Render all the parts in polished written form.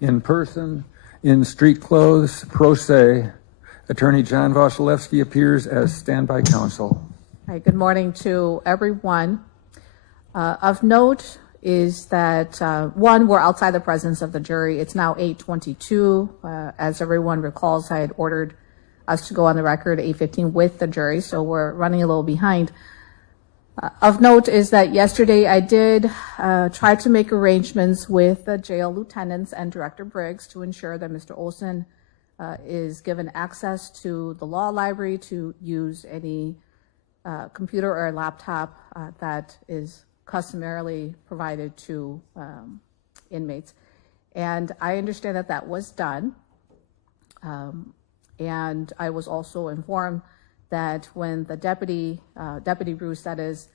in person, in street clothes, pro se. Attorney John Wasilewski appears as standby counsel. Hi, good morning to everyone. Of note is that, one, we're outside the presence of the jury. It's now 8:22. As everyone recalls, I had ordered us to go on the record at 8:15 with the jury, so we're running a little behind. Of note is that yesterday I did try to make arrangements with the jail lieutenants and Director Briggs to ensure that Mr. Olson is given access to the law library to use any computer or laptop that is customarily provided to inmates. And I understand that that was done. And I was also informed that when the Deputy Bruce, that is,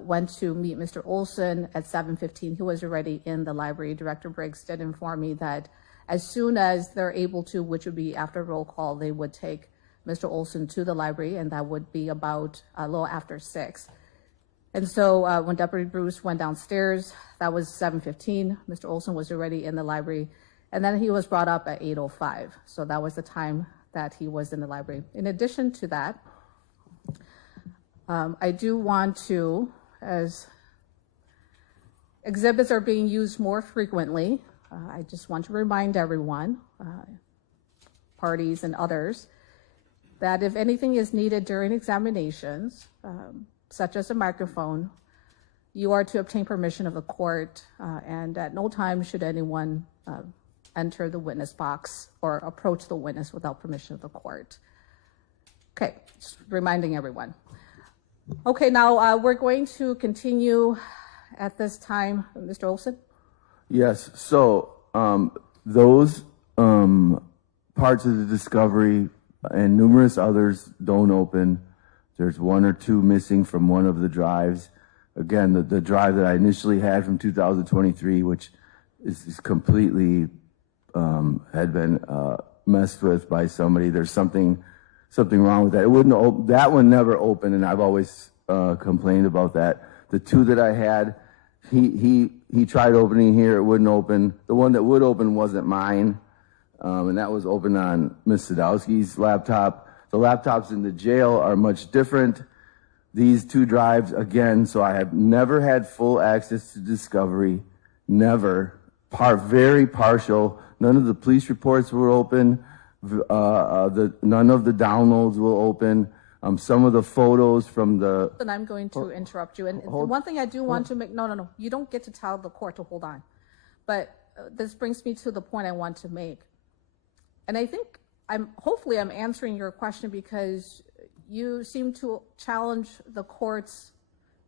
went to meet Mr. Olson at 7:15, he was already in the library. Director Briggs did inform me that as soon as they're able to, which would be after roll call, they would take Mr. Olson to the library, and that would be about a little after 6. And so when Deputy Bruce went downstairs, that was 7:15. Mr. Olson was already in the library, and then he was brought up at 8:05. So that was the time that he was in the library. In addition to that, I do want to, as exhibits are being used more frequently, I just want to remind everyone, parties and others, that if anything is needed during examinations, such as a microphone, you are to obtain permission of the court, and at no time should anyone enter the witness box or approach the witness without permission of the court. Okay, just reminding everyone. Okay, now we're going to continue at this time. Mr. Olson? Yes, so those parts of the discovery and numerous others don't open. There's 1 or 2 missing from one of the drives. Again, the drive that I initially had from 2023, which is completely had been messed with by somebody. There's something wrong with that. It wouldn't. That one never opened, and I've always complained about that. The 2 that I had, he tried opening here. It wouldn't open. The one that would open wasn't mine, and that was open on Ms. Sadowski's laptop. The laptops in the jail are much different. These 2 drives, again, so I have never had full access to discovery. Never. Very partial. None of the police reports were open. None of the downloads will open. Some of the photos from the... And I'm going to interrupt you. And one thing I do want to make... No. You don't get to tell the court to hold on. But this brings me to the point I want to make. And I think hopefully I'm answering your question because you seem to challenge the court's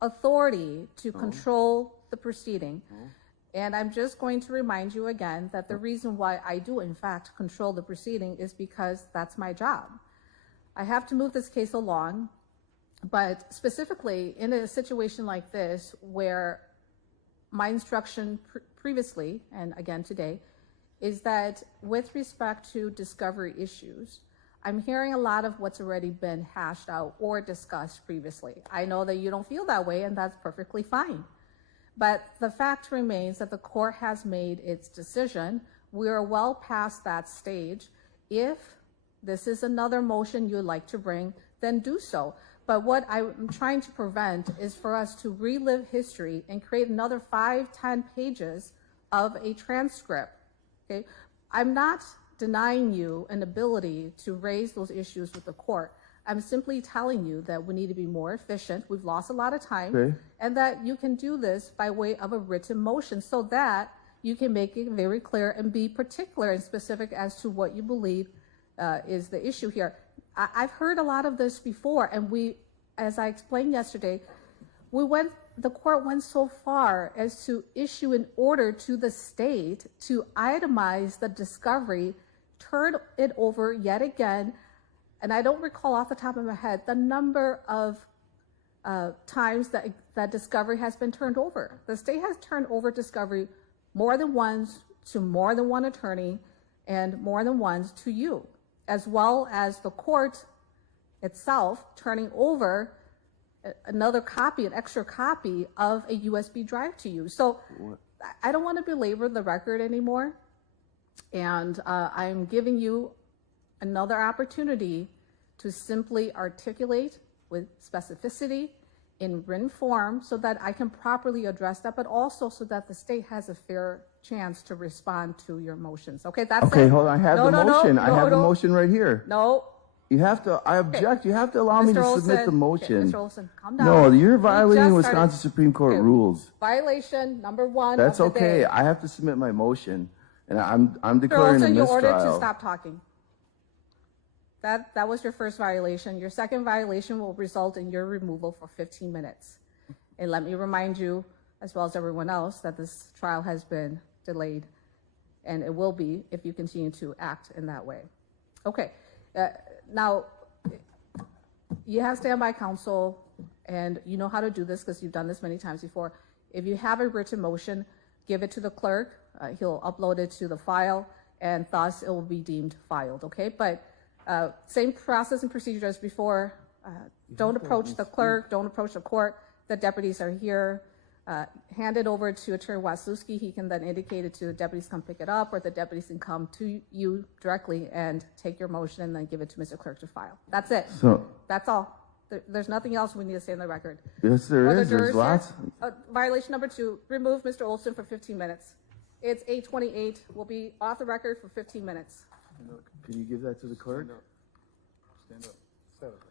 authority to control the proceeding. And I'm just going to remind you again that the reason why I do, in fact, control the proceeding is because that's my job. I have to move this case along, but specifically in a situation like this where my instruction previously, and again today, is that with respect to discovery issues, I'm hearing a lot of what's already been hashed out or discussed previously. I know that you don't feel that way, and that's perfectly fine. But the fact remains that the court has made its decision. We are well past that stage. If this is another motion you'd like to bring, then do so. But what I'm trying to prevent is for us to relive history and create another 5-10 pages of a transcript. Okay? I'm not denying you an ability to raise those issues with the court. I'm simply telling you that we need to be more efficient. We've lost a lot of time, and that you can do this by way of a written motion so that you can make it very clear and be particular and specific as to what you believe is the issue here. I've heard a lot of this before, and as I explained yesterday, the court went so far as to issue an order to the state to itemize the discovery, turn it over yet again. And I don't recall off the top of my head the number of times that discovery has been turned over. The state has turned over discovery more than once to more than one attorney and more than once to you, as well as the court itself turning over another copy, an extra copy of a USB drive to you. So I don't want to belabor the record anymore. And I'm giving you another opportunity to simply articulate with specificity in written form so that I can properly address that, but also so that the state has a fair chance to respond to your motions. Okay, that's it. Okay, hold on. I have the motion. I have the no. motion right here. No. You have to, I object. You have to allow me to submit the motion. Okay, Mr. Olson, calm down. No, you're We violating just Wisconsin started. Supreme Court Okay, rules. Violation number 1 That's of the okay. day. I have to submit my motion, and I'm Mr. declaring a Olson, you're ordered to mistrial. stop talking. That was your first violation. Your second violation will result in your removal for 15 minutes. And let me remind you, as well as everyone else, that this trial has been delayed, and it will be if you continue to act in that way. Okay, now, you have standby counsel, and you know how to do this because you've done this many times before. If you have a written motion, give it to the clerk. He'll upload it to the file, and thus it will be deemed filed, okay? But same process and procedure as before. Don't approach the clerk, don't approach the court. The deputies are here. Hand it over to Attorney Wasilewski. He can then indicate it to the deputies, come pick it up, or the deputies can come to you directly and take your motion and then give it to Mr. Clerk to file. That's it. So, That's all. There's nothing else we need to say on the record. yes, there Other is. There's jurors lots. here? Violation number 2, remove Mr. Olson for 15 minutes. It's 8:28. We'll be off the record for 15 minutes. Can you give that to the clerk? Stand up. Stand up.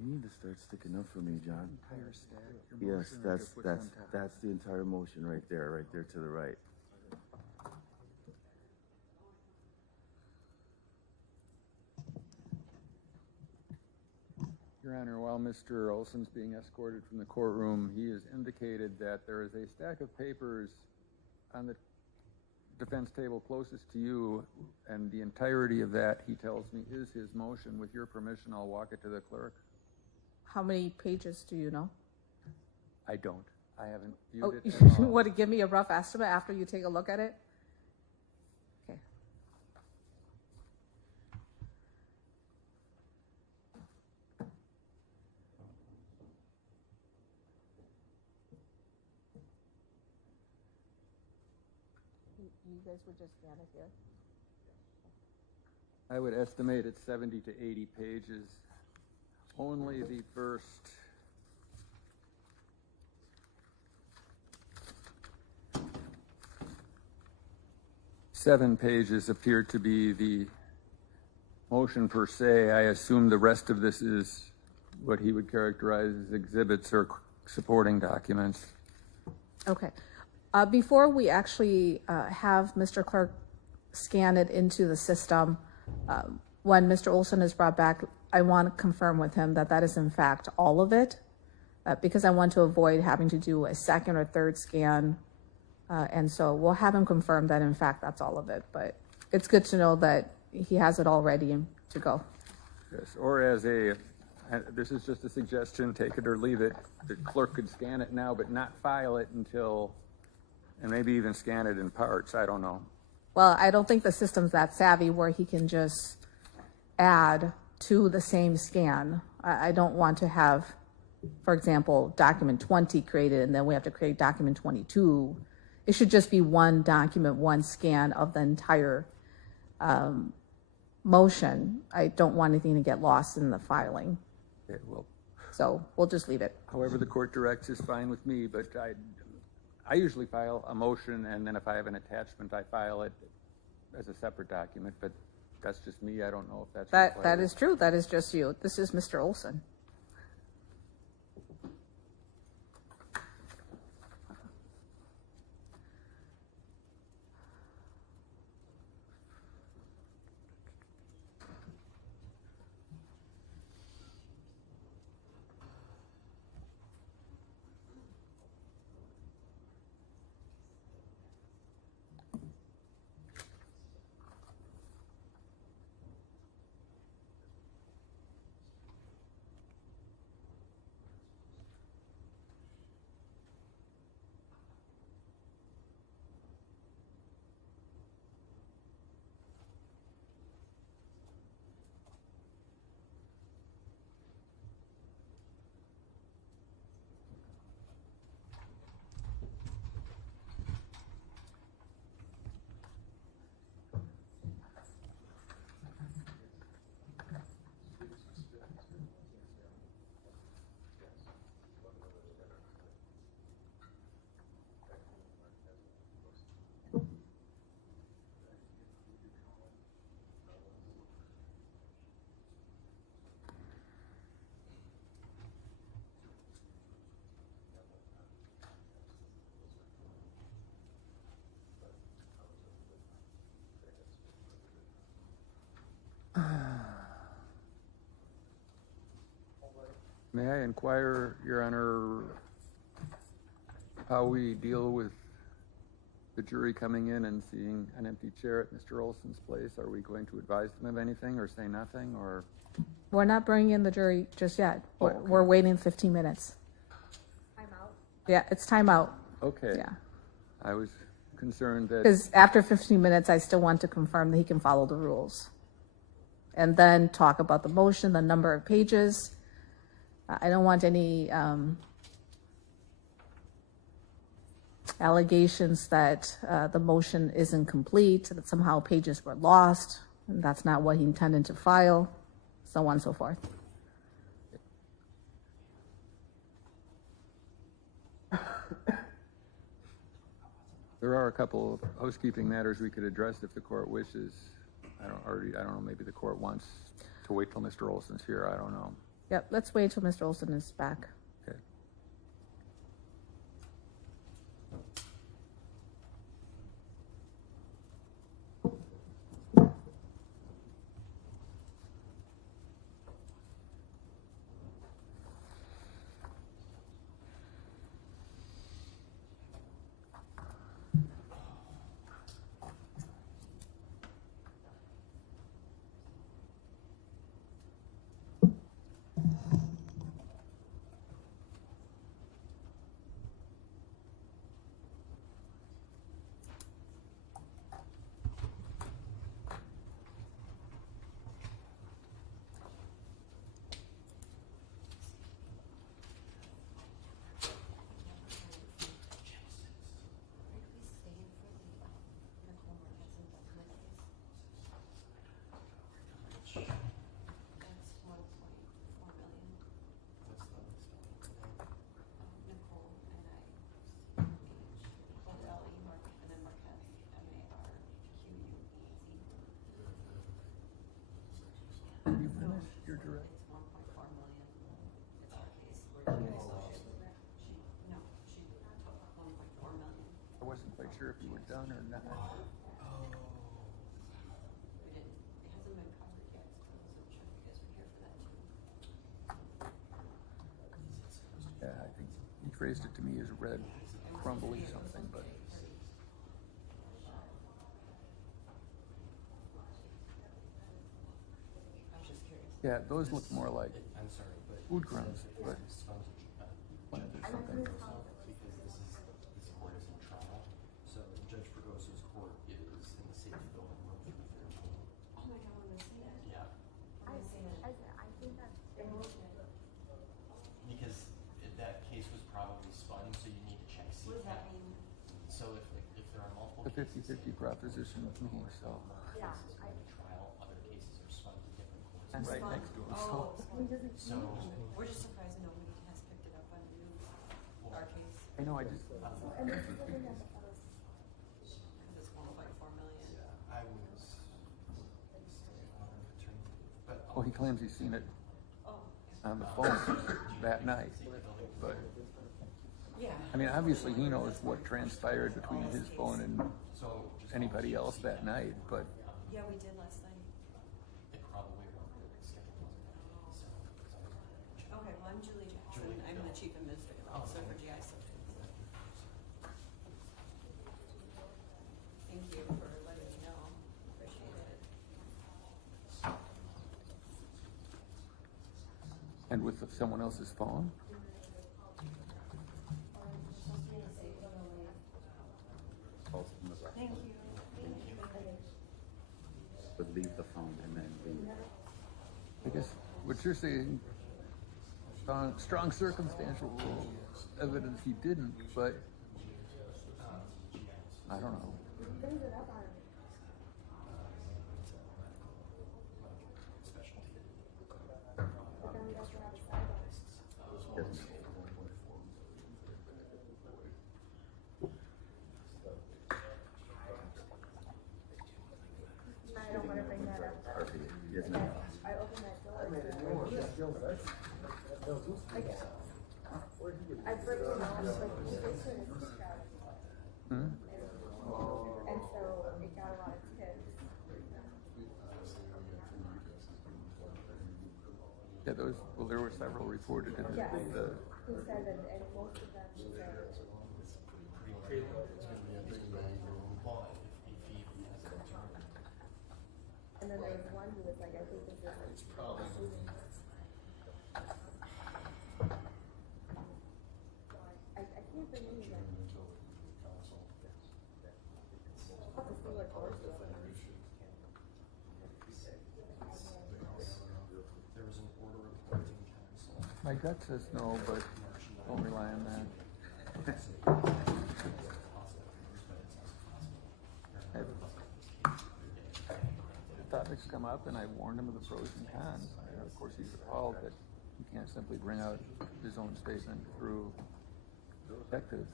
You need to start sticking up for me, John. Entire stack. Your Yes, motion, or just what's on top? that's the entire motion right there to the right. Your Honor, while Mr. Olson's being escorted from the courtroom, he has indicated that there is a stack of papers on the defense table closest to you, and the entirety of that, he tells me, is his motion. With your permission, I'll walk it to the clerk. How many pages do you know? I don't. I haven't Oh, viewed you it. at all. want to give me a rough estimate after you take a look at it? Okay. You guys would just scan it here? I would estimate it's 70 to 80 pages. Only the first seven pages appear to be the motion per se. I assume the rest of this is what he would characterize as exhibits or supporting documents. Okay. Before we actually have Mr. Clerk scan it into the system, when Mr. Olson is brought back, I want to confirm with him that that is in fact all of it, because I want to avoid having to do a second or third scan. And so we'll have him confirm that in fact that's all of it. But it's good to know that he has it all ready to go. Yes, or as a, this is just a suggestion, take it or leave it. The clerk could scan it now, but not file it until, and maybe even scan it in parts, I don't know. Well, I don't think the system's that savvy where he can just add to the same scan. I don't want to have, for example, document 20 created and then we have to create document 22. It should just be one document, one scan of the entire motion. I don't want anything to get lost in the filing. Okay, well, So we'll just leave it. however the court directs is fine with me, but I usually file a motion, and then if I have an attachment, I file it as a separate document, but that's just me. I don't know if that's That required. is true. That is just you. This is Mr. Olson. May I inquire, Your Honor, how we deal with the jury coming in and seeing an empty chair at Mr. Olson's place? Are we going to advise them of anything or say nothing, or? We're not bringing in the jury just yet. Oh, okay. We're waiting 15 minutes. Time out. Yeah, it's time out. Okay. Yeah. I was concerned that, Because after 15 minutes, I still want to confirm that he can follow the rules. And then talk about the motion, the number of pages. I don't want any allegations that the motion isn't complete, that somehow pages were lost, and that's not what he intended to file, so on and so forth. there are a couple of housekeeping matters we could address if the court wishes. I don't know, maybe the court wants to wait till Mr. Olson's here, I don't know. Yep, let's wait till Mr. Olson is back. Okay. Your direct. It's 1.4 million. It's our case. We're doing associated with it. She took 1.4 million. I wasn't quite sure if you were done or not. We didn't, it hasn't been covered yet, so I wasn't sure if you guys were here for that too. Yeah, I think he phrased it to me as red, crumbly something, but. I was just curious. Yeah, those look more like food crumbs, but. Because this court is in trial, so Judge Fregoso's court is in the same building room for the 13th. Oh my God, I'm gonna see it. Yeah, I'm gonna see it. I think that's because that case was probably spun, so you need to check. What does that mean? So if there are multiple The cases 50-50 proposition with me, so. yeah. in the trial, other cases are spun to different courts. I'm right Fun. next to him, so. Oh, So we're just surprised that nobody has picked it up on the news, our case, I know, I just. because it's 1.4 million. I was attorney, but Well, he claims he's seen it Oh, on the phone that night, but, yeah. I mean, obviously he knows what transpired between his phone and so anybody else that night, but Yeah, we did last night. it probably won't be scheduled. Okay, well, I'm Julie Jackson. I'm the Chief Administrative Officer for GI Associates. Thank you for letting me know. Appreciate it. and with someone else's phone. Thank you. Would leave the phone and then leave. I guess what you're saying, strong circumstantial evidence he didn't, but I don't know. I don't want to bring that up. Yes, ma'am. I opened that door. I break the nose like this and it's shut. Hmm? And so it got a lot of tips. Yeah, well, there were several reported in Yes. the Who said that, and most of them said, and then there was one who was like, I think this is like. I can't believe that. I'll have to see what course it was. There was an order appointing counsel. My gut says no, but don't rely on that. The topics come up, and I warned him of the pros and cons. And of course, he's appalled that he can't simply bring out his own statement through detectives.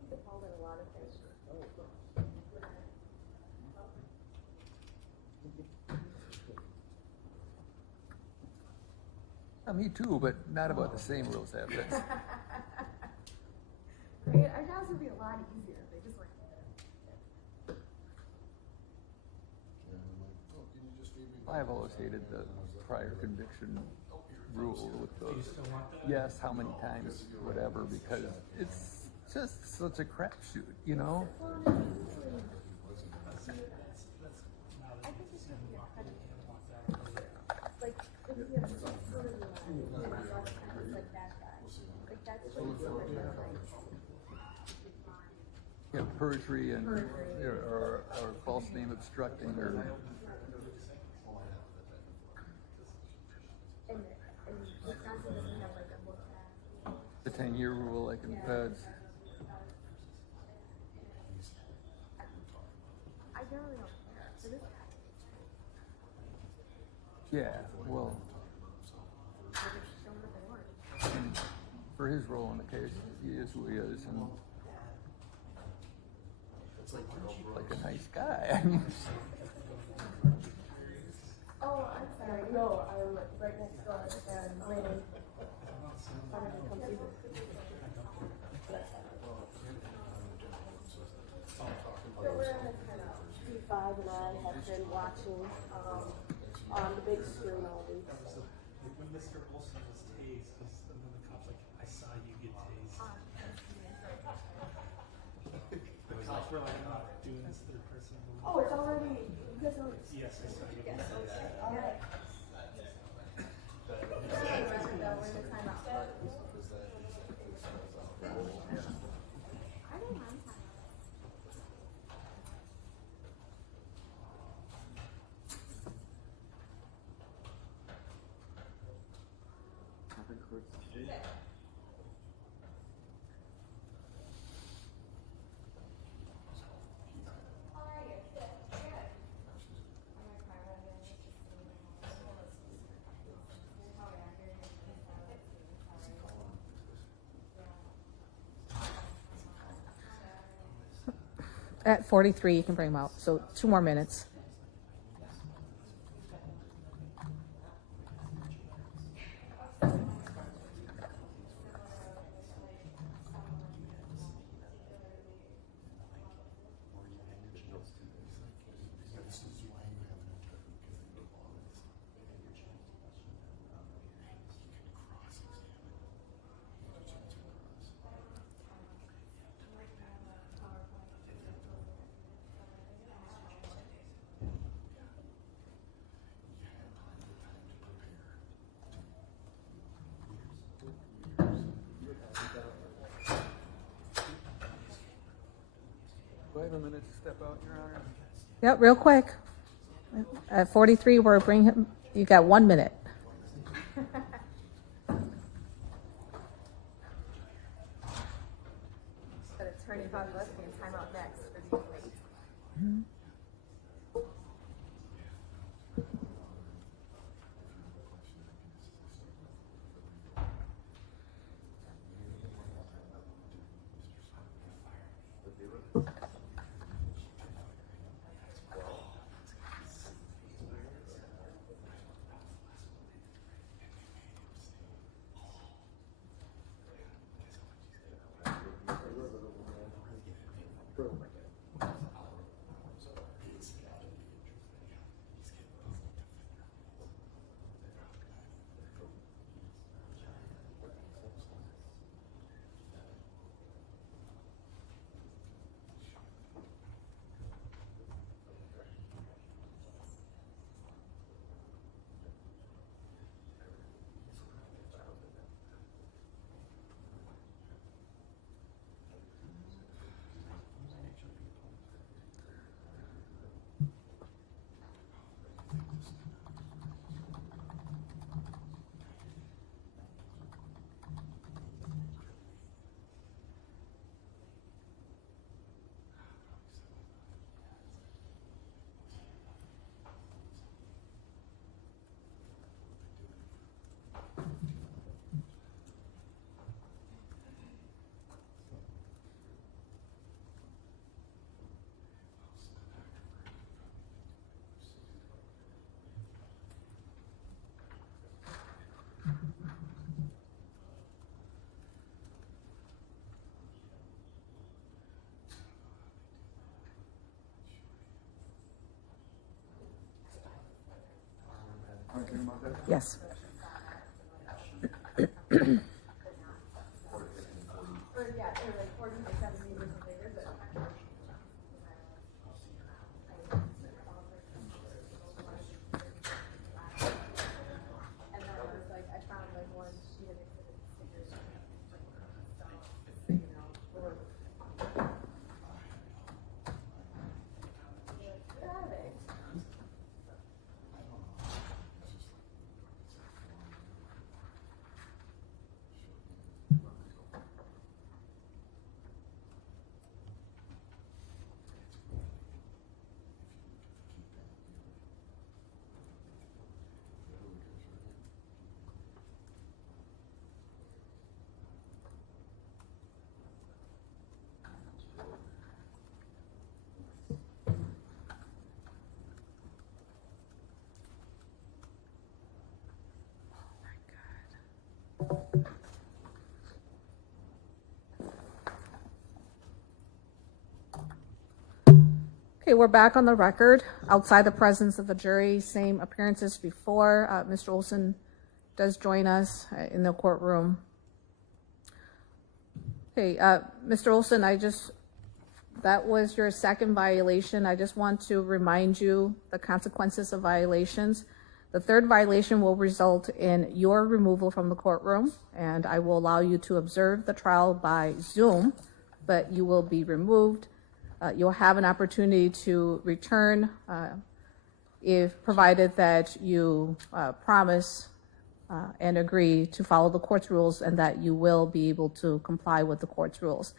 He's appalled at a lot of things. Me too, but not about the same rules ethics. Right? Our jobs would be a lot easier if they just were. I've always hated the prior conviction rule with the yes, how many times, whatever, because it's just such a crapshoot, you know? I think it should be a credit. Like, if you have some sort of like that guy. Like, that's what it's like. Yeah, perjury and or false name obstructing or And Wisconsin doesn't have like a book that. the 10-year rule like in the feds. I generally don't care. For this guy, Yeah, well, they just show them what they want. for his role in the case, he is who he is, and like a nice guy. I mean, Oh, I'm sorry. No, I'm right next door and waiting. Wanted to come see this. So we're in this kind of P5 and I have been watching on the big screen all week. When Mr. Olson was tased, and then the cop's like, I saw you get tased. The cops were like, not doing this third person. Oh, it's already, you guys know. Yes, I saw you get Yes, tased. all right. We're in the timeout. I don't mind timeout. At 43, you can bring them out. So 2 more minutes. Do I have a minute to step out, Your Honor? Yep, real quick. At 43, we're bringing him. You got 1 minute. But attorney Von Lesbian timeout next for these ladies. about that? Yes. Or yeah, or like 40 to 70 years later, but. And then I was like, I found like one she had exhibit stickers. So, you know, or. Get out of it. Okay, we're back on the record. Outside the presence of the jury, same appearances before. Mr. Olson does join us in the courtroom. Okay, Mr. Olson, that was your second violation. I just want to remind you the consequences of violations. The third violation will result in your removal from the courtroom, and I will allow you to observe the trial by Zoom, but you will be removed. You'll have an opportunity to return if provided that you promise and agree to follow the court's rules and that you will be able to comply with the court's rules.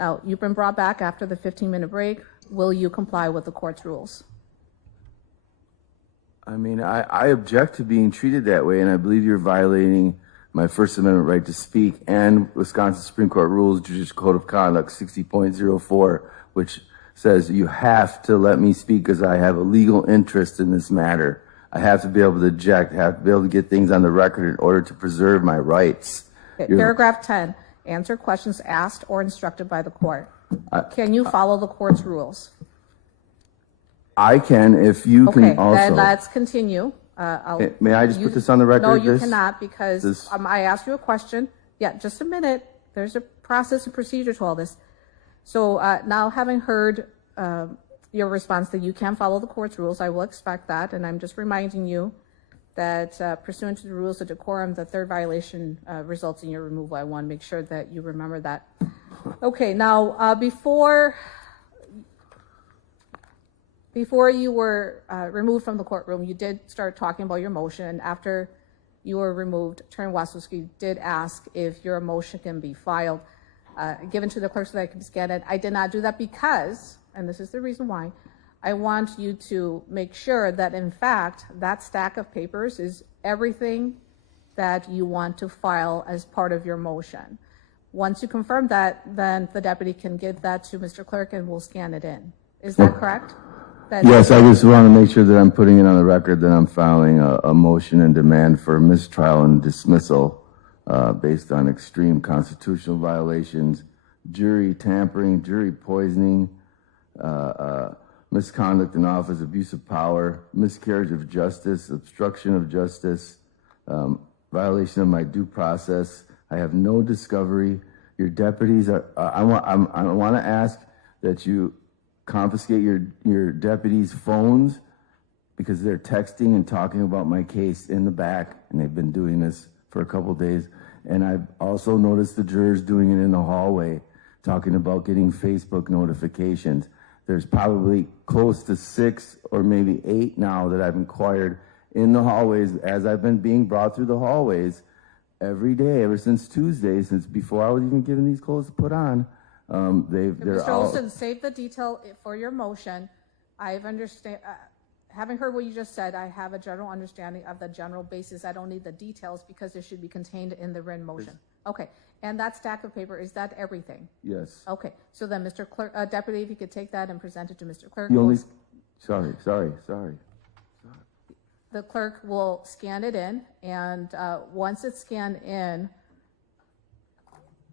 Now, you've been brought back after the 15-minute break. Will you comply with the court's rules? I mean, I object to being treated that way, and I believe you're violating my First Amendment right to speak and Wisconsin Supreme Court Rules, Judicial Code of Conduct 60.04, which says you have to let me speak because I have a legal interest in this matter. I have to be able to object, have to be able to get things on the record in order to preserve my rights. Okay, paragraph 10, answer questions asked or instructed by the court. Can you follow the court's rules? I can, if you Okay, can also. then let's continue. May I just put this on the record? No, you cannot, because I I asked you a question. Yeah, just a minute. There's a process and procedure to all this. So now, having heard your response that you can follow the court's rules, I will expect that, and I'm just reminding you that pursuant to the rules of decorum, the third violation results in your removal. I want to make sure that you remember that. Okay, now before you were removed from the courtroom, you did start talking about your motion, and after you were removed, Attorney Wasowski did ask if your motion can be filed, given to the clerk so that I can scan it. I did not do that because, and this is the reason why, I want you to make sure that, in fact, that stack of papers is everything that you want to file as part of your motion. Once you confirm that, then the deputy can give that to Mr. Clerk and we'll scan it in. Is that correct? Yes, I just want to make sure that I'm putting it on the record that I'm filing a motion and demand for mistrial and dismissal based on extreme constitutional violations, jury tampering, jury poisoning, misconduct in office, abuse of power, miscarriage of justice, obstruction of justice, violation of my due process. I have no discovery. Your deputies are, I want to ask that you confiscate your deputies' phones because they're texting and talking about my case in the back, and they've been doing this for a couple days. And I've also noticed the jurors doing it in the hallway, talking about getting Facebook notifications. There's probably close to 6 or maybe 8 now that I've inquired in the hallways as I've been being brought through the hallways every day, ever since Tuesday, since before I was even given these clothes to put on. They're Mr. all. Olson, save the detail for your motion. Having heard what you just said, I have a general understanding of the general basis. I don't need the details because it should be contained in the written motion. Okay, and that stack of paper, is that everything? Yes. Okay, so then Mr. Clerk, Deputy, if you could take that and present it to Mr. Clerk. You only. Sorry. The clerk will scan it in, and once it's scanned in,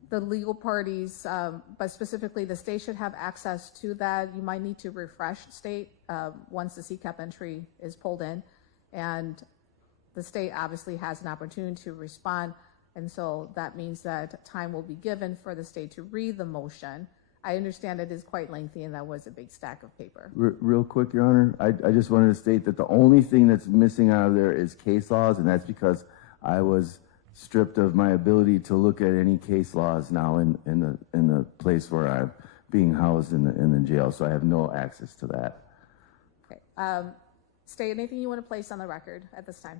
the legal parties, but specifically the state, should have access to that. You might need to refresh state once the CCAP entry is pulled in, and the state obviously has an opportunity to respond, and so that means that time will be given for the state to read the motion. I understand it is quite lengthy, and that was a big stack of paper. Real quick, Your Honor, I just wanted to state that the only thing that's missing out of there is case laws, and that's because I was stripped of my ability to look at any case laws now in the place where I'm being housed in the jail, so I have no access to that. Okay. State, anything you want to place on the record at this time?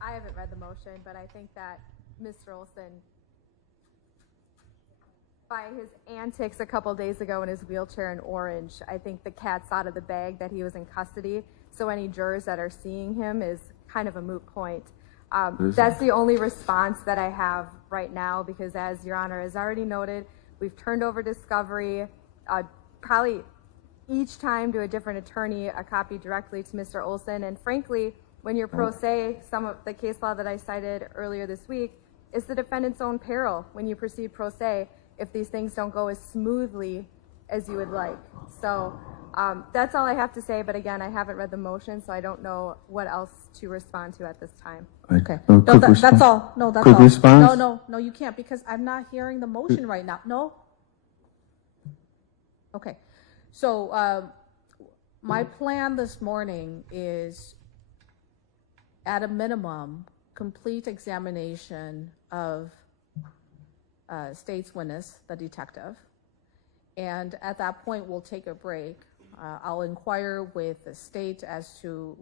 I haven't read the motion, but I think that Mr. Olson, by his antics a couple days ago in his wheelchair in Orange, I think the cat's out of the bag that he was in custody. So any jurors that are seeing him is kind of a moot point. That's the only response that I have right now, because as Your Honor has already noted, we've turned over discovery, probably each time to a different attorney, a copy directly to Mr. Olson. And frankly, when you're pro se, some of the case law that I cited earlier this week is the defendant's own peril when you proceed pro se if these things don't go as smoothly as you would like. So that's all I have to say, but again, I haven't read the motion, so I don't know what else to respond to at this time. Okay. No, that's all. No, that's quick all. response? No, you can't, because I'm not hearing the motion right now. No? Okay. So my plan this morning is, at a minimum, complete examination of state's witness, the detective. And at that point, we'll take a break. I'll inquire with the state as to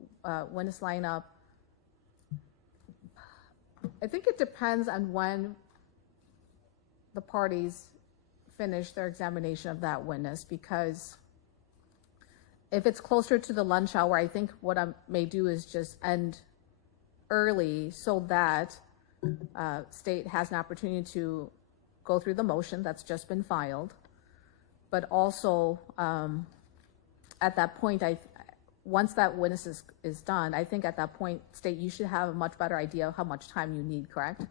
witness lineup. I think it depends on when the parties finish their examination of that witness, because if it's closer to the lunch hour, I think what I may do is just end early so that state has an opportunity to go through the motion that's just been filed. But also, at that point, once that witness is done, I think at that point, state, you should have a much better idea of how much time you need, correct?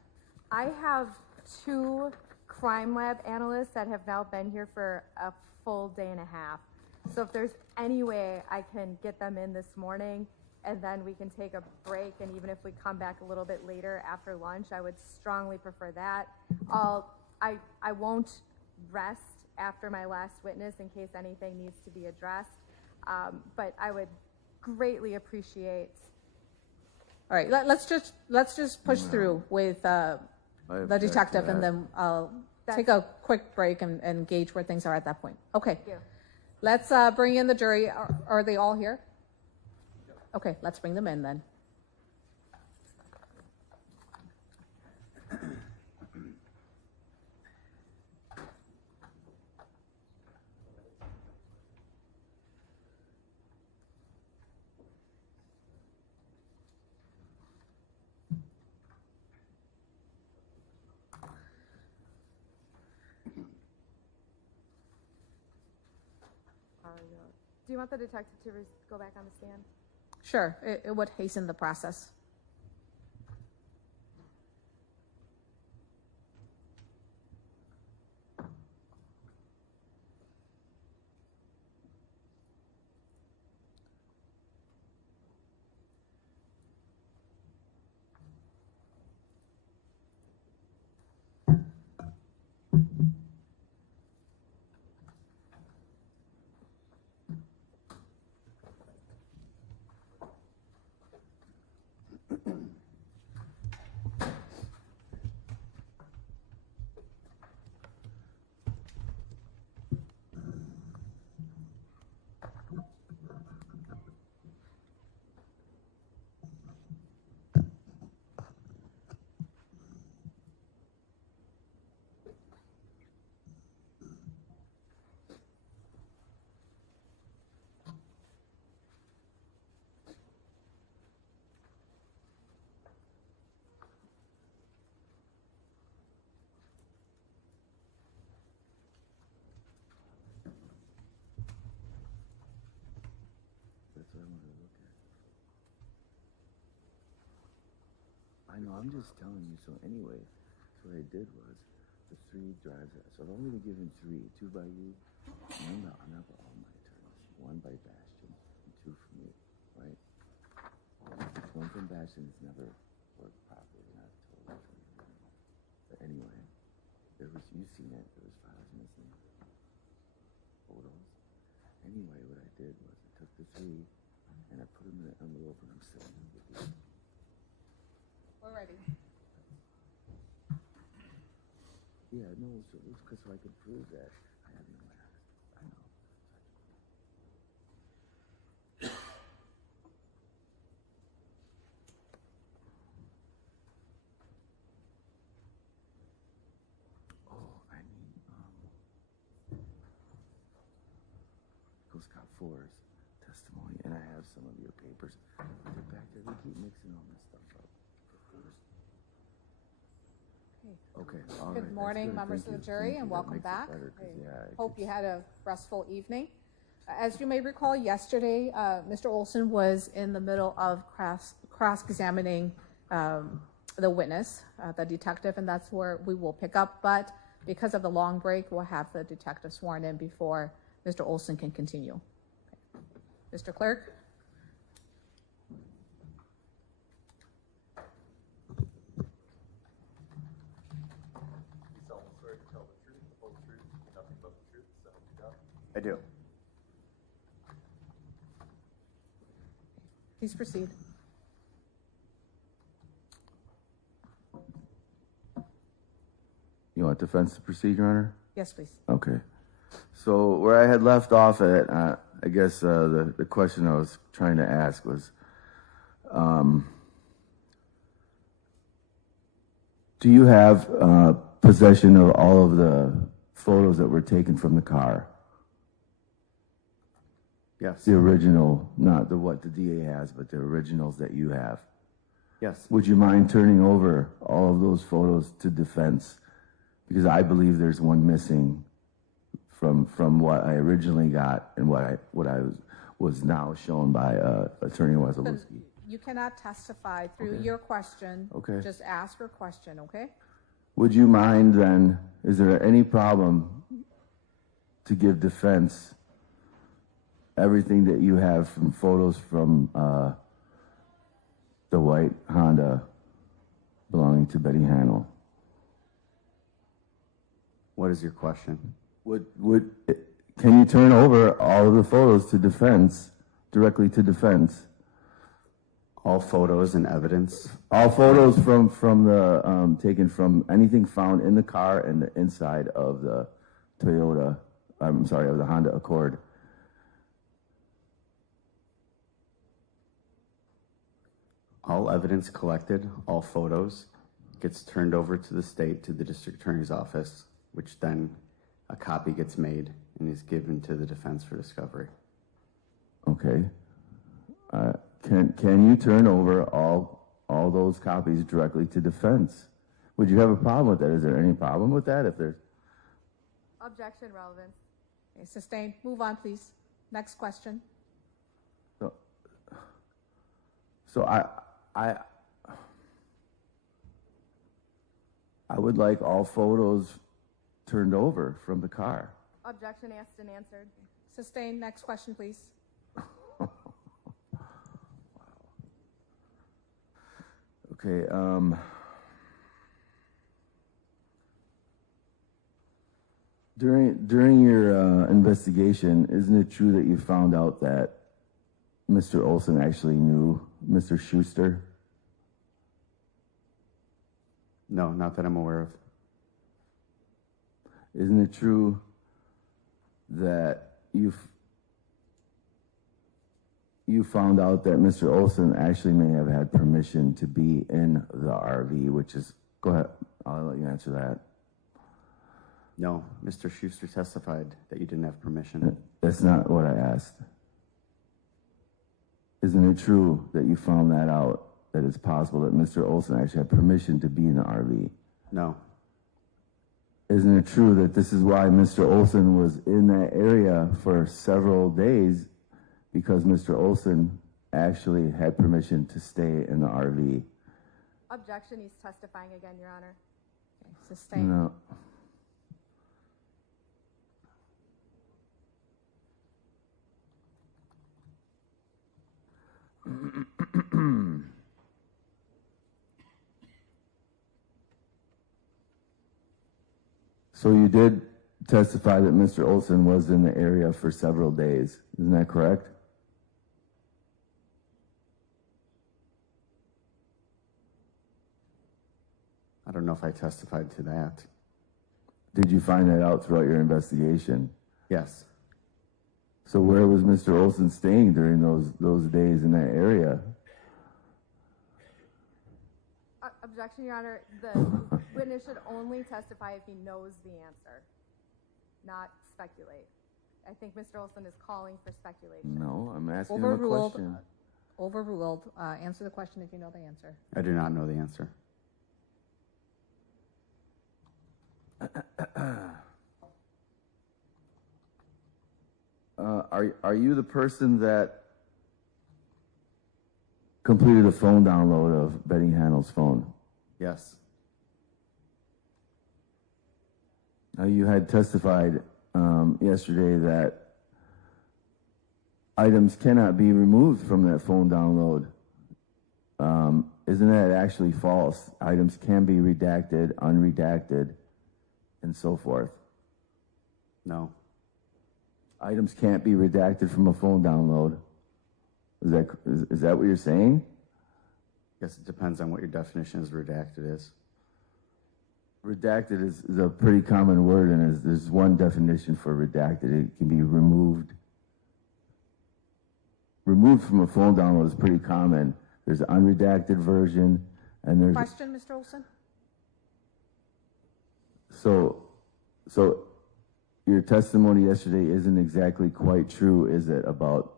I have 2 crime lab analysts that have now been here for a full day and a half. So if there's any way I can get them in this morning, and then we can take a break, and even if we come back a little bit later after lunch, I would strongly prefer that. I won't rest after my last witness in case anything needs to be addressed, but I would greatly appreciate. All right, let's just push through with the detective, and then I'll take a quick break and gauge where things are at that point. Okay. Thank you. Let's bring in the jury. Are they all here? Okay, let's bring them in then. Do you want the detective to go back on the stand? Sure, it would hasten the process. I know, I'm just telling you. So anyway, so what I did was the 3 drives. So I've only been given 3, 2 by you, 1 by all my attorneys, 1 by Bastion, and 2 from you, right? Some bashings never worked properly, and I've told you. But anyway, you've seen it, there was files missing. Photos. Anyway, what I did was I took the 3 and I put them in an envelope and I'm sending them with you. We're ready. Yeah, no, so it was because I could prove that I had no mask. I know. Ghost Cop 4's testimony, and I have some of your papers. They're back there. We keep mixing all this stuff up. Okay, all right. Good morning, members of the jury, and welcome back. Hope you had a restful evening. As you may recall, yesterday, Mr. Olson was in the middle of cross-examining the witness, the detective, and that's where we will pick up. But because of the long break, we'll have the detective sworn in before Mr. Olson can continue. Mr. Clerk? I do. Please proceed. You want defense to proceed, Your Honor? Yes, please. Okay. So where I had left off at, I guess the question I was trying to ask was, do you have possession of all of the photos that were taken from the car? Yes. The original, not the what the DA has, but the originals that you have. Yes. Would you mind turning over all of those photos to defense? Because I believe there's one missing from what I originally got and what I was now shown by Attorney Wesolowski. You cannot testify through your question. Okay. Just ask your question, okay? Would you mind then, is there any problem to give defense everything that you have from photos from the white Honda belonging to Betty Hannell? What is your question? Can you turn over all of the photos to defense, directly to defense? All photos and evidence? All photos from the taken from anything found in the car and the inside of the of the Honda Accord. All evidence collected, all photos, gets turned over to the state, to the district attorney's office, which then a copy gets made and is given to the defense for discovery. Okay. Can you turn over all those copies directly to defense? Would you have a problem with that? Is there any problem with that? If there's Objection, relevance. Okay, sustained. Move on, please. Next question. so I would like all photos turned over from the car. Objection asked and answered. Sustained. Next question, please. Okay, during your investigation, isn't it true that you found out that Mr. Olson actually knew Mr. Schuster? No, not that I'm aware of. Isn't it true that you found out that Mr. Olson actually may have had permission to be in the RV, which is, go ahead, I'll let you answer that. No, Mr. Schuster testified that you didn't have permission. That's not what I asked. Isn't it true that you found that out, that it's possible that Mr. Olson actually had permission to be in the RV? No. Isn't it true that this is why Mr. Olson was in that area for several days, because Mr. Olson actually had permission to stay in the RV? Objection, he's testifying again, Your Honor. Okay, sustained. No. So you did testify that Mr. Olson was in the area for several days. Isn't that correct? I don't know if I testified to that. Did you find that out throughout your investigation? Yes. So where was Mr. Olson staying during those days in that area? Objection, Your Honor. The witness should only testify if he knows the answer, not speculate. I think Mr. Olson is calling for speculation. No, I'm asking him a question. Overruled. Answer the question if you know the answer. I do not know the answer. Are you the person that completed a phone download of Betty Handel's phone? Yes. Now, you had testified yesterday that items cannot be removed from that phone download. Isn't that actually false? Items can be redacted, unredacted, and so forth. No. Items can't be redacted from a phone download. Is that what you're saying? Guess it depends on what your definition of redacted is. Redacted is a pretty common word, and there's one definition for redacted. It can be removed. Removed from a phone download is pretty common. There's an unredacted version, and there's... Question, Mr. Olson? So your testimony yesterday isn't exactly quite true, is it, about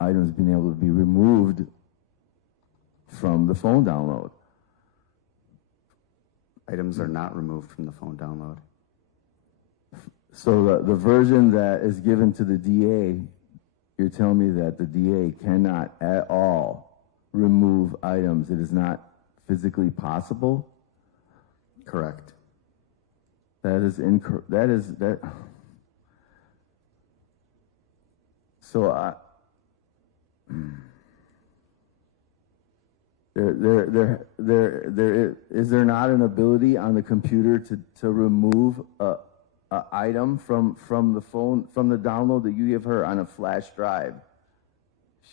items being able to be removed from the phone download? Items are not removed from the phone download. So the version that is given to the DA, you're telling me that the DA cannot at all remove items. It is not physically possible? Correct. That is incorrect. That is that. So is there not an ability on the computer to remove a item from the phone, from the download that you give her on a flash drive?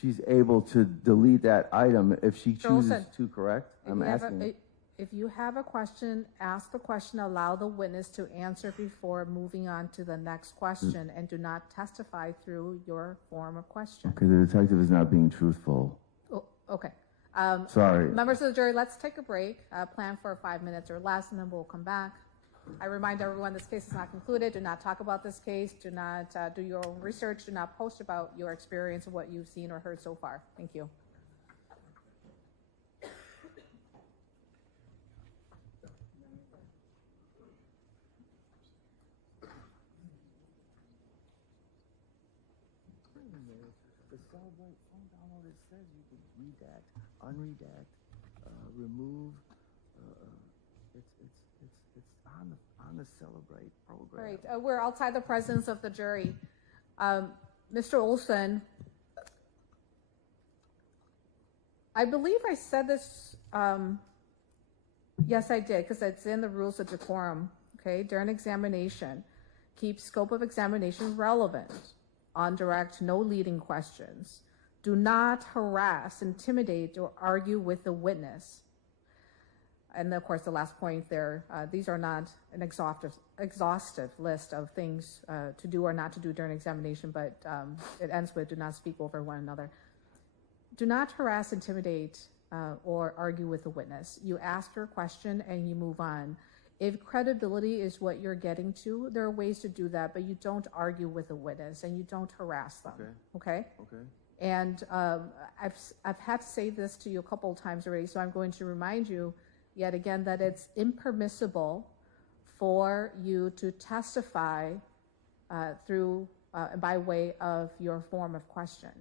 She's able to delete that item if she chooses to, correct? I'm asking. If you have a question, ask the question, allow the witness to answer before moving on to the next question, and do not testify through your form of question. Okay, the detective is not being truthful. Oh, okay. Sorry. Members of the jury, let's take a break, plan for 5 minutes or less, and then we'll come back. I remind everyone this case is not concluded. Do not talk about this case. Do not do your own research. Do not post about your experience of what you've seen or heard so far. Thank you. The Celebrate phone download, it says you can redact, unredact, remove. It's on the Celebrate program. All right, we're outside the presence of the jury. Mr. Olson, I believe I said this. Yes, I did, because it's in the rules of decorum. Okay, during examination, keep scope of examination relevant. On direct, no leading questions. Do not harass, intimidate, or argue with the witness. And of course, the last point there, these are not an exhaustive list of things to do or not to do during examination, but it ends with do not speak over one another. Do not harass, intimidate, or argue with the witness. You ask your question and you move on. If credibility is what you're getting to, there are ways to do that, but you don't argue with a witness and you don't harass them. Okay? And I've had to say this to you a couple of times already, so I'm going to remind you yet again that it's impermissible for you to testify through by way of your form of question.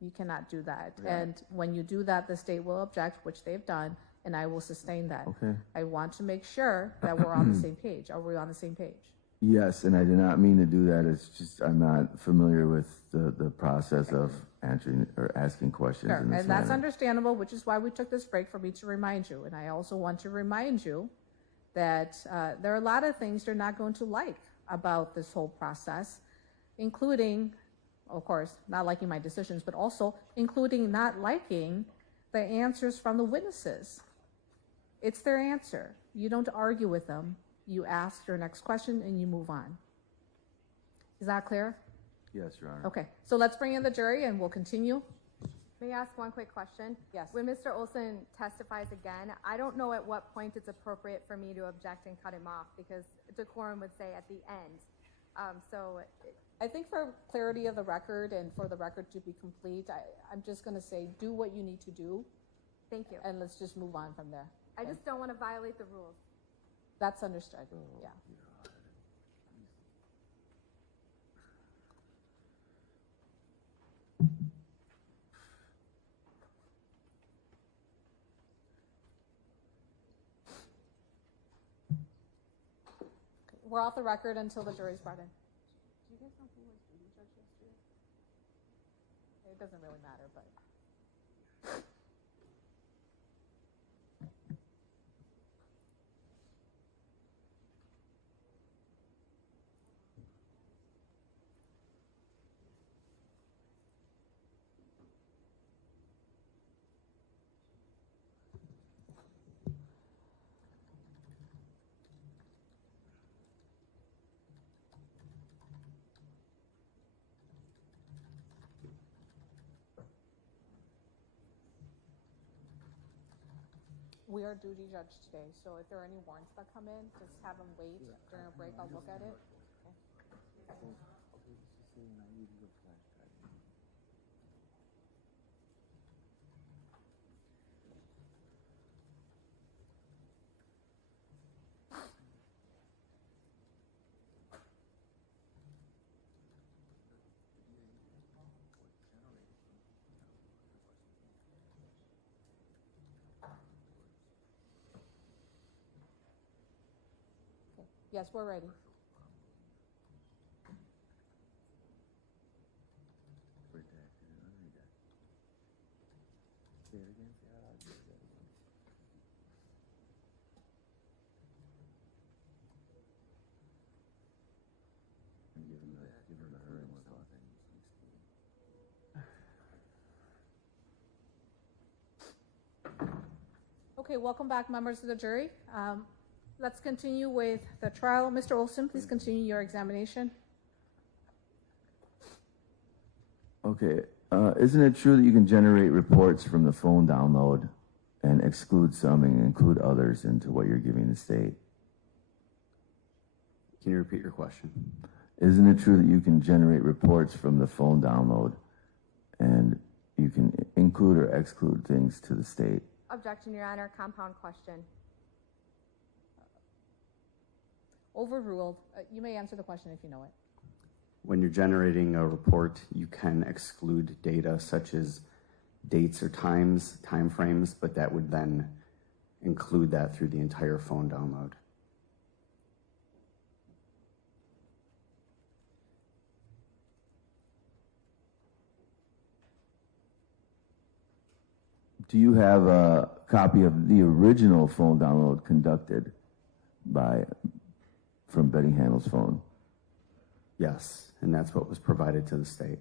You cannot do that. Yeah. And when you do that, the state will object, which they've done, and I will sustain that. Okay. I want to make sure that we're on the same page. Are we on the same page? Yes, and I did not mean to do that. It's just I'm not familiar with the process of answering or asking questions. Sure. In this And that's manner. understandable, which is why we took this break, for me to remind you. And I also want to remind you that there are a lot of things you're not going to like about this whole process, including, of course, not liking my decisions, but also including not liking the answers from the witnesses. It's their answer. You don't argue with them. You ask your next question and you move on. Is that clear? Yes, Your Honor. Okay, so let's bring in the jury and we'll continue. May I ask one quick question? Yes. When Mr. Olson testifies again, I don't know at what point it's appropriate for me to object and cut him off, because Decorum would say at the end. I think for clarity of the record and for the record to be complete, I'm just going to say do what you need to do. Thank you. And let's just move on from there. I just don't want to violate the rules. That's understood. Yeah. We're off the record until the jury's brought in. Do you guys know who was duty judge yesterday? It doesn't really matter, but. We are duty judge today, so if there are any warrants that come in, just have them wait during a break. I'll look at it. Yes, we're ready. Okay, welcome back, members of the jury. Let's continue with the trial. Mr. Olson, please continue your examination. Okay. Isn't it true that you can generate reports from the phone download and exclude some and include others into what you're giving the state? Can you repeat your question? Isn't it true that you can generate reports from the phone download and you can include or exclude things to the state? Objection, Your Honor. Compound question. Overruled. You may answer the question if you know it. When you're generating a report, you can exclude data such as dates or time frames, but that would then include that through the entire phone download. Do you have a copy of the original phone download conducted from Betty Handel's phone? Yes, and that's what was provided to the state.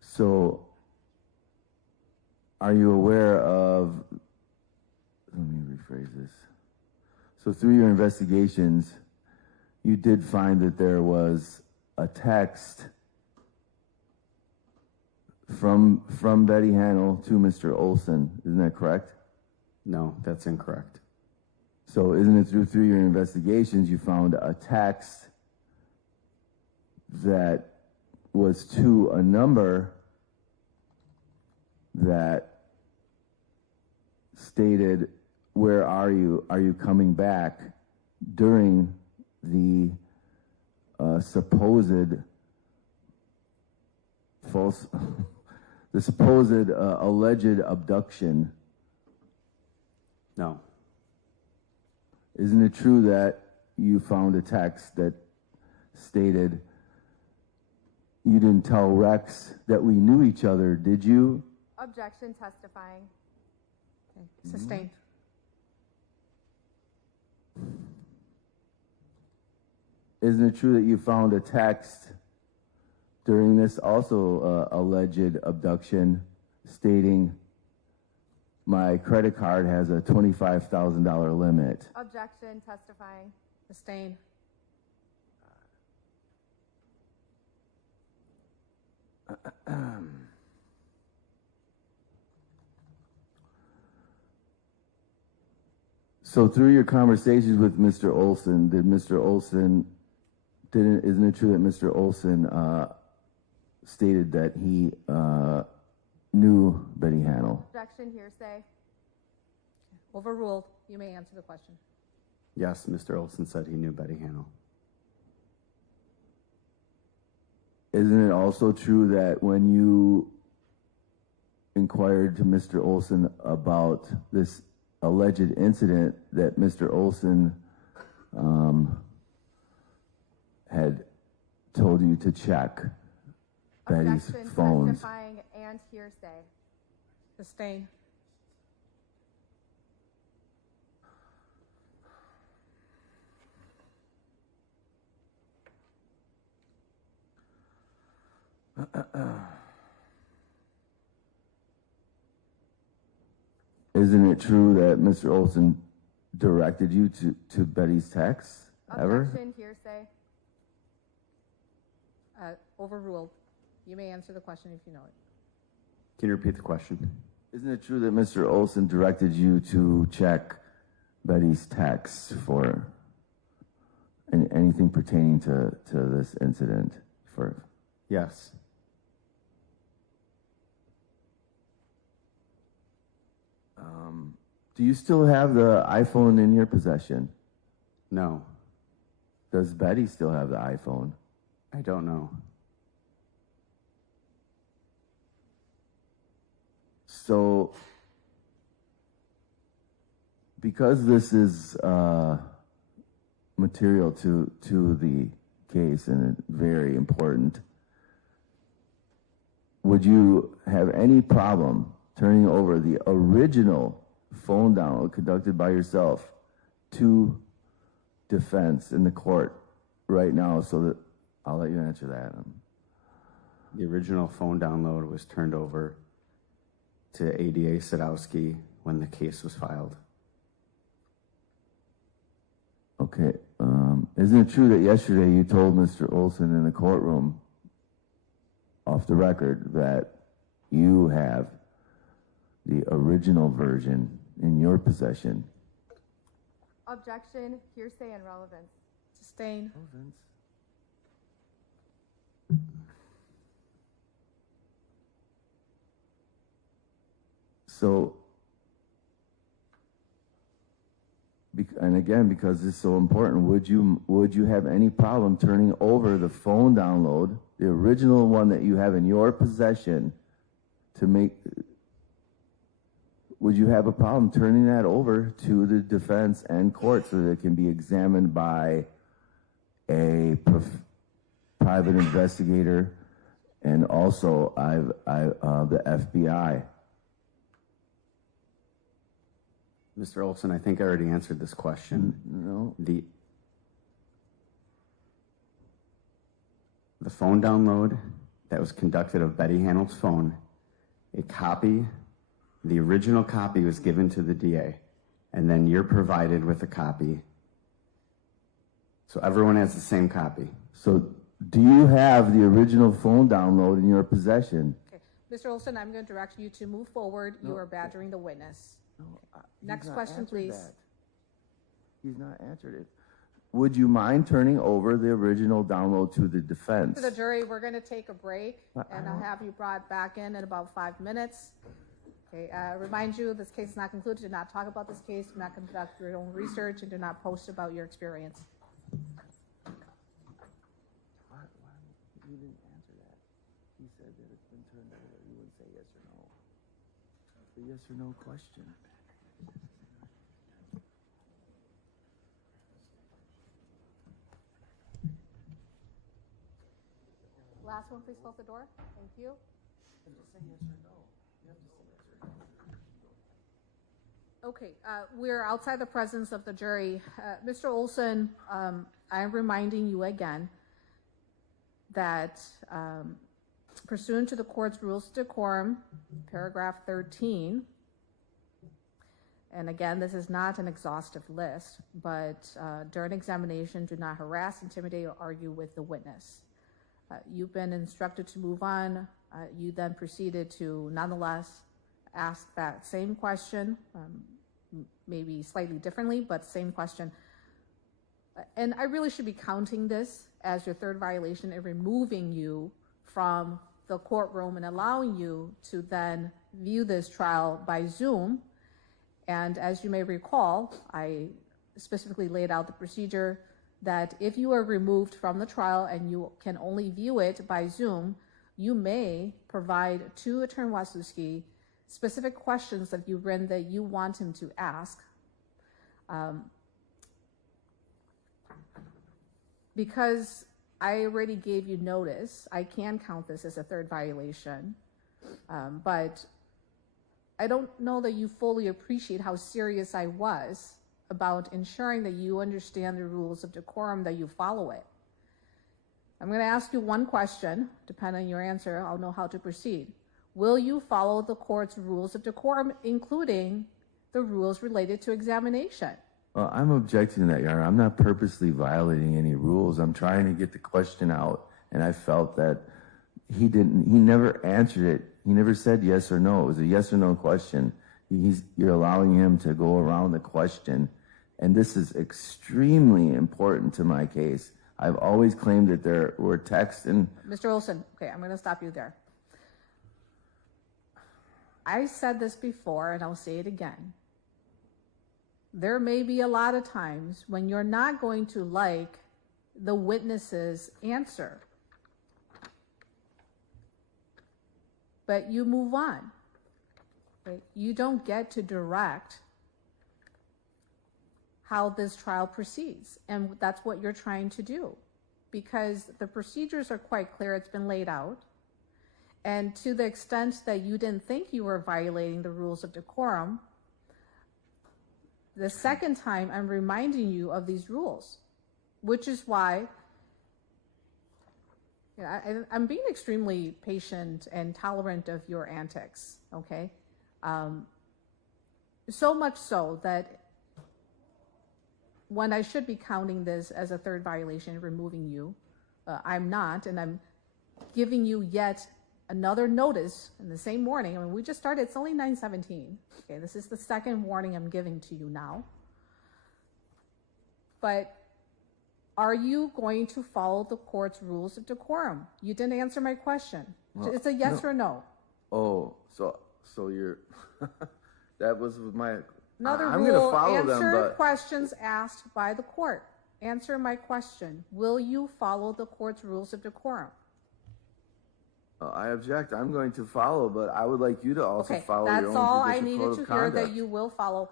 So, are you aware of, let me rephrase this. So through your investigations, you did find that there was a text from Betty Handel to Mr. Olson. Isn't that correct? No, that's incorrect. So isn't it through your investigations you found a text that was to a number that stated, where are you? Are you coming back? During the supposed alleged abduction? No. Isn't it true that you found a text that stated, you didn't tell Rex that we knew each other, did you? Objection, testifying. Okay. Sustained. Isn't it true that you found a text during this also alleged abduction stating my credit card has a $25,000 limit? Objection, testifying. Sustained. So through your conversations with Mr. Olson, isn't it true that Mr. Olson stated that he knew Betty Hannell? Objection, hearsay. Overruled. You may answer the question. Yes, Mr. Olson said he knew Betty Hannell. Isn't it also true that when you inquired to Mr. Olson about this alleged incident that Mr. Olson had told you to check Betty's Objection, phones? testifying and hearsay. Sustained. Isn't it true that Mr. Olson directed you to Betty's texts ever? Objection, hearsay. Overruled. You may answer the question if you know it. Can you repeat the question? Isn't it true that Mr. Olson directed you to check Betty's texts for anything pertaining to this incident? Yes. Do you still have the iPhone in your possession? No. Does Betty still have the iPhone? I don't know. So, because this is material to the case and very important, would you have any problem turning over the original phone download conducted by yourself to defense in the court right now? So that I'll let you answer that. The original phone download was turned over to ADA Sadowski when the case was filed. Okay. Isn't it true that yesterday you told Mr. Olson in the courtroom, off the record, that you have the original version in your possession? Objection, hearsay, and relevance. Sustained. So, and again, because this is so important, would you have any problem turning over the phone download, the original one that you have in your possession, would you have a problem turning that over to the defense and court so that it can be examined by a private investigator and also the FBI? Mr. Olson, I think I already answered this question. No. The phone download that was conducted of Betty Hannell's phone, the original copy was given to the DA, and then you're provided with a copy. So everyone has the same copy. So do you have the original phone download in your possession? Okay. Mr. Olson, I'm going to direct you to move forward. You are badgering the witness. No, Next question, please. He's not answered it. Would you mind turning over the original download to the defense? To the jury, we're going to take a break, and I'll have you brought back in about 5 minutes. Okay, remind you, this case is not concluded. Do not talk about this case. Do not conduct your own research, and do not post about your experience. Why you didn't answer that? He said that it's been turned over. You wouldn't say yes or no. It's a yes or no question. last one, please close the door. Thank you. Okay, we're outside the presence of the jury. Mr. Olson, I'm reminding you again that pursuant to the court's rules of decorum, paragraph 13, and again, this is not an exhaustive list, but during examination, do not harass, intimidate, or argue with the witness. You've been instructed to move on. You then proceeded to nonetheless ask that same question, maybe slightly differently, but same question. And I really should be counting this as your third violation and removing you from the courtroom and allowing you to then view this trial by Zoom. And as you may recall, I specifically laid out the procedure that if you are removed from the trial and you can only view it by Zoom, you may provide to Attorney Wasuski specific questions that you've written that you want him to ask. Because I already gave you notice, I can count this as a third violation, but I don't know that you fully appreciate how serious I was about ensuring that you understand the rules of decorum, that you follow it. I'm going to ask you one question. Depending on your answer, I'll know how to proceed. Will you follow the court's rules of decorum, including the rules related to examination? Well, I'm objecting to that, Your Honor. I'm not purposely violating any rules. I'm trying to get the question out, and I felt that he never answered it. He never said yes or no. It was a yes or no question. You're allowing him to go around the question, and this is extremely important to my case. I've always claimed that there were texts and... Mr. Olson, okay, I'm going to stop you there. I said this before, and I'll say it again. There may be a lot of times when you're not going to like the witness's answer, but you move on. Right? You don't get to direct how this trial proceeds, and that's what you're trying to do, because the procedures are quite clear. It's been laid out, and to the extent that you didn't think you were violating the rules of decorum, the second time I'm reminding you of these rules, which is why I'm being extremely patient and tolerant of your antics, okay? So much so that when I should be counting this as a third violation, removing you, I'm not, and I'm giving you yet another notice in the same morning. I mean, we just started, it's only 9:17. Okay, this is the second warning I'm giving to you now. But are you going to follow the court's rules of decorum? You didn't answer my question. Well, it's a yes or no. Oh, so you're, that was my, another I'm rule, going to follow them, answer but... questions asked by the court. Answer my question. Will you follow the court's rules of decorum? I object. I'm going to follow, but I would like you to also follow your own that's all I judicial needed code to of hear, conduct. that you will follow.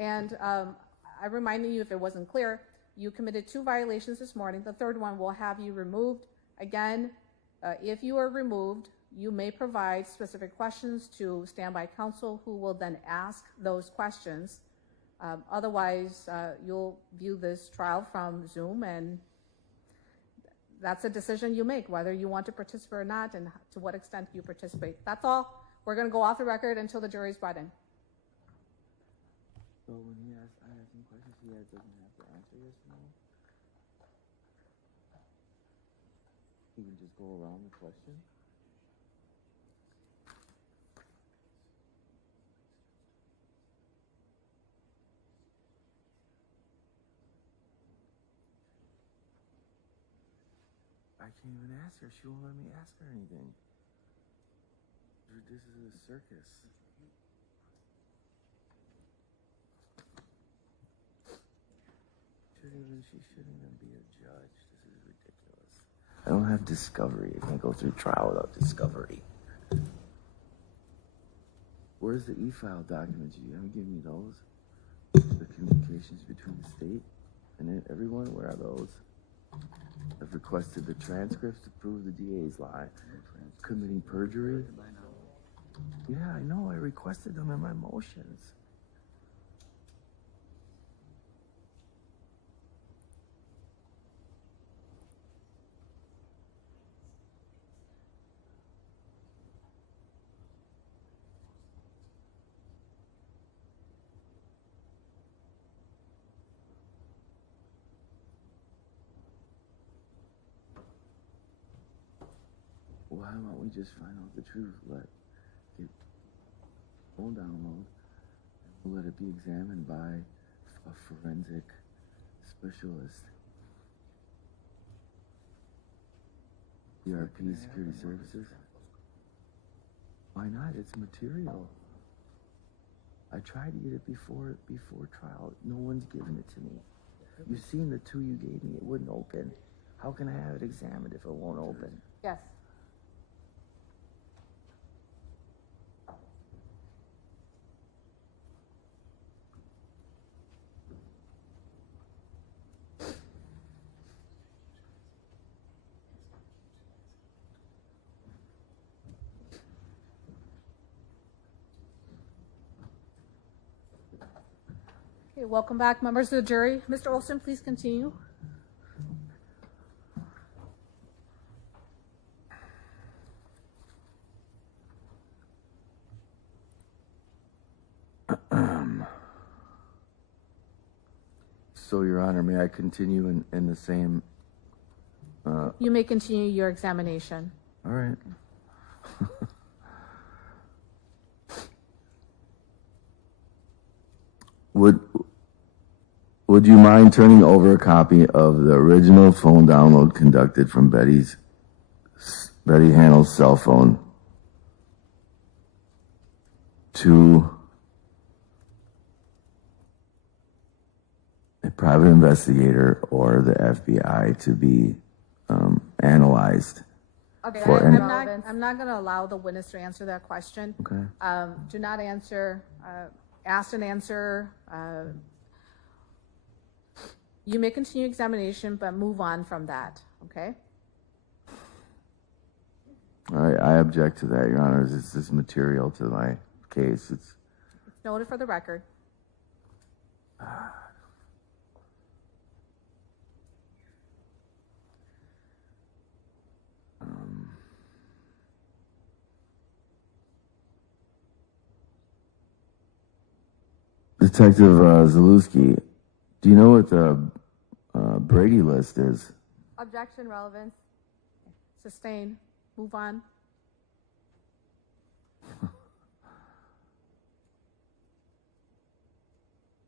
And I'm reminding you, if it wasn't clear, you committed 2 violations this morning. The third one will have you removed. Again, if you are removed, you may provide specific questions to standby counsel, who will then ask those questions. Otherwise, you'll view this trial from Zoom, and that's a decision you make, whether you want to participate or not, and to what extent you participate. That's all. We're going to go off the record until the jury's brought in. So when I ask him questions, he doesn't have to answer yes or no? He can just go around the question? I can't even ask her. She won't let me ask her anything. This is a circus. She shouldn't even be a judge. This is ridiculous. I don't have discovery. I can't go through trial without discovery. Where's the e-file documents? You haven't given me those. The communications between the state and everyone, where are those? I've requested the transcripts to prove the DA's lie. Committing perjury? Yeah, I know. I requested them in my motions. Why don't we just find out the truth? Get phone download, and we'll let it be examined by a forensic specialist. ERP Security Services? Why not? It's material. I tried to get it before trial. No one's given it to me. You've seen the two you gave me. It wouldn't open. How can I have it examined if it won't open? Yes. Okay, welcome back, members of the jury. Mr. Olson, please continue. So, Your Honor, may I continue in the same... You may continue your examination. All right. Would you mind turning over a copy of the original phone download conducted from Betty Hanel's cell phone to a private investigator or the FBI to be analyzed? Okay, For I any- have I'm not going to allow the witness to answer that question. Okay. Do not answer, ask and answer. You may continue examination, but move on from that, okay? All right, I object to that, Your Honor. This is material to my case. It's Noted for the record. Detective Zalewski, do you know what the Brady list is? Objection, relevance. Sustain. Move on.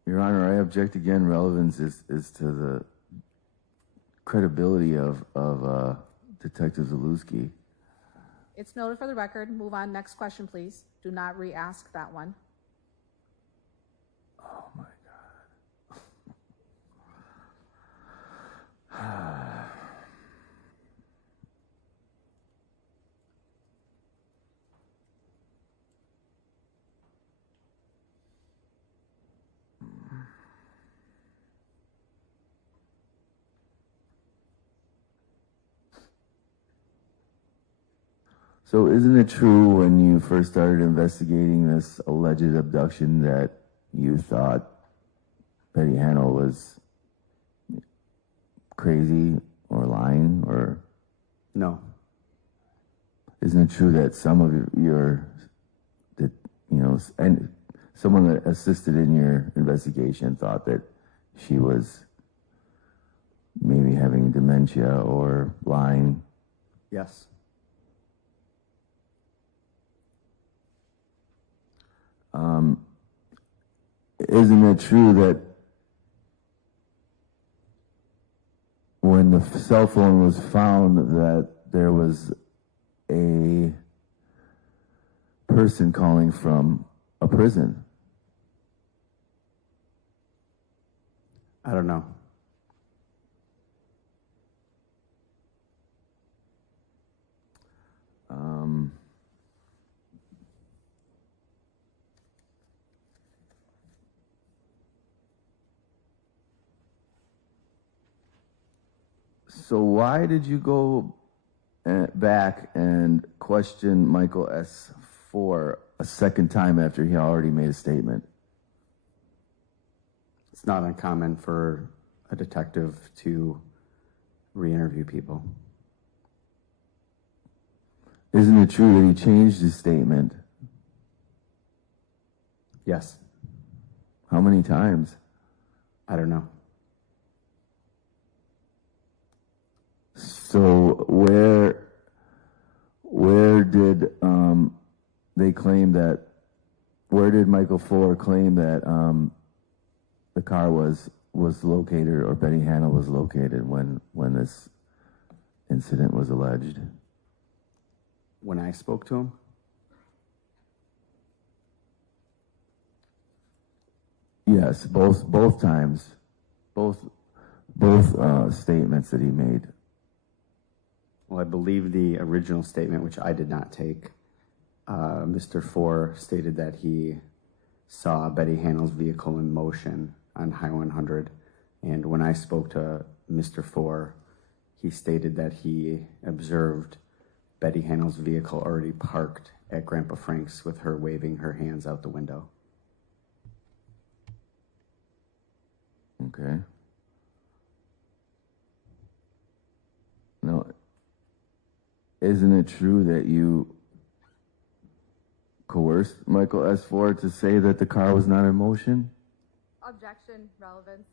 Your Honor, I object again. Relevance is to the credibility of Detective Zalewski. It's noted for the record. Move on. Next question, please. Do not re-ask that one. Oh my God. So isn't it true when you first started investigating this alleged abduction that you thought Betty Hanel was crazy or lying, or No. isn't it true that some of and someone that assisted in your investigation thought that she was maybe having dementia or lying? Yes. Isn't it true that when the cell phone was found that there was a person calling from a prison? I don't know. So why did you go back and question Michael S. for a second time after he already made a statement? It's not uncommon for a detective to re-interview people. Isn't it true that he changed his statement? Yes. How many times? I don't know. So where did they claim that? Where did Michael Four claim that the car was located, or Betty Hannah was located when this incident was alleged? When I spoke to him, Yes, both times, both statements that he made. well, I believe the original statement, which I did not take, Mr. Four stated that he saw Betty Hannah's vehicle in motion on High 100, and when I spoke to Mr. Four, he stated that he observed Betty Hannah's vehicle already parked at Grandpa Frank's with her waving her hands out the window. Okay. No, isn't it true that you coerced Michael S. Ford to say that the car was not in motion? Objection, relevance.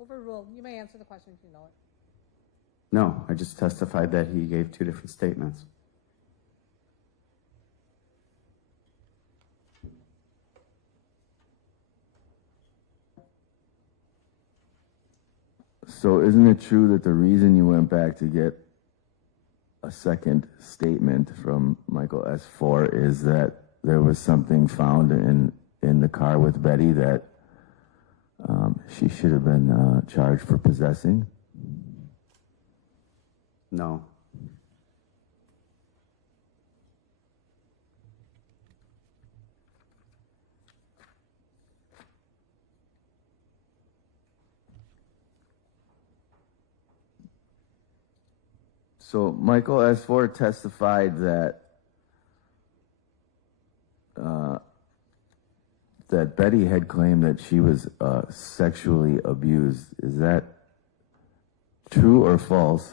Overruled. You may answer the question if you know it. No, I just testified that he gave two different statements. So isn't it true that the reason you went back to get a second statement from Michael S. Four is that there was something found in the car with Betty that she should have been charged for possessing? No. So Michael S. Ford testified that that Betty had claimed that she was sexually abused. Is that true or false?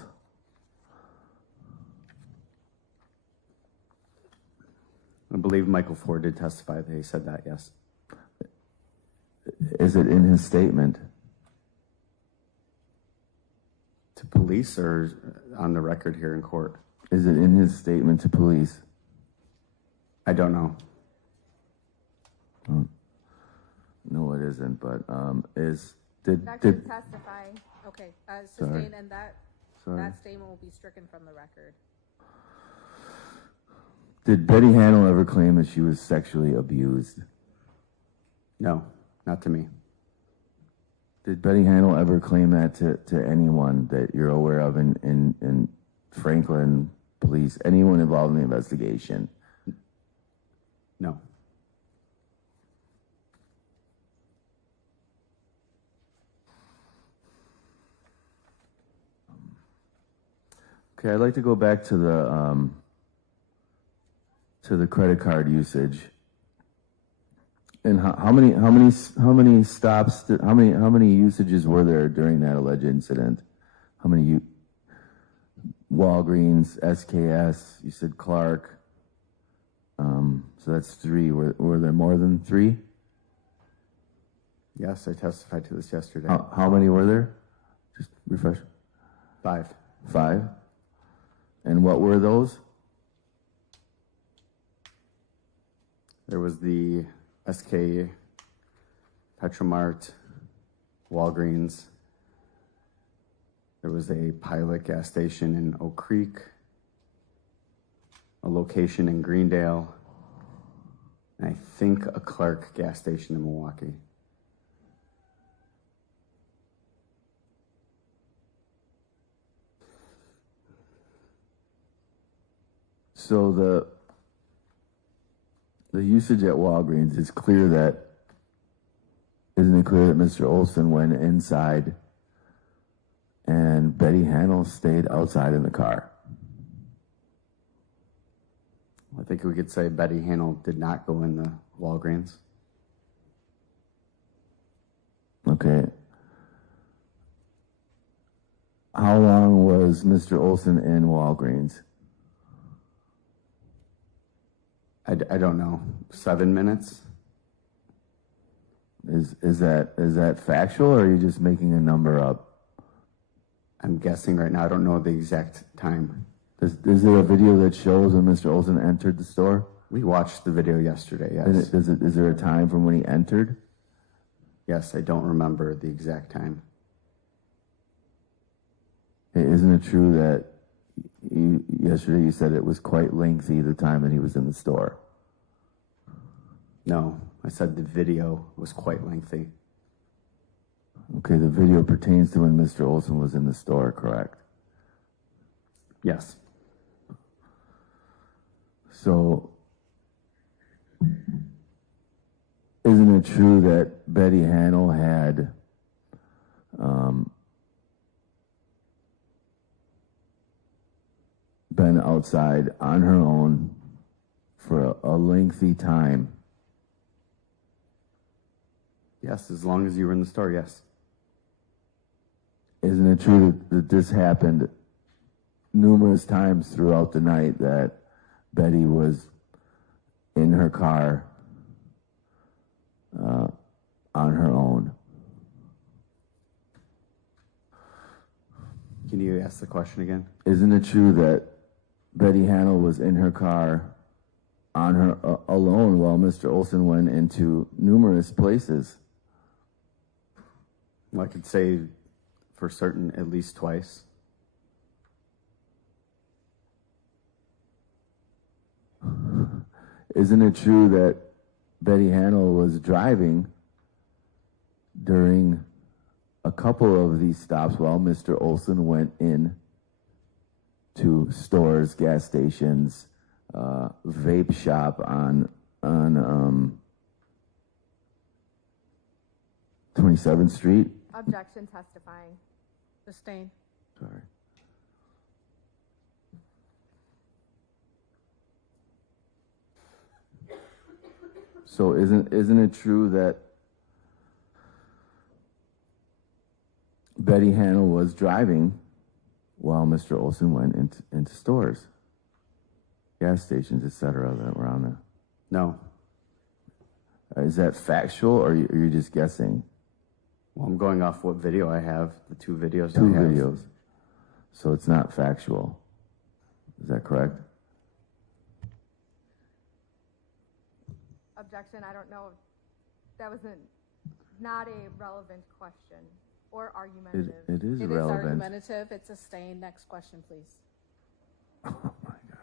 I believe Michael Ford did testify that he said that, yes. Is it in his statement? To police or on the record here in court? Is it in his statement to police? I don't know. No, it isn't, but Not just testifying. Okay, Sorry. sustained, and that Sorry. statement will be stricken from the record. Did Betty Hannah ever claim that she was sexually abused? No, not to me. Did Betty Hannah ever claim that to anyone that you're aware of in Franklin police, anyone involved in the investigation? No. Okay, I'd like to go back to the credit card usage. And how many stops? How many usages were there during that alleged incident? How many? Walgreens, SKS. You said Clark. So that's 3. Were there more than 3? Yes, I testified to this yesterday. How many were there? Just refresh. 5. 5. And what were those? There was the SK, Petromart, Walgreens. There was a Pilot gas station in Oak Creek, a location in Greendale, and I think a Clark gas station in Milwaukee. So the usage at Walgreens is clear that, isn't it clear that Mr. Olson went inside and Betty Hannell stayed outside in the car. I think we could say Betty Hannell did not go in the Walgreens. Okay. How long was Mr. Olson in Walgreens? I don't know. 7 minutes? Is that factual, or are you just making a number up? I'm guessing right now. I don't know the exact time. Is there a video that shows when Mr. Olson entered the store? We watched the video yesterday, yes. Is there a time from when he entered? Yes, I don't remember the exact time. Hey, isn't it true that yesterday you said it was quite lengthy, the time that he was in the store? No, I said the video was quite lengthy. Okay, the video pertains to when Mr. Olson was in the store, correct? Yes. So, isn't it true that Betty Hannell had been outside on her own for a lengthy time? Yes, as long as you were in the store, yes. Isn't it true that this happened numerous times throughout the night, that Betty was in her car on her own? Can you ask the question again? Isn't it true that Betty Hannell was in her car on her alone while Mr. Olson went into numerous places? Well, I could say for certain at least twice. Isn't it true that Betty Hannell was driving during a couple of these stops while Mr. Olson went in to stores, gas stations, vape shop on 27th Street? Objection, testifying. Sustain. Sorry. So isn't it true that Betty Hannell was driving while Mr. Olson went into stores, gas stations, etc. that were on there? No. Is that factual, or are you just guessing? Well, I'm going off what video I have, the two videos Two I have. videos. So it's not factual. Is that correct? Objection, I don't know. That was not a relevant question or argumentative. It is It is relevant. argumentative. It's sustained. Next question, please. Oh my God.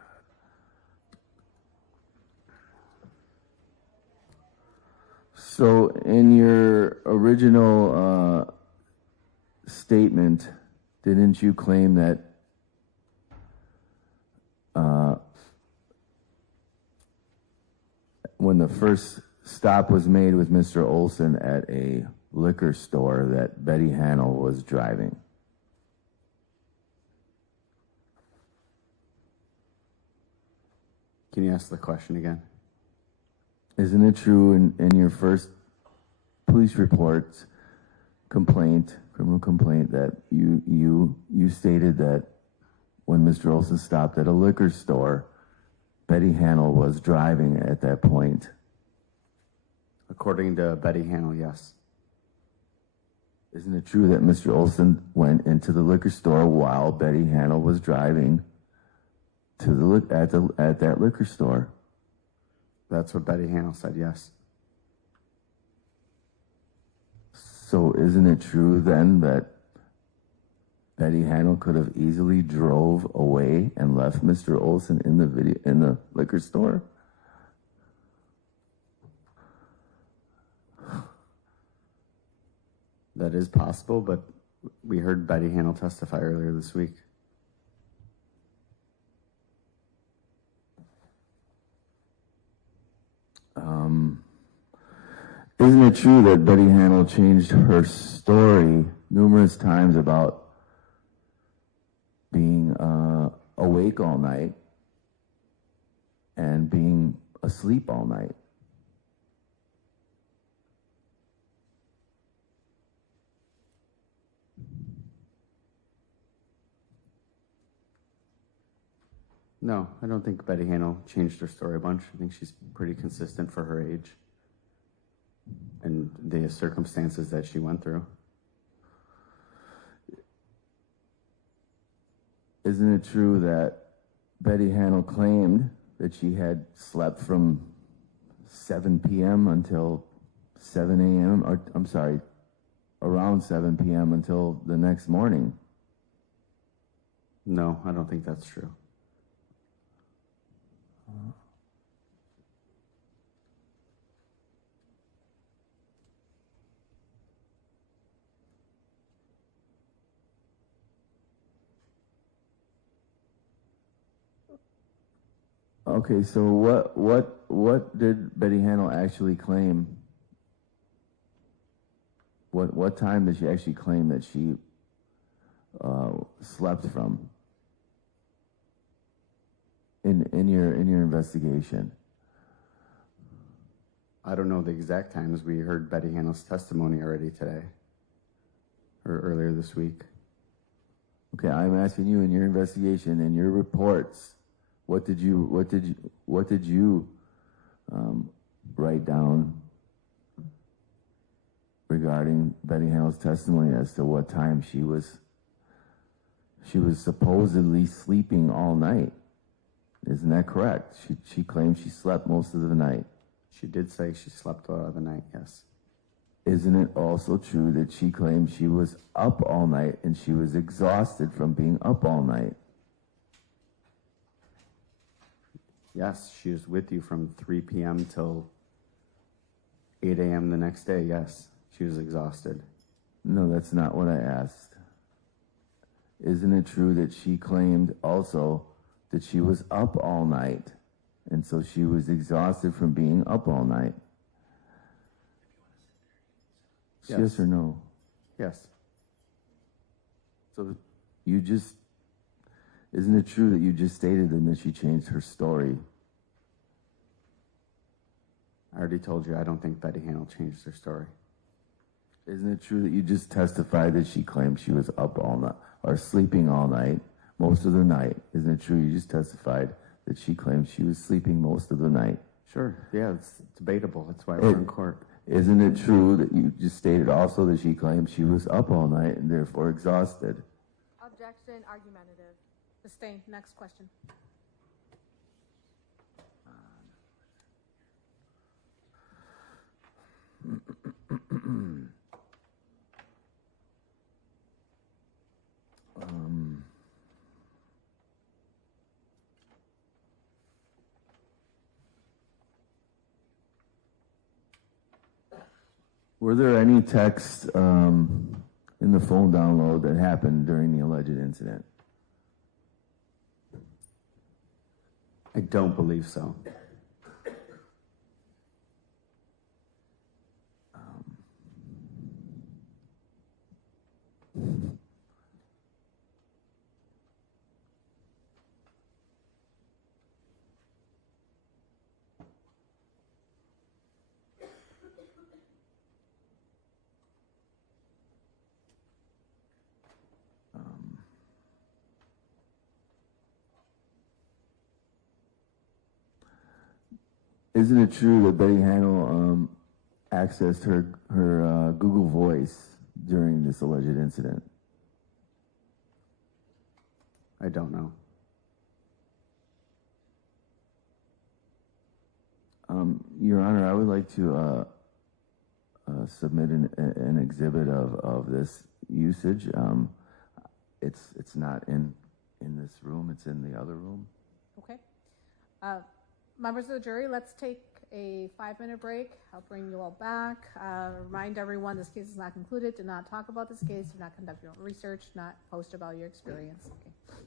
So in your original statement, didn't you claim that when the first stop was made with Mr. Olson at a liquor store, that Betty Hannell was driving? Can you ask the question again? Isn't it true in your first police report criminal complaint, that you stated that when Mr. Olson stopped at a liquor store, Betty Hannell was driving at that point? According to Betty Hannell, yes. Isn't it true that Mr. Olson went into the liquor store while Betty Hannell was driving to at that liquor store? That's what Betty Hannell said, yes. So isn't it true then that Betty Hannell could have easily drove away and left Mr. Olson in the liquor store? That is possible, but we heard Betty Hannell testify earlier this week. Isn't it true that Betty Hannell changed her story numerous times about awake all night and being asleep all night. No, I don't think Betty Hanel changed her story a bunch. I think she's pretty consistent for her age and the circumstances that she went through. Isn't it true that Betty Hanel claimed that she had slept from 7 p.m. until 7 a.m., or I'm sorry, around 7 p.m. until the next morning? No, I don't think that's true. Okay, so what did Betty Hanel actually claim? What time did she actually claim that she slept from in your investigation? I don't know the exact times. We heard Betty Hanel's testimony already today, or earlier this week. Okay, I'm asking you in your investigation, in your reports, what did you write down regarding Betty Hanel's testimony as to what time she was supposedly sleeping all night? Isn't that correct? She claimed she slept most of the night. She did say she slept all the night, yes. Isn't it also true that she claimed she was up all night and she was exhausted from being up all night? Yes, she was with you from 3 p.m. till 8 a.m. the next day, yes. She was exhausted. No, that's not what I asked. Isn't it true that she claimed also that she was up all night, and so she was exhausted from being up all night? Yes. Yes or no? Yes. So isn't it true that you just stated then that she changed her story? I already told you I don't think Betty Hanel changed her story. Isn't it true that you just testified that she claimed she was up all night or sleeping all night, most of the night? Isn't it true you just testified that she claimed she was sleeping most of the night? Sure, yeah, it's debatable. That's why we're in court. Isn't it true that you just stated also that she claimed she was up all night and therefore exhausted? Objection, argumentative. Sustained. Next question. Were there any texts in the phone download that happened during the alleged incident? I don't believe so. Isn't it true that Betty Hanel accessed her Google Voice during this alleged incident? I don't know. Your Honor, I would like to submit an exhibit of this usage. It's not in this room, it's in the other room. Okay. Members of the jury, let's take a 5-minute break. I'll bring you all back. Remind everyone this case is not concluded. Do not talk about this case. Do not conduct your own research. Do not post about your experience. Okay.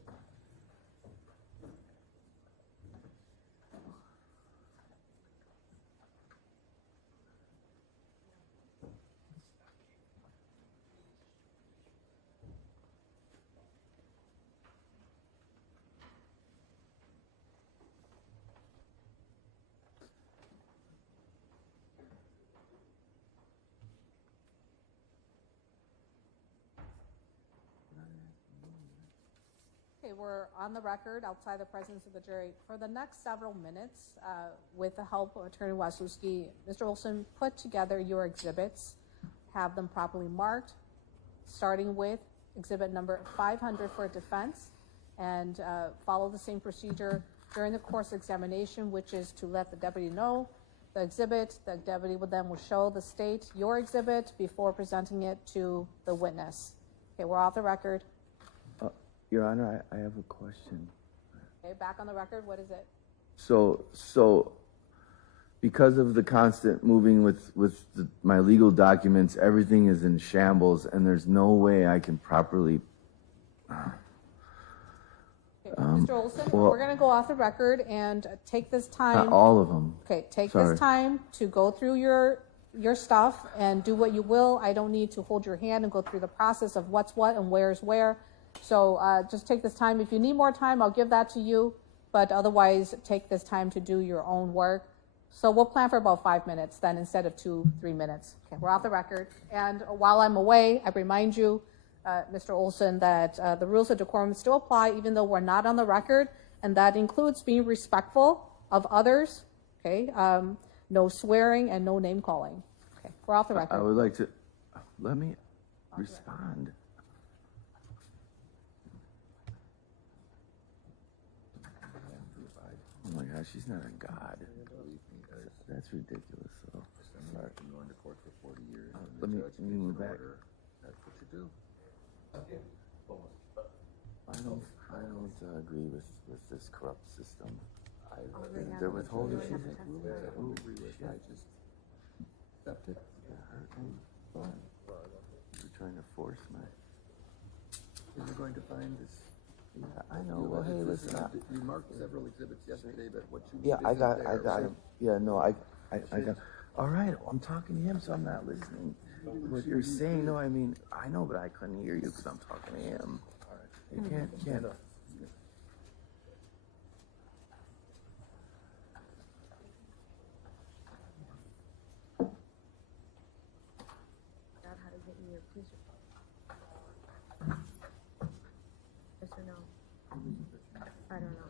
Okay, we're on the record outside the presence of the jury. For the next several minutes, with the help of Attorney Wasiewski, Mr. Olson, put together your exhibits, have them properly marked, starting with exhibit number 500 for defense, and follow the same procedure during the course of examination, which is to let the deputy know the exhibit. The deputy will then show the state your exhibit before presenting it to the witness. Okay, we're off the record. Your Honor, I have a question. Okay, back on the record, what is it? So because of the constant moving with my legal documents, everything is in shambles, and there's no way I can properly. Okay, Mr. Olson, we're going to go off the record and take this time. Not all of them. Okay, take Sorry. this time to go through your stuff and do what you will. I don't need to hold your hand and go through the process of what's what and where's where. So just take this time. If you need more time, I'll give that to you. But otherwise, take this time to do your own work. So we'll plan for about 5 minutes then instead of 2-3 minutes. Okay, we're off the record. And while I'm away, I remind you, Mr. Olson, that the rules of decorum still apply even though we're not on the record. And that includes being respectful of others. Okay, no swearing and no name calling. Okay, we're off the record. I would like to, let me respond. Oh my gosh, she's not a god. That's ridiculous, though. Sorry. I've been going to court for 40 years. Let me move back. That's what you do. I don't agree with this corrupt system. They're withholding. She's like, I don't agree with it. I just accept it. You're trying to force my. You're going to find this. Yeah, I know. Well, hey, listen. You marked several exhibits yesterday, but what you Yeah, need I isn't got there. him. Yeah, no, I got. All right, I'm talking to him, so I'm not listening. What you're saying, no, I mean, I know, but I couldn't hear you because I'm talking to him. You can't. Out how to get you your police report. Yes or no? I don't know.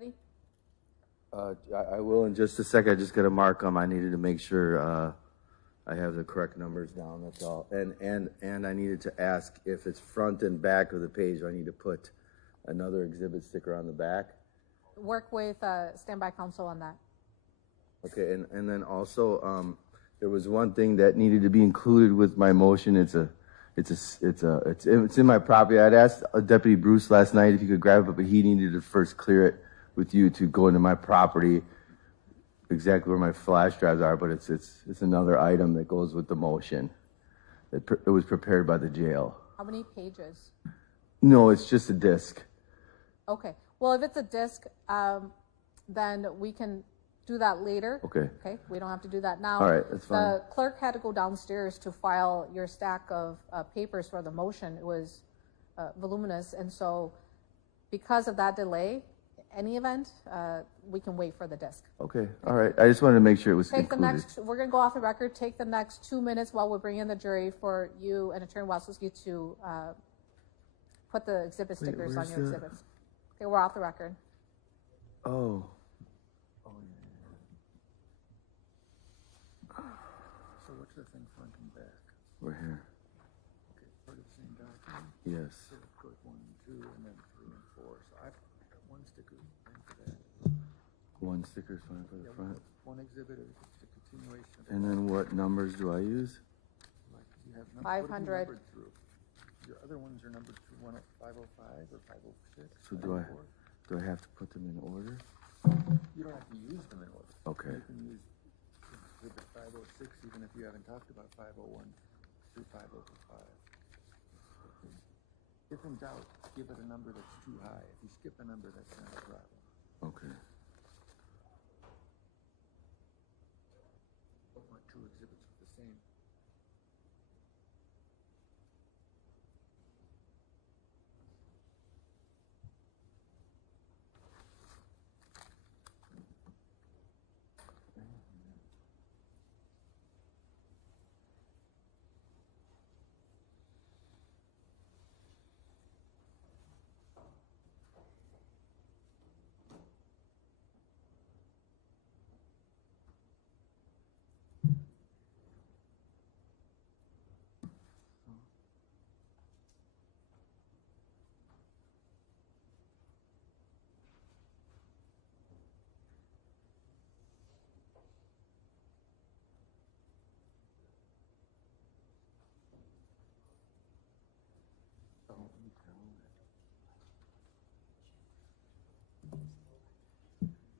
Ready? I will in just a second. I just got to mark them. I needed to make sure I have the correct numbers down. That's all. And I needed to ask if it's front and back of the page. I need to put another exhibit sticker on the back. Work with standby counsel on that. Okay, and then also there was one thing that needed to be included with my motion. It's in my property. I'd asked Deputy Bruce last night if he could grab it, but he needed to first clear it with you to go into my property, exactly where my flash drives are. But it's another item that goes with the motion. It was prepared by the jail. How many pages? No, it's just a disc. Okay. Well, if it's a disc, then we can do that later. Okay. Okay. We don't have to do that now. All right, that's fine. The clerk had to go downstairs to file your stack of papers for the motion. It was voluminous, and so because of that delay, any event, we can wait for the disc. Okay. All right. I just wanted to make sure it was Take the included. we're going to go off the record. Take the next 2 minutes while we're bringing in the jury for you and Attorney Wasilewski to put the exhibit stickers on your exhibits. Okay, we're off the record. Oh. So what's the thing front and back? We're here. Okay, part of the same document? Yes. So put 1, 2, and then 3 and 4. So I've got one sticker fine for that. One sticker's fine for the Yeah, front. one exhibit is just a continuation of And then what numbers do I use? like you have 500. What have you numbered through? Your other ones are numbered through 505 or 506. So do I have to put them in order? You don't have to use them in order. Okay. You can use exhibit 506 even if you haven't talked about 501 through 505. If in doubt, give it a number that's too high. If you skip a number, that's not a problem. Okay. Don't want two exhibits with the same.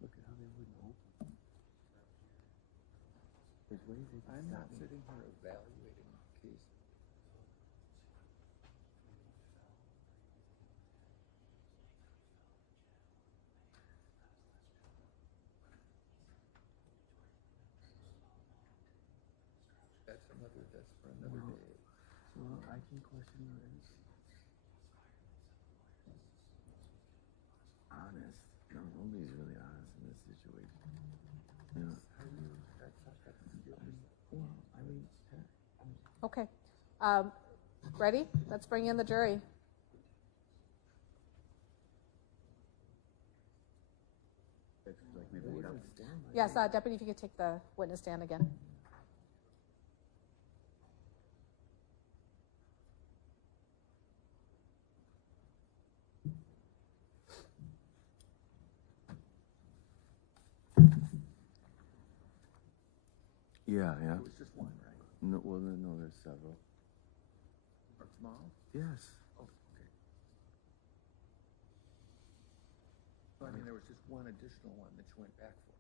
Look at how they wouldn't open. There's ways they can I'm not stop it. sitting here evaluating the case. That's for another day. Well, I can question your innocence. Honest. No, nobody's really honest in this situation. You know, well, I mean, Okay. Ready? Let's bring in the jury. like maybe we don't stand like Yes, Deputy, if you could take the witness stand again. Yeah. It was just one, right? No, well, no, there's several. Or small? Yes. Oh, okay. So, I mean, there was just one additional one that you went back for.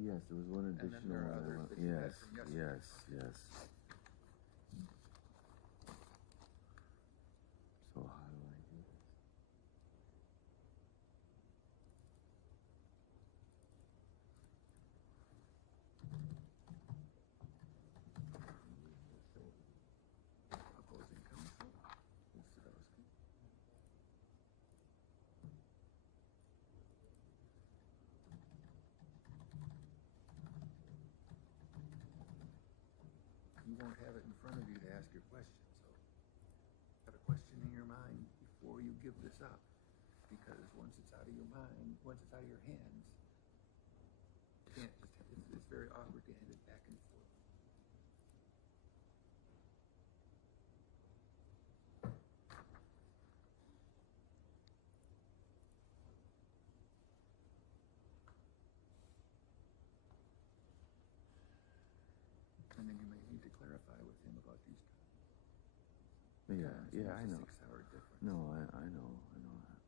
Yes, there was one then additional there are one. others that you had Yes, from yesterday. yes. So how do I do this? Opposing counsel, Mr. Dowski. You won't have it in front of you to ask your question, so have a question in your mind before you give this up. because once it's out of your mind, once it's out of your hands, you can't just, it's very awkward to hand it back and forth. And then you may need to clarify with him about these. Yeah, I know. 6 hour difference. No, I know that.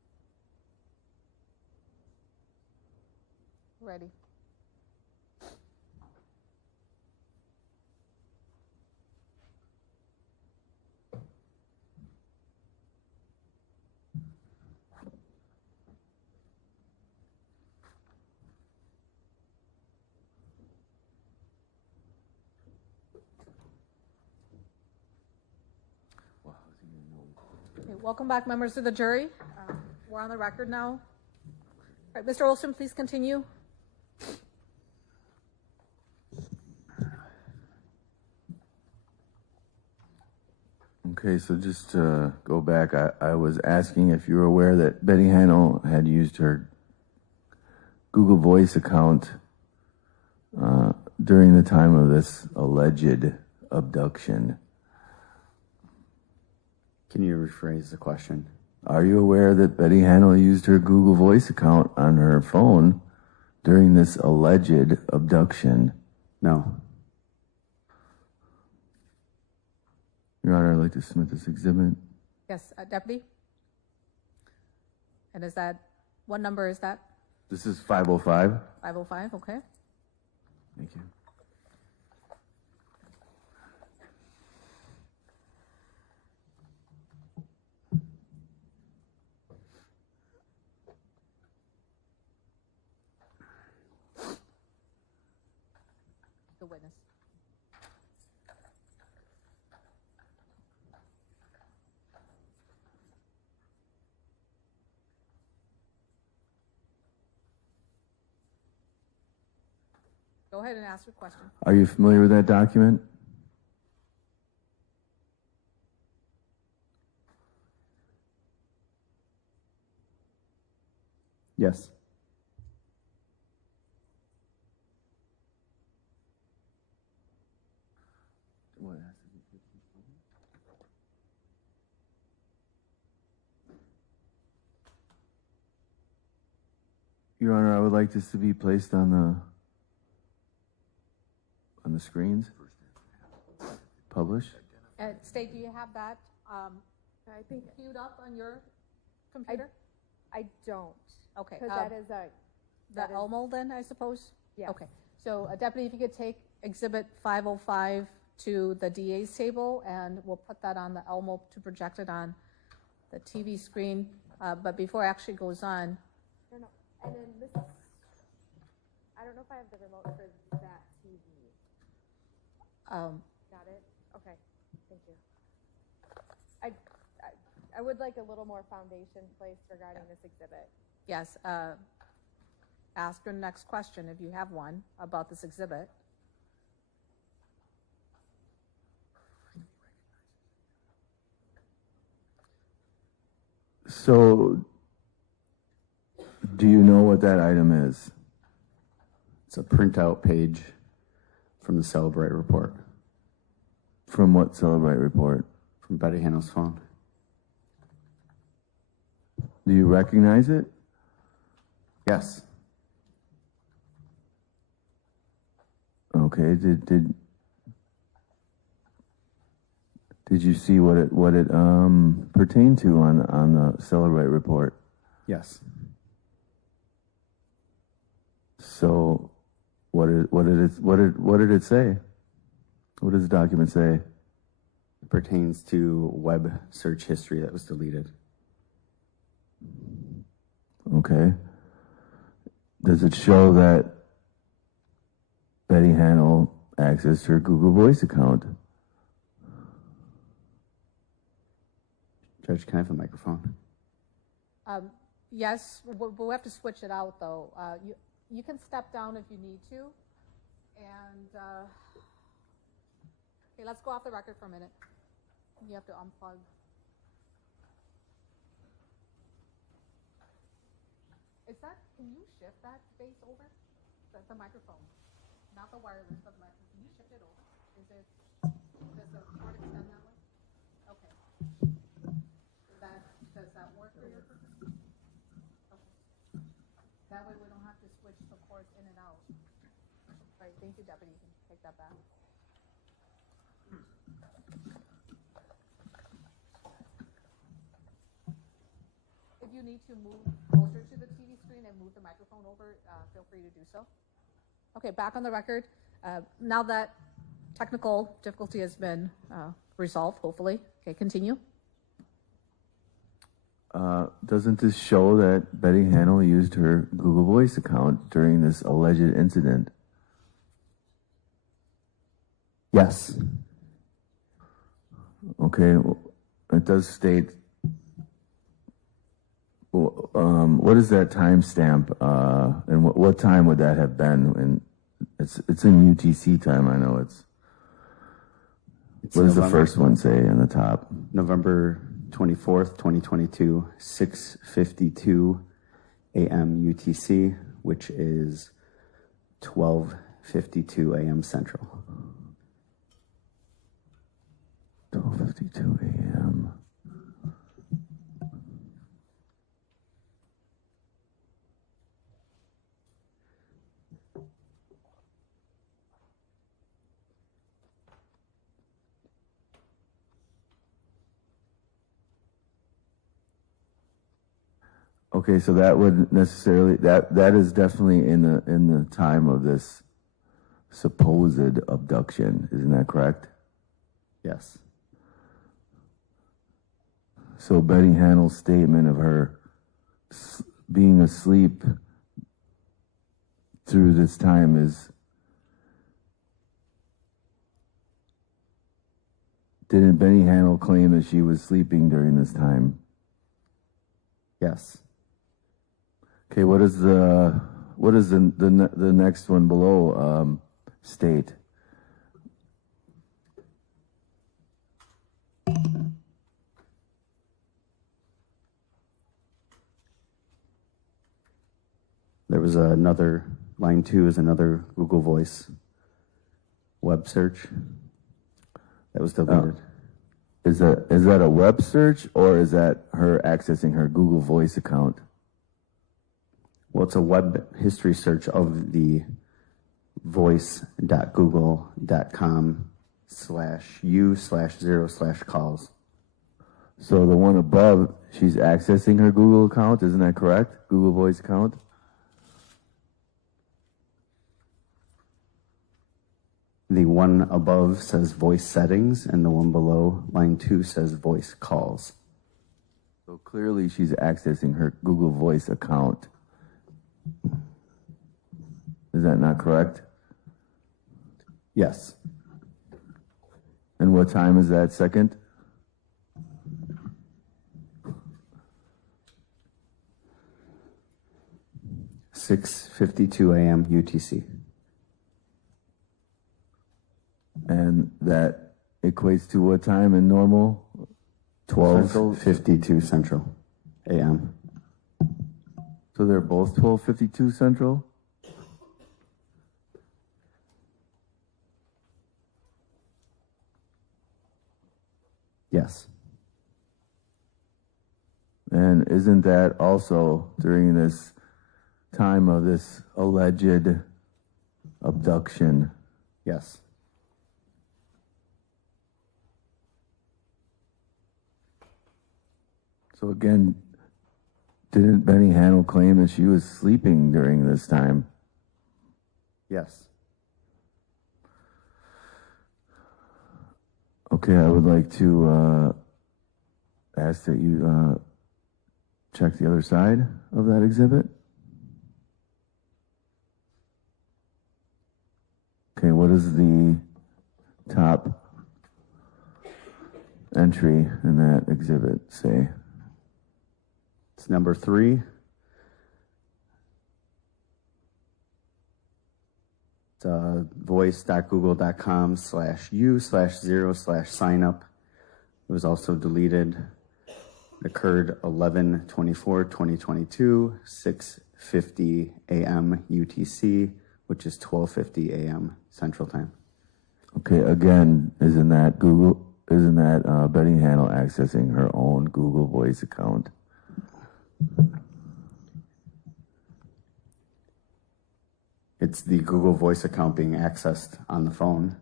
Ready. Wow, how's he gonna know? Okay, welcome back, members of the jury. We're on the record now. All right, Mr. Olson, please continue. Okay, so just to go back, I was asking if you were aware that Betty Hanel had used her Google Voice account during the time of this alleged abduction. Can you rephrase the question? Are you aware that Betty Hanel used her Google Voice account on her phone during this alleged abduction? No. Your Honor, I'd like to submit this exhibit. Yes, Deputy? And is that, what number is that? This is 505. 505, okay. Thank you. The witness. Go ahead and ask your question. Are you familiar with that document? Yes. Your Honor, I would like this to be placed on the screens. Publish. State, do you have that I think queued up on your computer? I don't. Okay. Because that is a. The Elmo then, I suppose? Yeah. Okay. So, Deputy, if you could take Exhibit 505 to the DA's table, and we'll put that on the Elmo to project it on the TV screen. But before it actually goes on, No. And then this. I don't know if I have the remote for that TV. Got it? Okay. Thank you. I would like a little more foundation placed regarding this exhibit. yes, ask your next question if you have one about this exhibit. So, do you know what that item is? It's a printout page from the Celebrate report. From what Celebrate report? From Betty Hanel's phone. Do you recognize it? Yes. Okay. Did you see what it pertained to on the Celebrate report? Yes. So, what did it say? What does the document say? It pertains to web search history that was deleted. Okay. Does it show that Betty Hanel accessed her Google Voice account? Judge, can I have the microphone? Yes, we'll have to switch it out though. You can step down if you need to. And, okay, let's go off the record for a minute. You have to unplug. Is that, can you shift that base over? The microphone, not the wireless, but the microphone. Can you shift it over? Is it, does the cord extend that way? Okay. Does that work for your purpose? Okay. That way we don't have to switch the cords in and out. All right, thank you, Deputy. You can take that back. If you need to move closer to the TV screen and move the microphone over, feel free to do so. Okay, back on the record. Now that technical difficulty has been resolved, hopefully. Okay, continue. Doesn't this show that Betty Hannell used her Google Voice account during this alleged incident? Yes. Okay, it does state. What is that timestamp? And what time would that have been? And it's in UTC time. I know it's what does the first one say on the top? November 24th, 2022, 6:52 a.m. UTC, which is 12:52 a.m. Central. 12:52 a.m. Okay, so that would necessarily that is definitely in the time of this supposed abduction, isn't that correct? Yes. So Betty Hannell's statement of her being asleep through this time is, didn't Betty Hannell claim that she was sleeping during this time? Yes. Okay, what is the next one below state? There was another, line 2 is another Google Voice web search that was deleted. Is that a web search, or is that her accessing her Google Voice account? Well, it's a web history search of the voice.google.com/u/0/calls. So the one above, she's accessing her Google account, isn't that correct? Google Voice account? The one above says voice settings, and the one below, line 2, says voice calls. So clearly she's accessing her Google Voice account. Is that not correct? Yes. And what time is that second? (6:52 a.m. UTC). And that equates to what time in normal? 12:52 Central a.m. So they're both 12:52 Central? Yes. And isn't that also during this time of this alleged abduction? Yes. So again, didn't Benny Hannell claim that she was sleeping during this time? Yes. Okay, I would like to ask that you check the other side of that exhibit. Okay, what does the top entry in that exhibit say? It's number 3. It's voice.google.com/u/0/signup. It was also deleted. It occurred 11/24/2022, 6:50 a.m. UTC, which is 12:50 a.m. Central Time. Okay, again, isn't that Betty Handel accessing her own Google Voice account? It's the Google Voice account being accessed on the phone.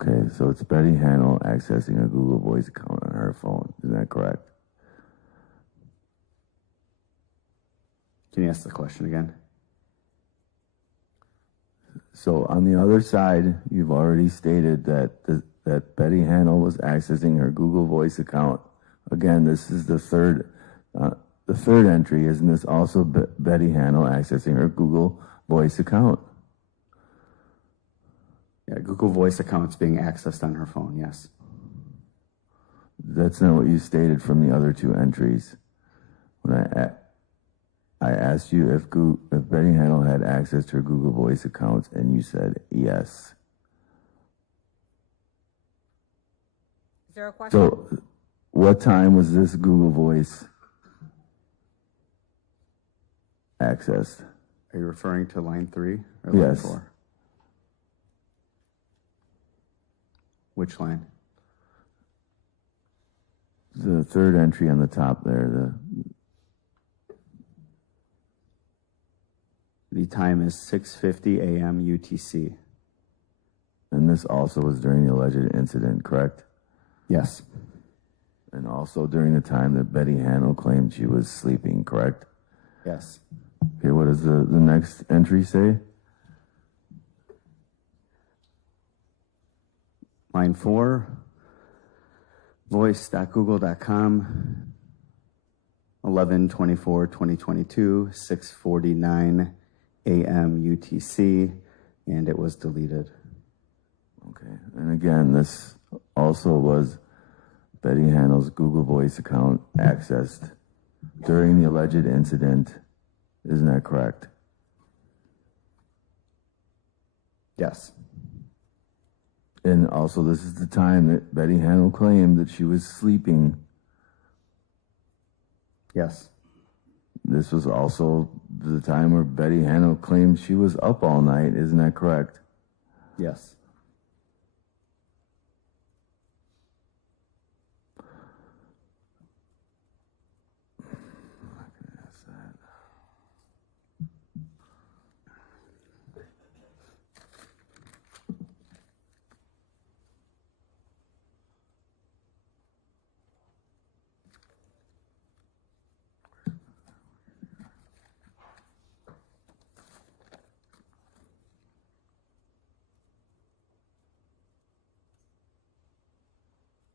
Okay, so it's Betty Handel accessing a Google Voice account on her phone. Is that correct? Can you ask the question again? So on the other side, you've already stated that Betty Handel was accessing her Google Voice account. Again, this is the third entry. Isn't this also Betty Handel accessing her Google Voice account? Yeah, Google Voice account's being accessed on her phone, yes. That's not what you stated from the other two entries. When I asked you if Betty Handel had access to her Google Voice accounts, and you said yes. Is there a question? So, what time was this Google Voice accessed? Are you referring to line 3 or line Yes. 4? Which line? The third entry on the top there. The time is 6:50 a.m. UTC. And this also was during the alleged incident, correct? Yes. And also during the time that Betty Handel claimed she was sleeping, correct? Yes. Okay, what does the next entry say? Line 4, voice.google.com, 11/24/2022, 6:49 a.m. UTC, and it was deleted. Okay, and again, this also was Betty Handel's Google Voice account accessed during the alleged incident. Isn't that correct? Yes. And also, this is the time that Betty Handel claimed that she was sleeping. Yes. This was also the time where Betty Handel claimed she was up all night. Isn't that correct? Yes.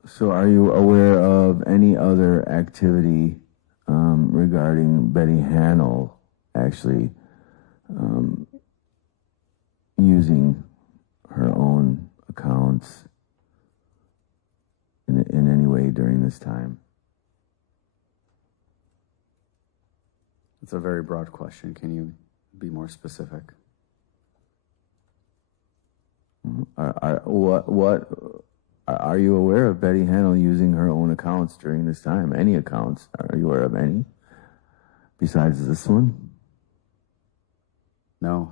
So are you aware of any other activity regarding Betty Handel actually using her own accounts in any way during this time? It's a very broad question. Can you be more specific? Are you aware of Betty Handel using her own accounts during this time? Any accounts? Are you aware of any besides this one? No.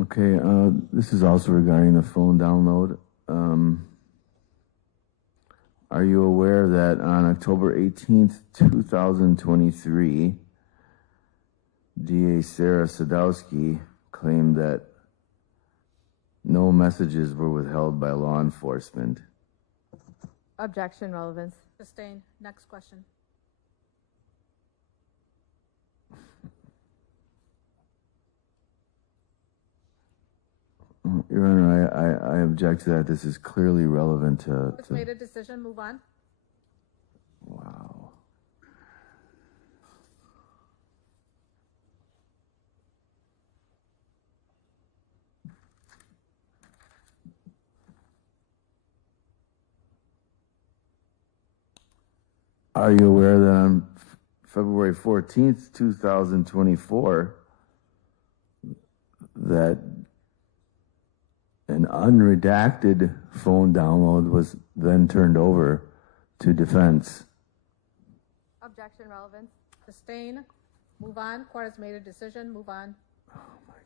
Okay, this is also regarding the phone download. Are you aware that on October 18th, 2023, DA Sarah Sadowski claimed that no messages were withheld by law enforcement? Objection, relevance. Sustained. Next question. Your Honor, I object to that. This is clearly relevant to. It's made a decision, move on. Wow. Are you aware that on February 14th, 2024, that an unredacted phone download was then turned over to defense? Objection, relevance. Sustain, move on. Court has made a decision, move on. Oh my God.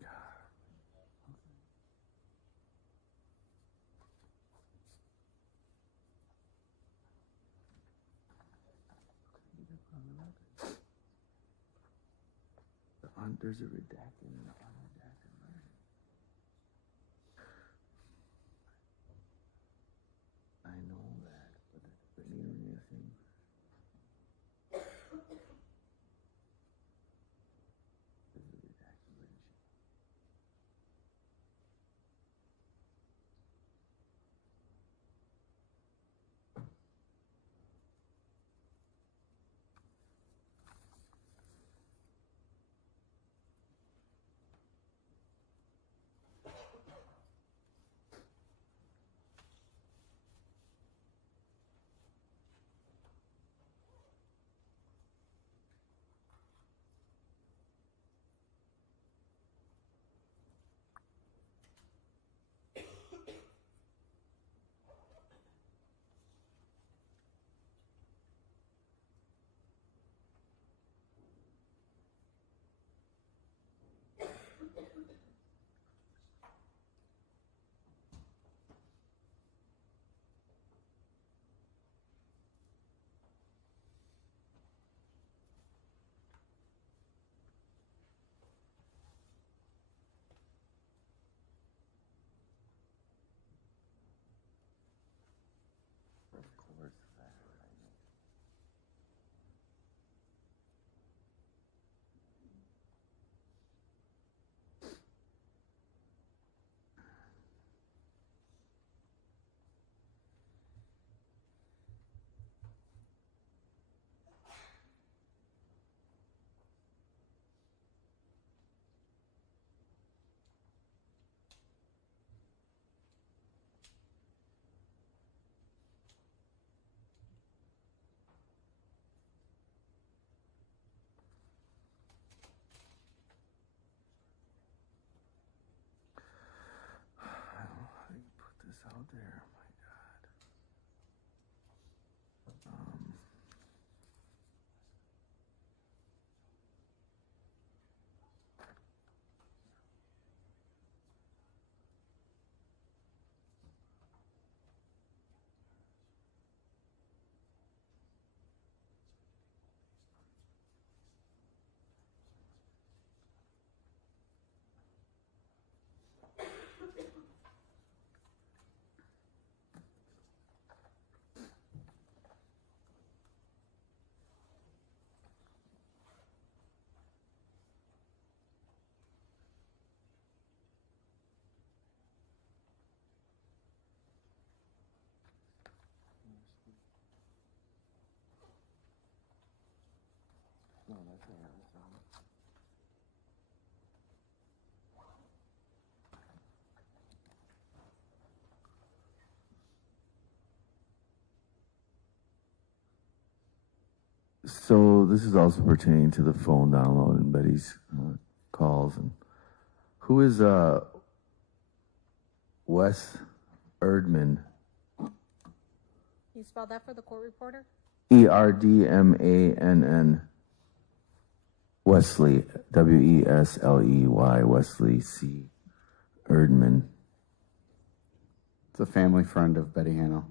There's a redacted and an unredacted version. I know that, but you know anything? There's a redacted version. Out there, my God. No, that's all right. That's all right. So this is also pertaining to the phone download and Betty's calls. And who is Wes Erdman? Can you spell that for the court reporter? Erdmann. Wesley, Wesley, Wesley C. Erdman. It's a family friend of Betty Hanno.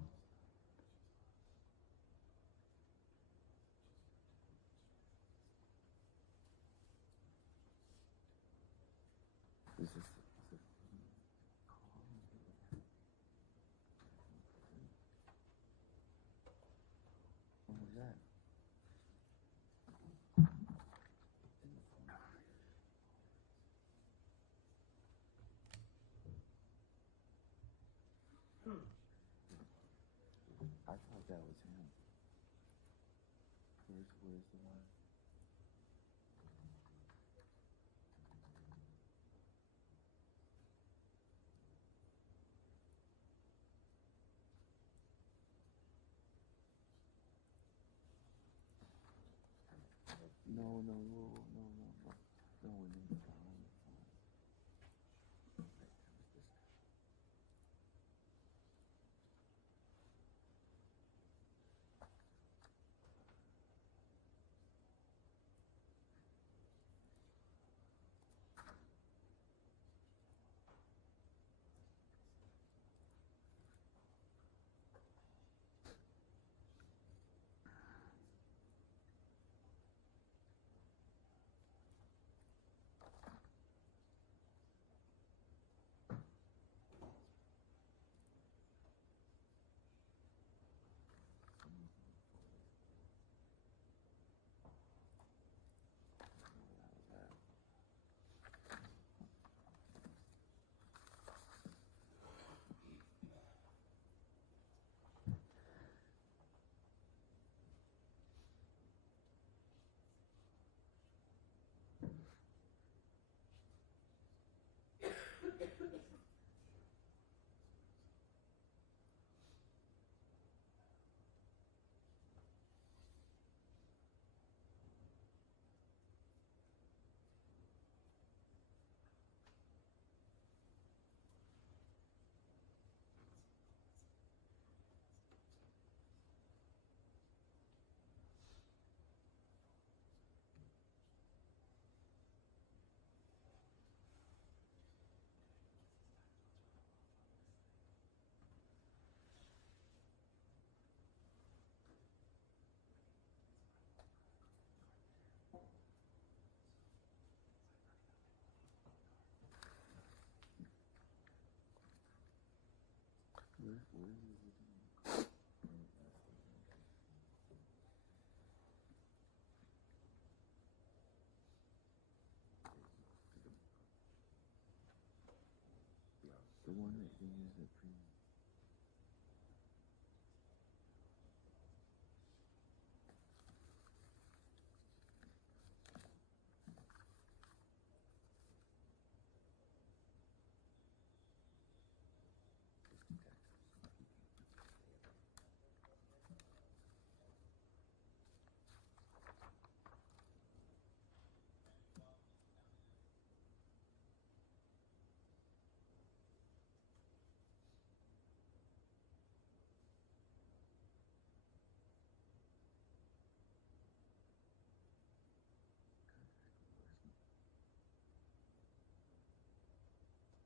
where's the one? No. No, we need to follow it. The one that you use at premium.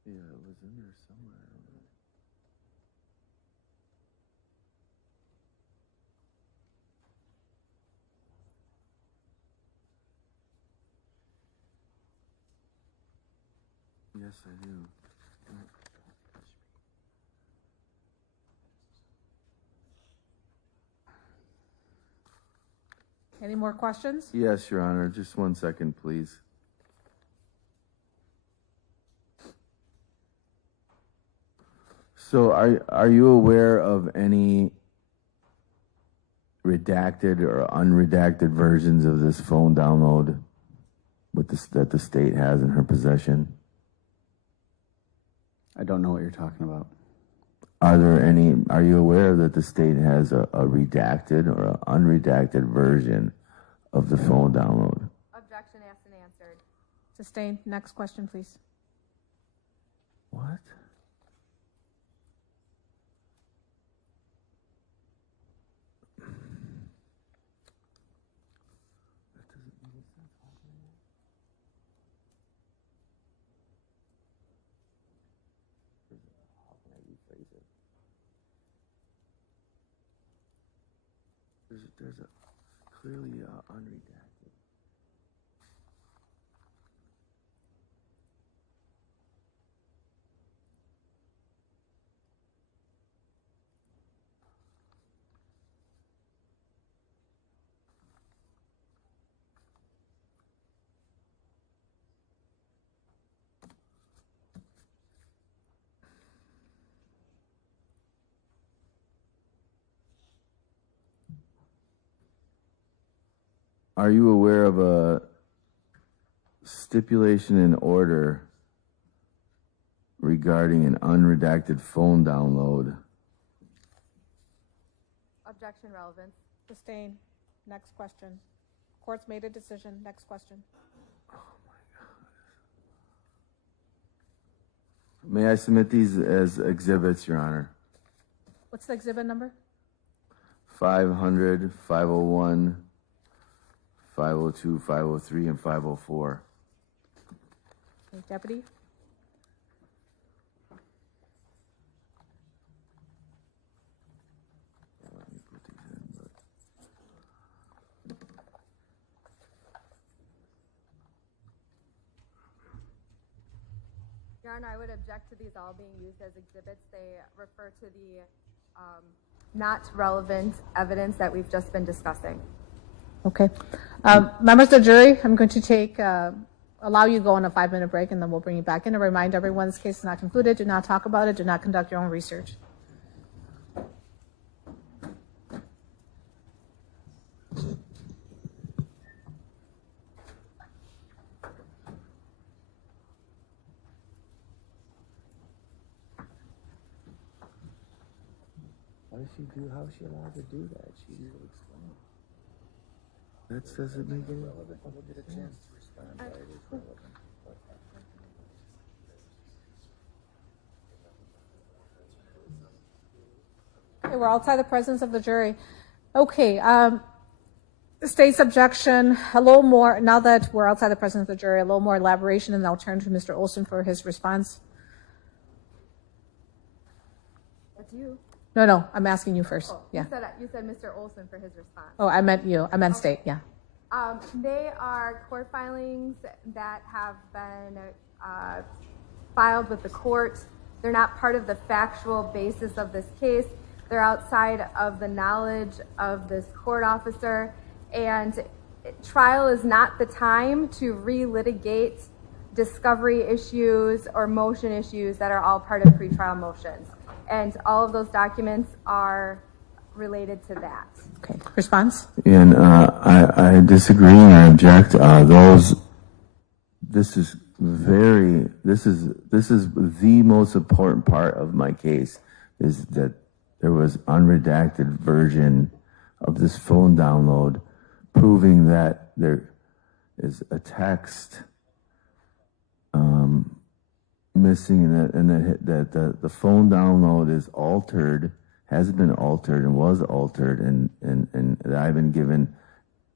Yeah, it was in there somewhere. Yes, I do. Any more questions? Yes, Your Honor. Just 1 second, please. So are you aware of any redacted or unredacted versions of this phone download that the state has in her possession? I don't know what you're talking about. Are you aware that the state has a redacted or an unredacted version of the phone download? Objection asked and answered. Sustained. Next question, please. What? That doesn't make any sense. How can I rephrase it? There's a clearly unredacted. are you aware of a stipulation in order regarding an unredacted phone download? Objection relevant. Sustained. Next question. Court's made a decision. Next question. May I submit these as exhibits, Your Honor? What's the exhibit number? 500, 501, 502, 503, and 504. Okay, Deputy? Let me put these in, but... Your Honor, I would object to these all being used as exhibits. They refer to the not relevant evidence that we've just been discussing. Okay. Members of the jury, I'm going to allow you to go on a 5-minute break, and then we'll bring you back in and remind everyone this case is not concluded. Do not talk about it. Do not conduct your own research. How is she allowed to do that? She needs to explain. That doesn't make any relevant. We'll get a chance to respond. Why it is relevant. Okay, we're outside the presence of the jury. Okay, the state's objection, a little more, now that we're outside the presence of the jury, a little more elaboration, and I'll turn to Mr. Olson for his response. That's you. No, I'm asking you first. Oh, Yeah. You said Mr. Olson for his response. Oh, I meant you. I meant state, yeah. They are court filings that have been filed with the court. They're not part of the factual basis of this case. They're outside of the knowledge of this court officer. And trial is not the time to relitigate discovery issues or motion issues that are all part of pretrial motions. And all of those documents are related to that. Okay, response? And I disagree and I object. This is the most important part of my case, is that there was unredacted version of this phone download proving that there is a text missing, and that the phone download is altered, has been altered, and was altered, and that I've been given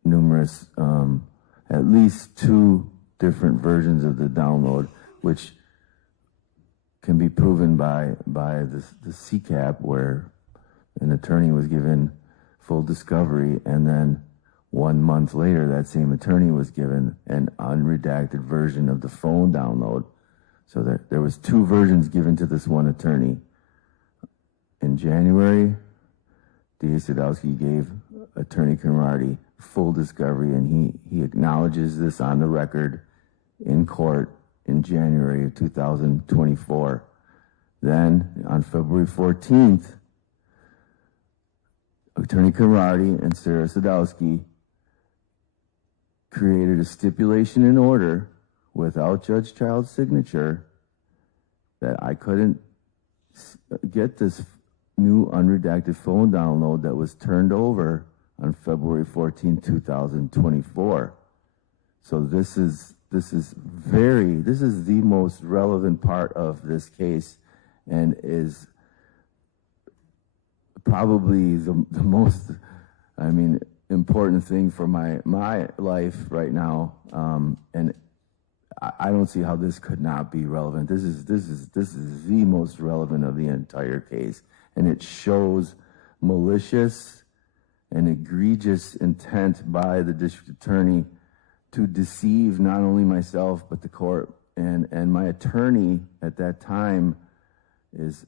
numerous, at least 2 different versions of the download, which can be proven by the CCAP, where an attorney was given full discovery, and then 1 month later, that same attorney was given an unredacted version of the phone download. So that there was 2 versions given to this one attorney. In January, D.A. Sadowski gave Attorney Conradi full discovery, and he acknowledges this on the record in court in January of 2024. Then, on February 14th, Attorney Conradi and Sarah Sadowski created a stipulation in order without Judge Child's signature that I couldn't get this new unredacted phone download that was turned over on February 14, 2024. So this is the most relevant part of this case, and is probably the most, important thing for my life right now. And I don't see how this could not be relevant. This is the most relevant of the entire case, and it shows malicious and egregious intent by the district attorney to deceive not only myself but the court, and my attorney at that time is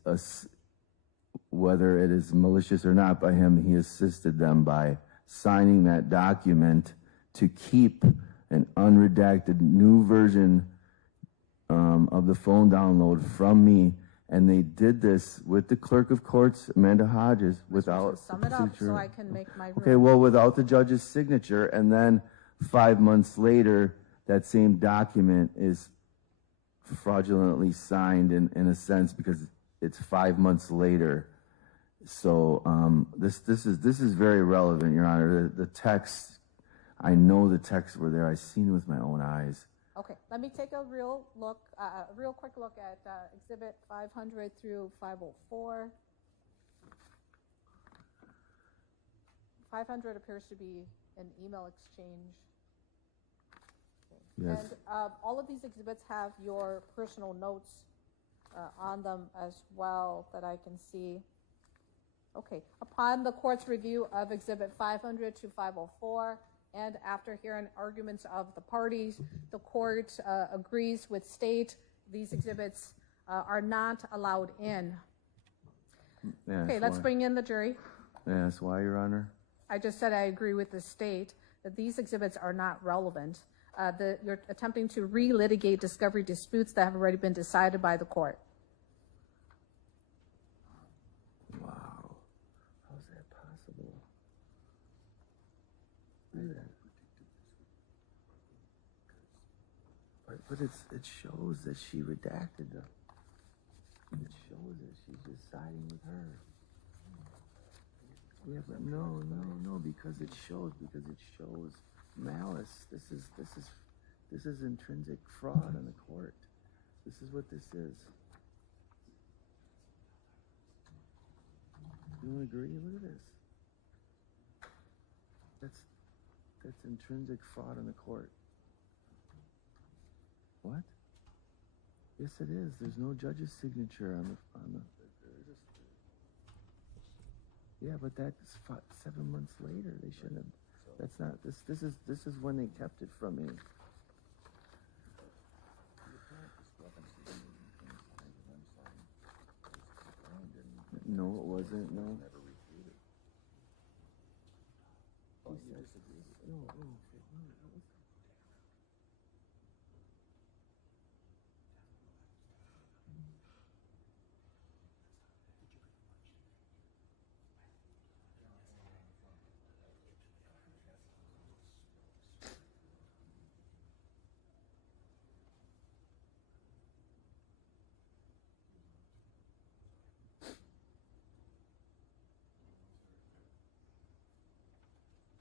whether it is malicious or not by him, he assisted them by signing that document to keep an unredacted new version of the phone download from me, and they did this with the clerk of courts, Amanda Hodges, without Sum it up so I can make my Okay, well, without the judge's signature, and then 5 months later, that same document is fraudulently signed in a sense because it's 5 months later. So this is very relevant, Your Honor. The text, I know the texts were there. I've seen it with my own eyes. Okay, let me take a real quick look at Exhibit 500 through 504. 500 appears to be an email exchange. Yes. And all of these exhibits have your personal notes on them as well that I can see. Okay, upon the court's review of Exhibit 500 to 504, and after hearing arguments of the parties, the court agrees with state these exhibits are not allowed in. Yeah, Okay, let's bring in the jury. Yeah, that's why, Your Honor. I just said I agree with the state that these exhibits are not relevant. You're attempting to relitigate discovery disputes that have already been decided by the court. Wow. How is that possible? Look at that. But it shows that she redacted them. It shows that she's just siding with her. Yeah, but no, because it shows malice. This is intrinsic fraud on the court. This is what this is. You don't agree? Look at this. That's intrinsic fraud on the court. What? Yes, it is. There's no judge's signature on the. Yeah, but that's 7 months later. They shouldn't have. That's not. This is when they kept it from me. No, it wasn't. No.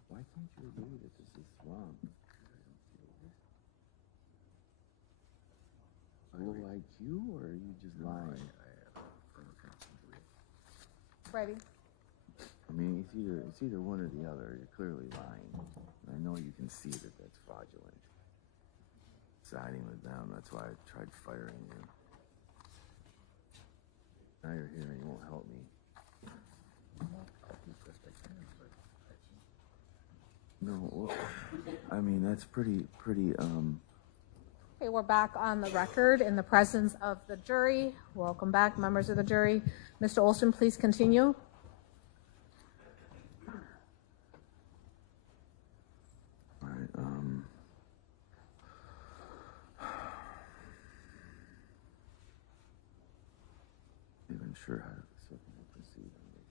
Why can't you agree that this is wrong? I don't like you, or are you just lying? Ready? I mean, it's either one or the other. You're clearly lying. I know you can see that that's fraudulent. Siding with them. That's why I tried firing you. Now you're here and you won't help me. No, well, I mean, that's pretty. Okay, we're back on the record in the presence of the jury. Welcome back, members of the jury. Mr. Olson, please continue. All right, even sure how to proceed on this.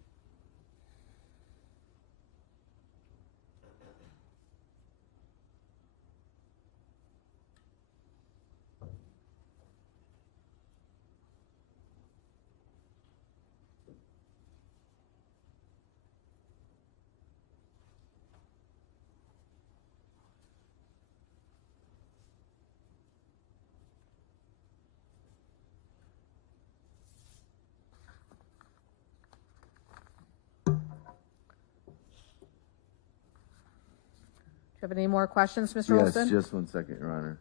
Do you have any more questions, Mr. Yes, Olson? just 1 second, Your Honor.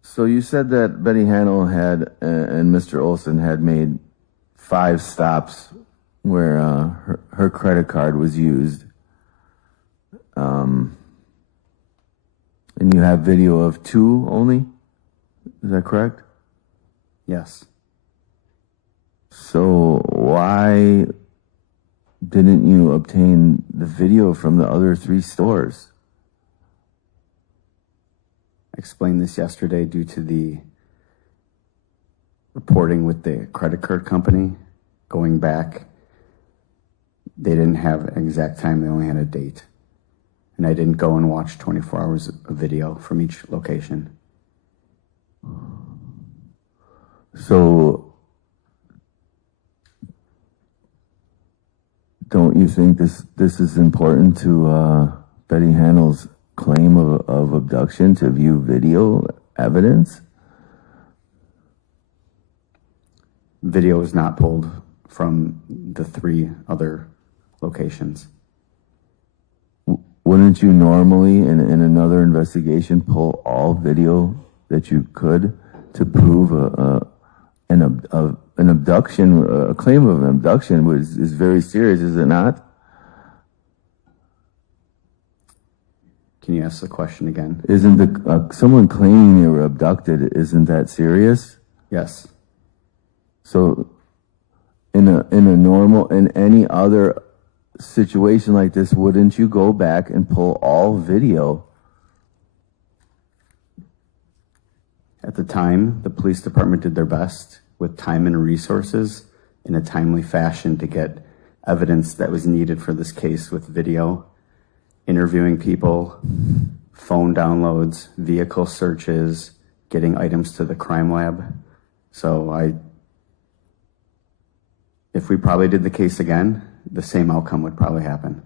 So you said that Betty Hanel had and Mr. Olson had made 5 stops where her credit card was used. And you have video of 2 only? Is that correct? Yes. So why didn't you obtain the video from the other 3 stores? I explained this yesterday due to the reporting with the credit card company going back. They didn't have an exact time, they only had a date. And I didn't go and watch 24 hours of video from each location. So, don't you think this is important to Betty Handel's claim of abduction, to view video evidence? Video was not pulled from the 3 other locations. Wouldn't you normally, in another investigation, pull all video that you could to prove an abduction? A claim of an abduction is very serious, is it not? Can you ask the question again? Isn't someone claiming they were abducted, isn't that serious? Yes. So, in any other situation like this, wouldn't you go back and pull all video? At the time, the police department did their best with time and resources in a timely fashion to get evidence that was needed for this case with video, interviewing people, phone downloads, vehicle searches, getting items to the crime lab. So if we probably did the case again, the same outcome would probably happen.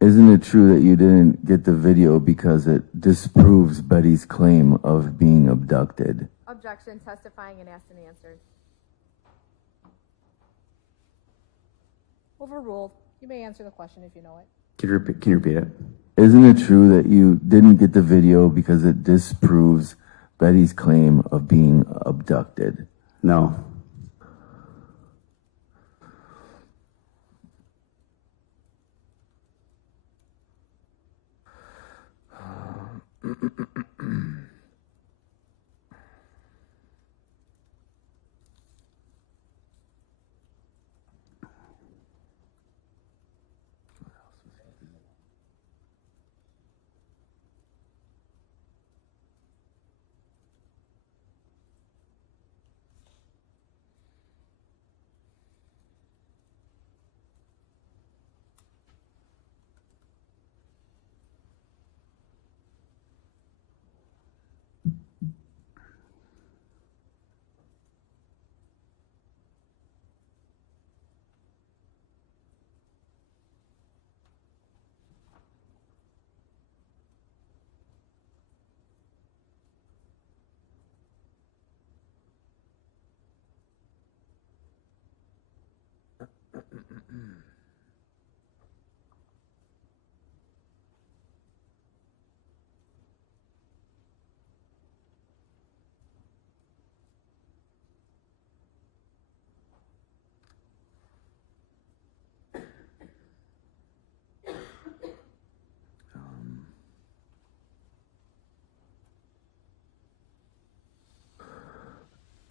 Isn't it true that you didn't get the video because it disproves Betty's claim of being abducted? Objection, testifying and asked and answered. Overruled. You may answer the question if you know it. Can you repeat it? Isn't it true that you didn't get the video because it disproves Betty's claim of being abducted? No.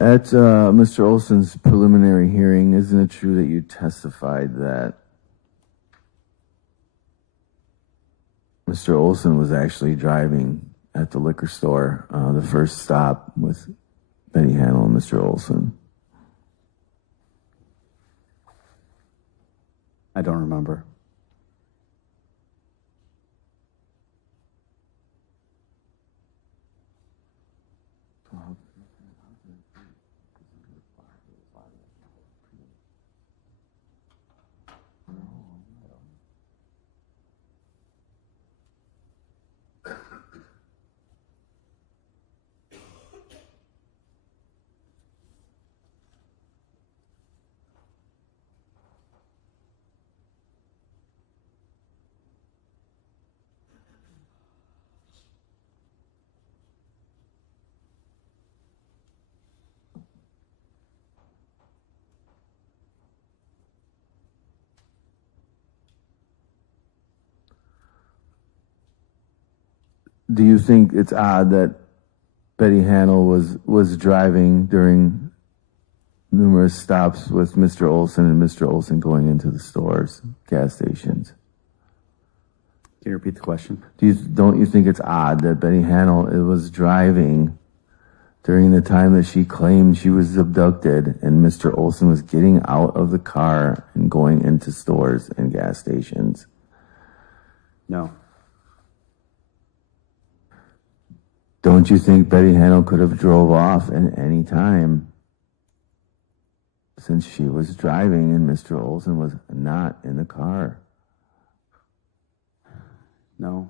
At Mr. Olson's preliminary hearing, isn't it true that you testified that Mr. Olson was actually driving at the liquor store, the first stop with Betty Handel and Mr. Olson? I don't remember. Do you think it's odd that Betty Handel was driving during numerous stops with Mr. Olson and Mr. Olson going into the stores, gas stations? Do Can you repeat the question? Don't you think it's odd that Betty Hannell was driving during the time that she claimed she was abducted and Mr. Olson was getting out of the car and going into stores and gas stations? No. Don't you think Betty Hannell could have drove off at any time since she was driving and Mr. Olson was not in the car? No.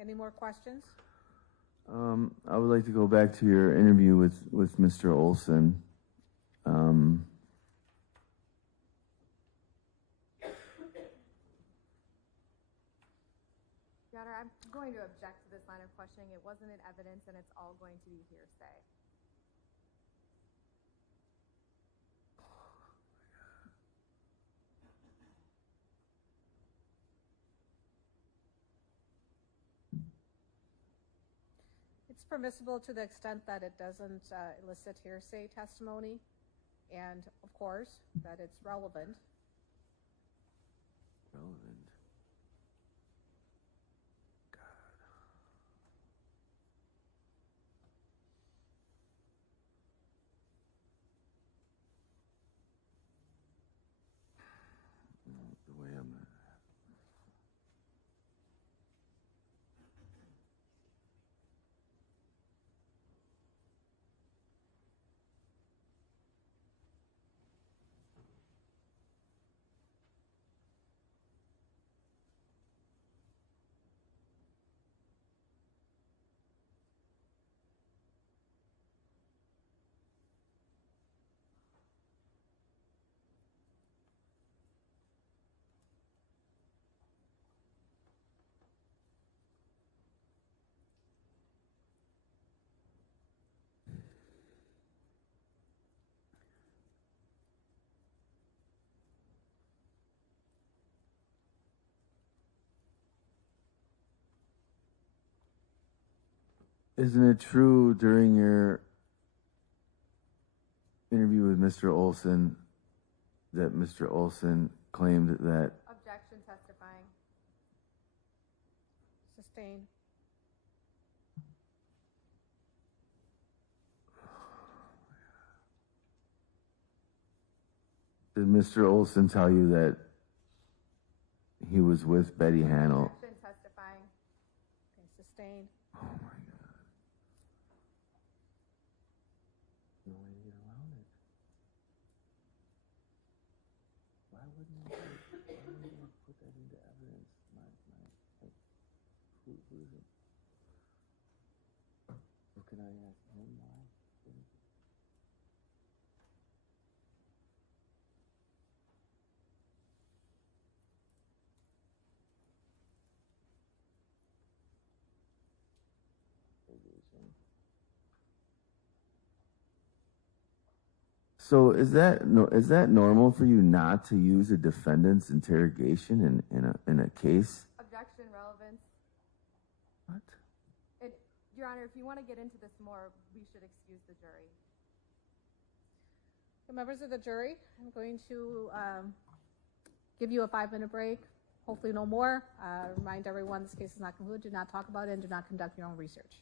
Any more questions? I would like to go back to your interview with Mr. Olson. Your Honor, I'm going to object to this line of questioning. It wasn't in evidence, and it's all going to be hearsay. It's permissible to the extent that it doesn't elicit hearsay testimony, and of course, that it's relevant. Relevant. The way I'm. Isn't it true during your interview with Mr. Olson that Mr. Olson claimed that Objection, testifying. Sustained. did Mr. Olson tell you that he was with Betty Hannell? Objection, testifying. Okay, sustained. Oh my God. No way to get around it. Why wouldn't you put that into evidence? Who is it? Or can I ask him why? So is that normal for you not to use a defendant's interrogation in a case? Objection, relevance. What? Your Honor, if you want to get into this more, we should excuse the jury. The members of the jury, I'm going to give you a 5-minute break. Hopefully no more. Remind everyone this case is not concluded. Do not talk about it and do not conduct your own research.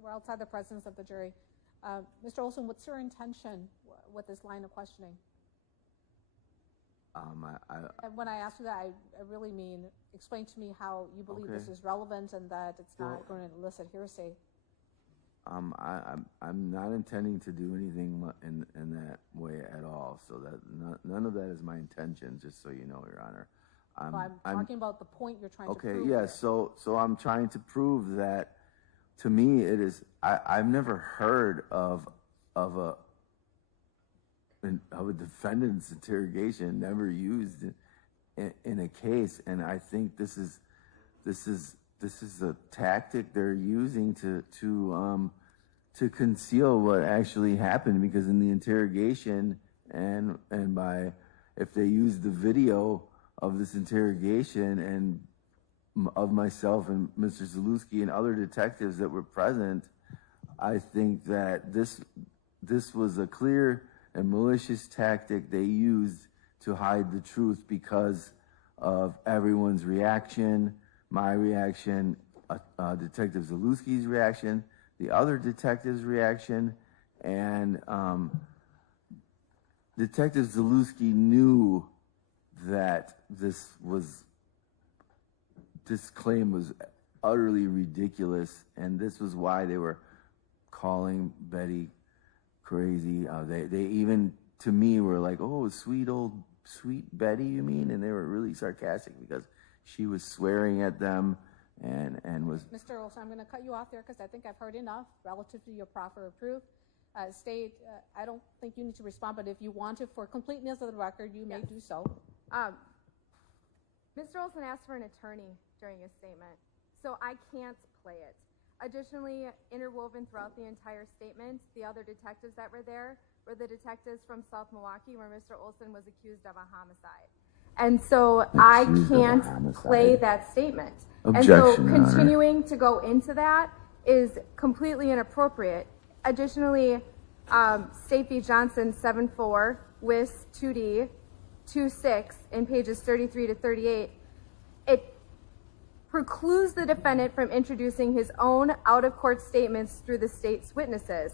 We're outside the presence of the jury. Mr. Olson, what's your intention with this line of questioning? And when I ask you that, I really mean explain to me how you believe this is relevant and that it's not going to elicit hearsay. I'm not intending to do anything in that way at all. So that none of that is my intention. Just so you know, Your Honor. I'm talking about the point you're trying to prove. Okay, yes. So I'm trying to prove that. To me, it is. I've never heard of a defendant's interrogation never used in a case, and I think this is a tactic they're using to conceal what actually happened, because in the interrogation and by if they use the video of this interrogation and of myself and Mr. Zalewski and other detectives that were present, I think that this was a clear and malicious tactic they used to hide the truth because of everyone's reaction, my reaction, Detective Zalewski's reaction, the other detective's reaction, and Detective Zalewski knew that this claim was utterly ridiculous, and this was why they were calling Betty crazy. They even, to me, were like, "Oh, sweet Betty, you mean?" And they were really sarcastic because she was swearing at them and was. Mr. Olson, I'm going to cut you off there because I think I've heard enough relative to your proffer of proof. State, I don't think you need to respond, but if you want to, for completeness of the record, you may do so. Mr. Olson asked for an attorney during his statement, so I can't play it. Additionally, interwoven throughout the entire statement, the other detectives that were there were the detectives from South Milwaukee where Mr. Olson was accused of a homicide. And so I can't play that statement. Objection, and so continuing to go into that is completely inappropriate. Additionally, State v. Johnson 7-4, WIS 2D 2-6 in pages 33 to 38, it precludes the defendant from introducing his own out-of-court statements through the state's witnesses.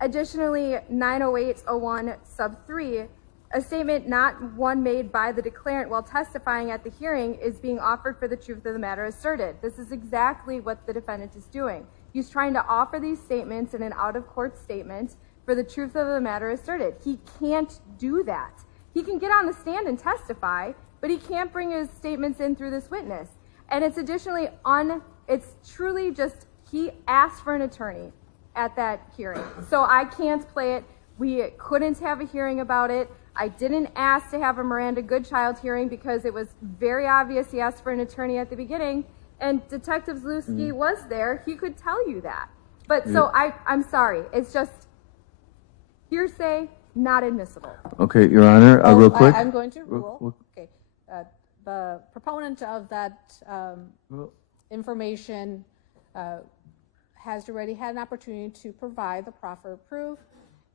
Additionally, 90801 sub 3, a statement not one made by the declarant while testifying at the hearing is being offered for the truth of the matter asserted. This is exactly what the defendant is doing. He's trying to offer these statements in an out-of-court statement for the truth of the matter asserted. He can't do that. He can get on the stand and testify, but he can't bring his statements in through this witness. And it's additionally it's truly just, he asked for an attorney at that hearing. So I can't play it. We couldn't have a hearing about it. I didn't ask to have a Miranda Goodchild hearing because it was very obvious he asked for an attorney at the beginning. And Detective Zalewski was there. He could tell you that. But so I'm sorry. It's just hearsay, not admissible. Okay, Your Honor, real quick. I'm going to rule. Okay. The proponent of that information has already had an opportunity to provide the proffer of proof,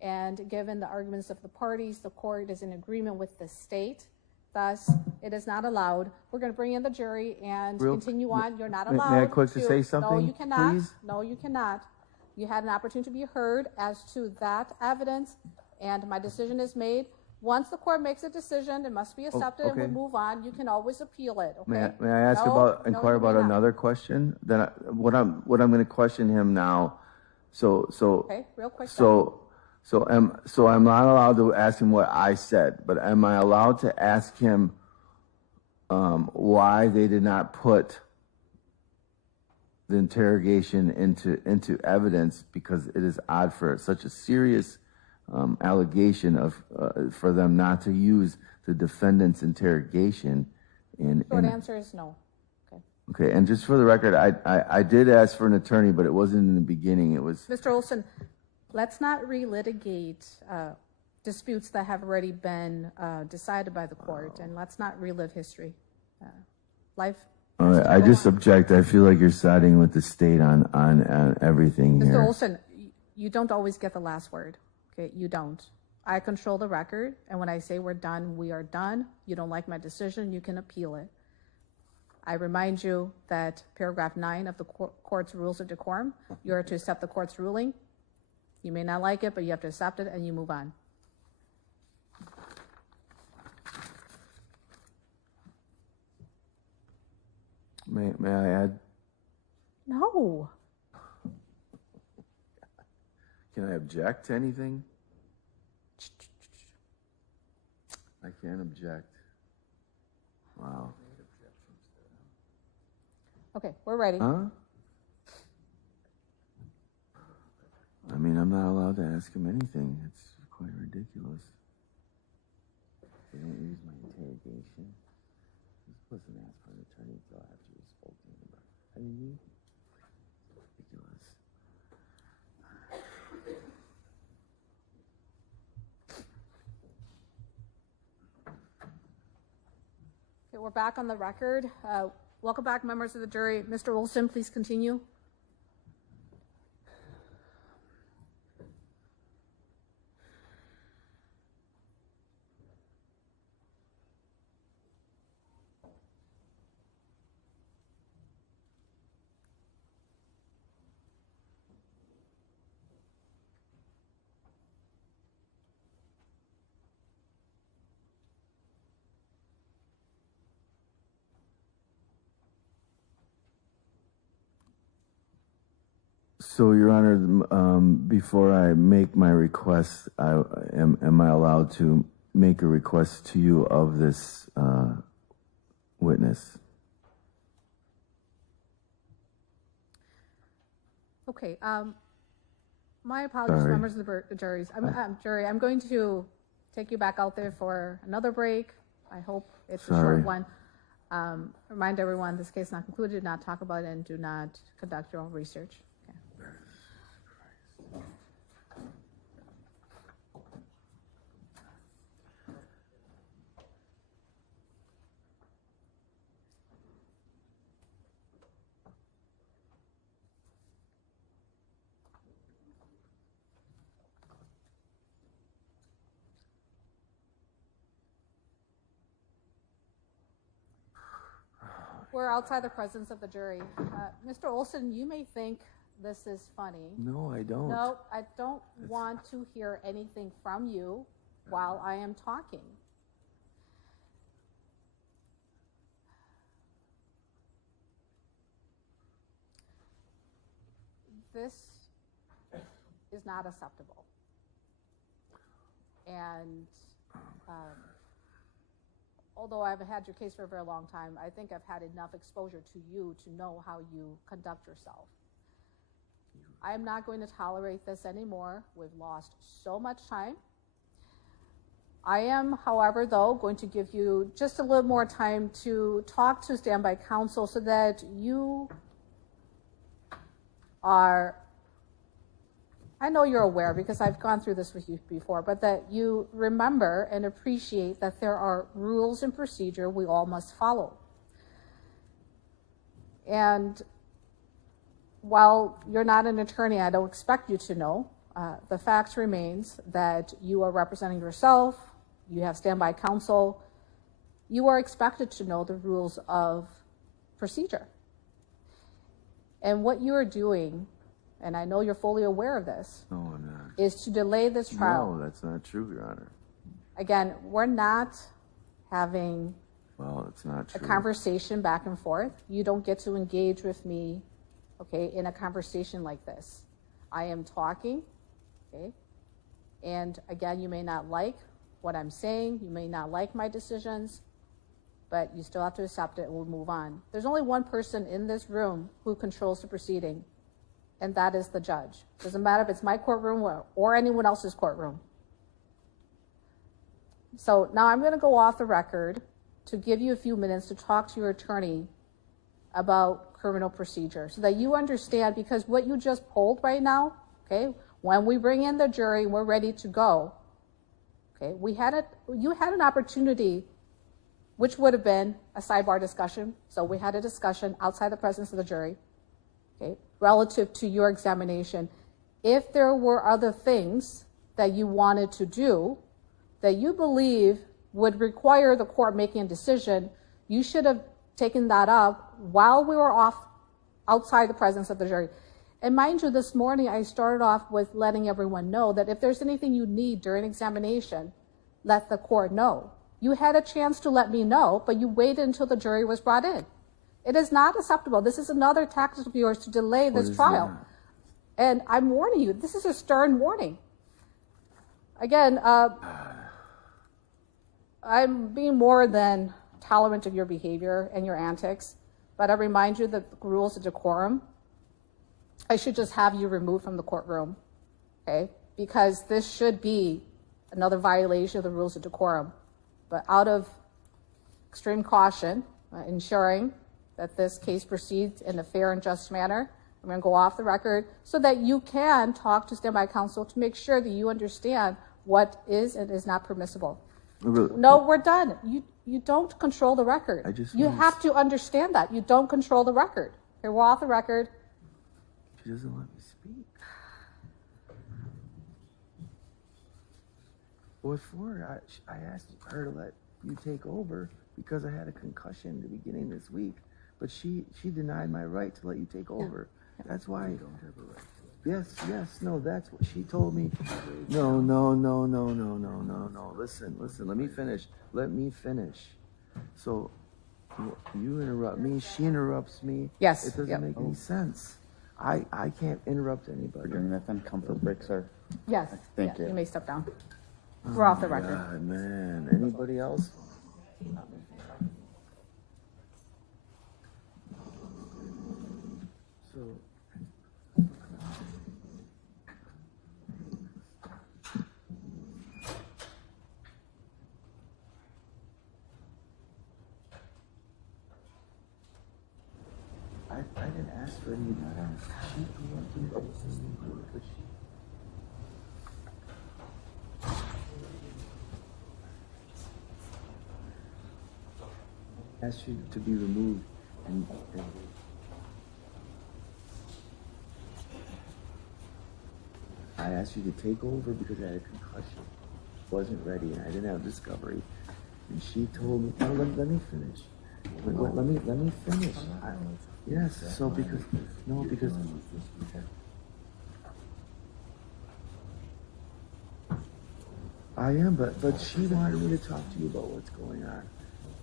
and given the arguments of the parties, the court is in agreement with the state. Thus, it is not allowed. We're going to bring in the jury and continue on. You're not allowed. May I quickly say something? No, you cannot. Please? No, you cannot. You had an opportunity to be heard as to that evidence, and my decision is made. Once the court makes a decision, it must be accepted, and we move on. You can always appeal it. Okay? May I ask inquire about another question? What I'm going to question him now. So okay, real quick. So I'm not allowed to ask him what I said, but am I allowed to ask him why they did not put the interrogation into evidence, because it is odd for such a serious allegation of for them not to use the defendant's interrogation. Short answer is no. Okay. Okay, and just for the record, I did ask for an attorney, but it wasn't in the beginning. It was Mr. Olson, let's not relitigate disputes that have already been decided by the court, and let's not relive history. Life. All right, I just object. I feel like you're siding with the state on everything here. Mr. Olson, you don't always get the last word. Okay, you don't. I control the record, and when I say we're done, we are done. You don't like my decision, you can appeal it. I remind you that paragraph 9 of the court's rules of decorum, you are to accept the court's ruling. You may not like it, but you have to accept it and you move on. May I add? No. Can I object to anything? I can't object. Wow. Okay, we're ready. Huh? I mean, I'm not allowed to ask him anything. It's quite ridiculous. They don't use my interrogation. This wasn't asked for an attorney until after we spoke to him about it. I mean, ridiculous. Okay, we're back on the record. Welcome back, members of the jury. Mr. Olson, please continue. So, Your Honor, before I make my request, am I allowed to make a request to you of this witness? Okay. My apologies, Sorry. members of the jury. I'm going to take you back out there for another break. I hope it's a Sorry. short one. Remind everyone this case is not concluded. Do not talk about it, and do not conduct your own research. We're outside the presence of the jury. Mr. Olson, you may think this is funny. No, I don't. No, I don't want to hear anything from you while I am talking. This is not acceptable. And although I've had your case for a very long time, I think I've had enough exposure to you to know how you conduct yourself. I am not going to tolerate this anymore. We've lost so much time. I am, however, though, going to give you just a little more time to talk to standby counsel so that you are, I know you're aware because I've gone through this with you before, but that you remember and appreciate that there are rules and procedure we all must follow. And while you're not an attorney, I don't expect you to know. The fact remains that you are representing yourself, you have standby counsel, you are expected to know the rules of procedure. And what you are doing, and I know you're fully aware of this, No, I'm not. is to delay this trial. No, that's not true, Your Honor. Again, we're not having Well, it's not a true. conversation back and forth. You don't get to engage with me, okay, in a conversation like this. I am talking, okay? And again, you may not like what I'm saying, you may not like my decisions, but you still have to accept it and we'll move on. There's only one person in this room who controls the proceeding, and that is the judge. Doesn't matter if it's my courtroom or anyone else's courtroom. So now I'm going to go off the record to give you a few minutes to talk to your attorney about criminal procedure so that you understand, because what you just pulled right now, okay, when we bring in the jury, we're ready to go. Okay, you had an opportunity, which would have been a sidebar discussion. So we had a discussion outside the presence of the jury, okay, relative to your examination. If there were other things that you wanted to do that you believe would require the court making a decision, you should have taken that up while we were outside the presence of the jury. And mind you, this morning I started off with letting everyone know that if there's anything you need during examination, let the court know. You had a chance to let me know, but you waited until the jury was brought in. It is not acceptable. This is another tactic of yours to delay this trial. And I'm warning you, this is a stern warning. Again, I'm being more than tolerant of your behavior and your antics, but I remind you that the rules of decorum, I should just have you removed from the courtroom, okay? Because this should be another violation of the rules of decorum. But out of extreme caution, ensuring that this case proceeds in a fair and just manner, I'm going to go off the record so that you can talk to standby counsel to make sure that you understand what is and is not permissible. No, we're done. You don't control the record. You have to understand that. You don't control the record. Okay, we're off the record. She doesn't let me speak. What for? I asked her to let you take over because I had a concussion at the beginning of this week, but she denied my right to let you take over. Yeah. That's why I don't have a right. Yes, no, that's what she told me. No. Listen, let me finish. So you interrupt me, she interrupts me. Yes. It doesn't make any sense. I can't interrupt anybody. We're doing that then. Comfort breaks are. Yes. Thank you. You may step down. We're off the record. God, man. Anybody else? So. I didn't ask for any of that. She grew up in the system, but she asked you to be removed, and I asked you to take over because I had a concussion, wasn't ready, and I didn't have discovery. And she told me, "No, let me finish. Let me finish." Yes. So because I am, but she wanted me to talk to you about what's going on.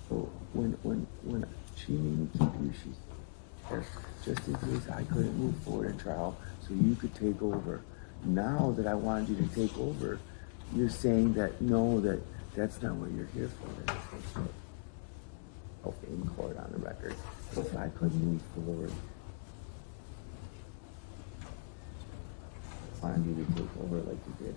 So when she made me keep you, she's there just in case I couldn't move forward in trial, so you could take over. Now that I wanted you to take over, you're saying that no, that's not what you're here for. Okay, in court on the record. If I couldn't move forward, I wanted you to take over like you did.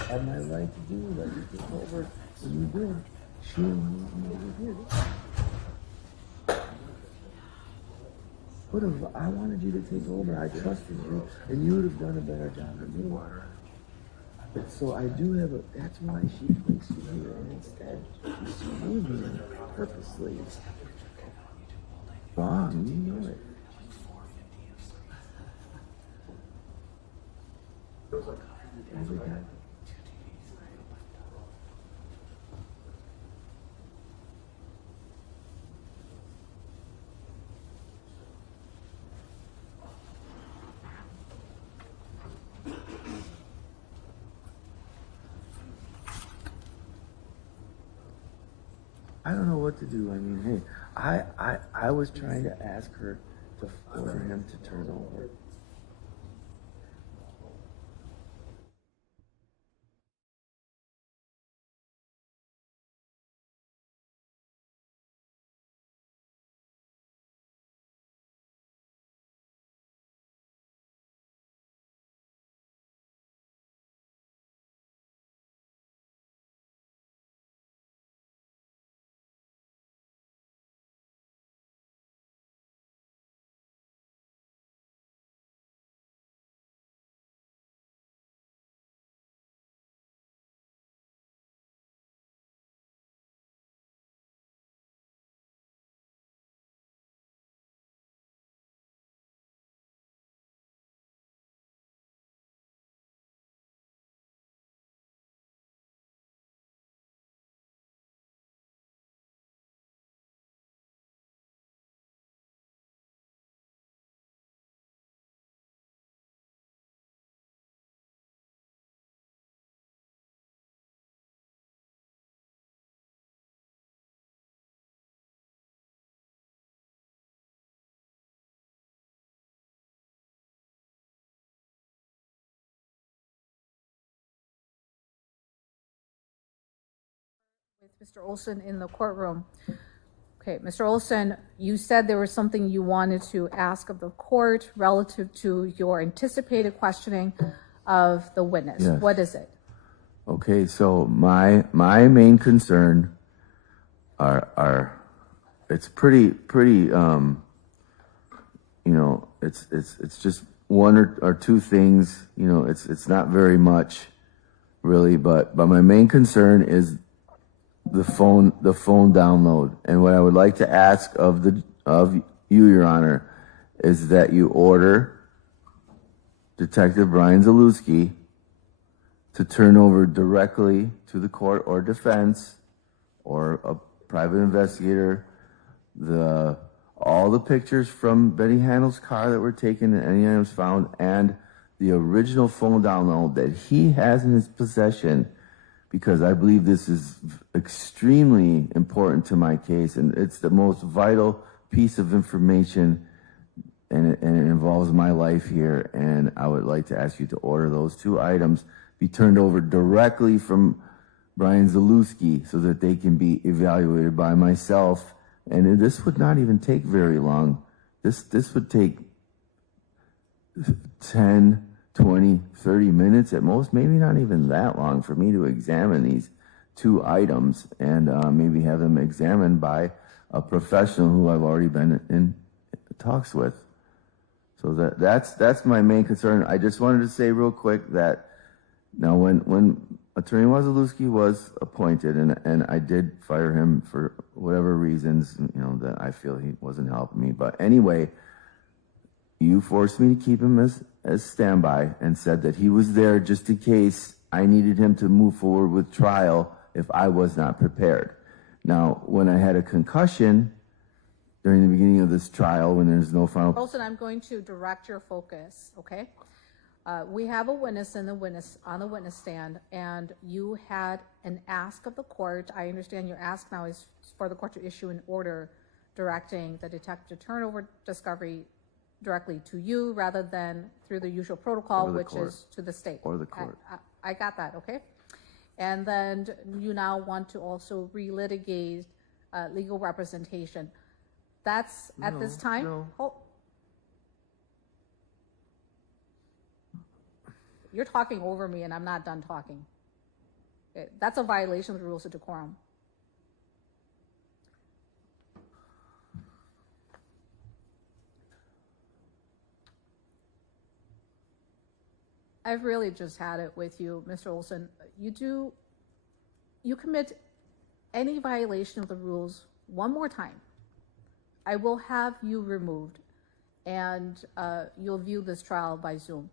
I had my right to do like you took over, so you did. She didn't want me to do it. I wanted you to take over. I trusted you, and you would have done a better job than me. So I do have that's why she placed you here, and instead she moved me purposely. Wrong, you know it. I don't know what to do. I mean, hey, I was trying to ask her to order him to turn over. Mr. Olson in the courtroom. Okay, Mr. Olson, you said there was something you wanted to ask of the court relative to your anticipated questioning of the witness. Yes. What is it? Okay, so my main concern are it's pretty you know, it's just one or two things, you know, it's not very much really, but my main concern is the phone download. And what I would like to ask of you, Your Honor, is that you order Detective Brian Zalewski to turn over directly to the court or defense or a private investigator all the pictures from Betty Handel's car that were taken and any items found, and the original phone download that he has in his possession, because I believe this is extremely important to my case, and it's the most vital piece of information, and it involves my life here. And I would like to ask you to order those two items be turned over directly from Brian Zalewski so that they can be evaluated by myself. And this would not even take very long. This would take 10, 20, 30 minutes at most, maybe not even that long for me to examine these two items and maybe have them examined by a professional who I've already been in talks with. So that's my main concern. I just wanted to say real quick that now when Attorney Zalewski was appointed, and I did fire him for whatever reasons, you know, that I feel he wasn't helping me. But anyway, you forced me to keep him as standby and said that he was there just in case I needed him to move forward with trial if I was not prepared. Now, when I had a concussion during the beginning of this trial, when there's no final... Olson, I'm going to direct your focus, okay? We have a witness on the witness stand, and you had an ask of the court. I understand your ask now is for the court to issue an order directing the detective to turn over discovery directly to you rather than through the usual protocol, which is to the state. Or the court. I got that, okay? And then you now want to also relitigate legal representation. That's at this time? No. You're talking over me and I'm not done talking. Okay, that's a violation of the rules of decorum. I've really just had it with you, Mr. Olson. You commit any violation of the rules one more time, I will have you removed and you'll view this trial by Zoom.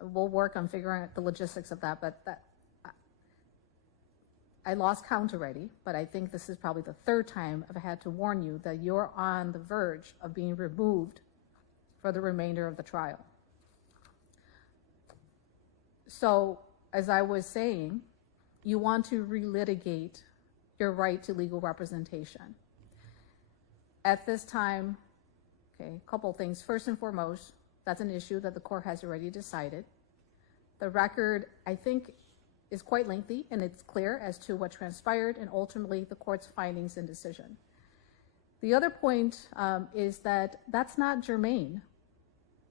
We'll work on figuring out the logistics of that, but I lost count already, but I think this is probably the third time I've had to warn you that you're on the verge of being removed for the remainder of the trial. So, as I was saying, you want to relitigate your right to legal representation. At this time, okay, a couple things. First and foremost, that's an issue that the court has already decided. The record, I think, is quite lengthy, and it's clear as to what transpired and ultimately the court's findings and decision. The other point is that that's not germane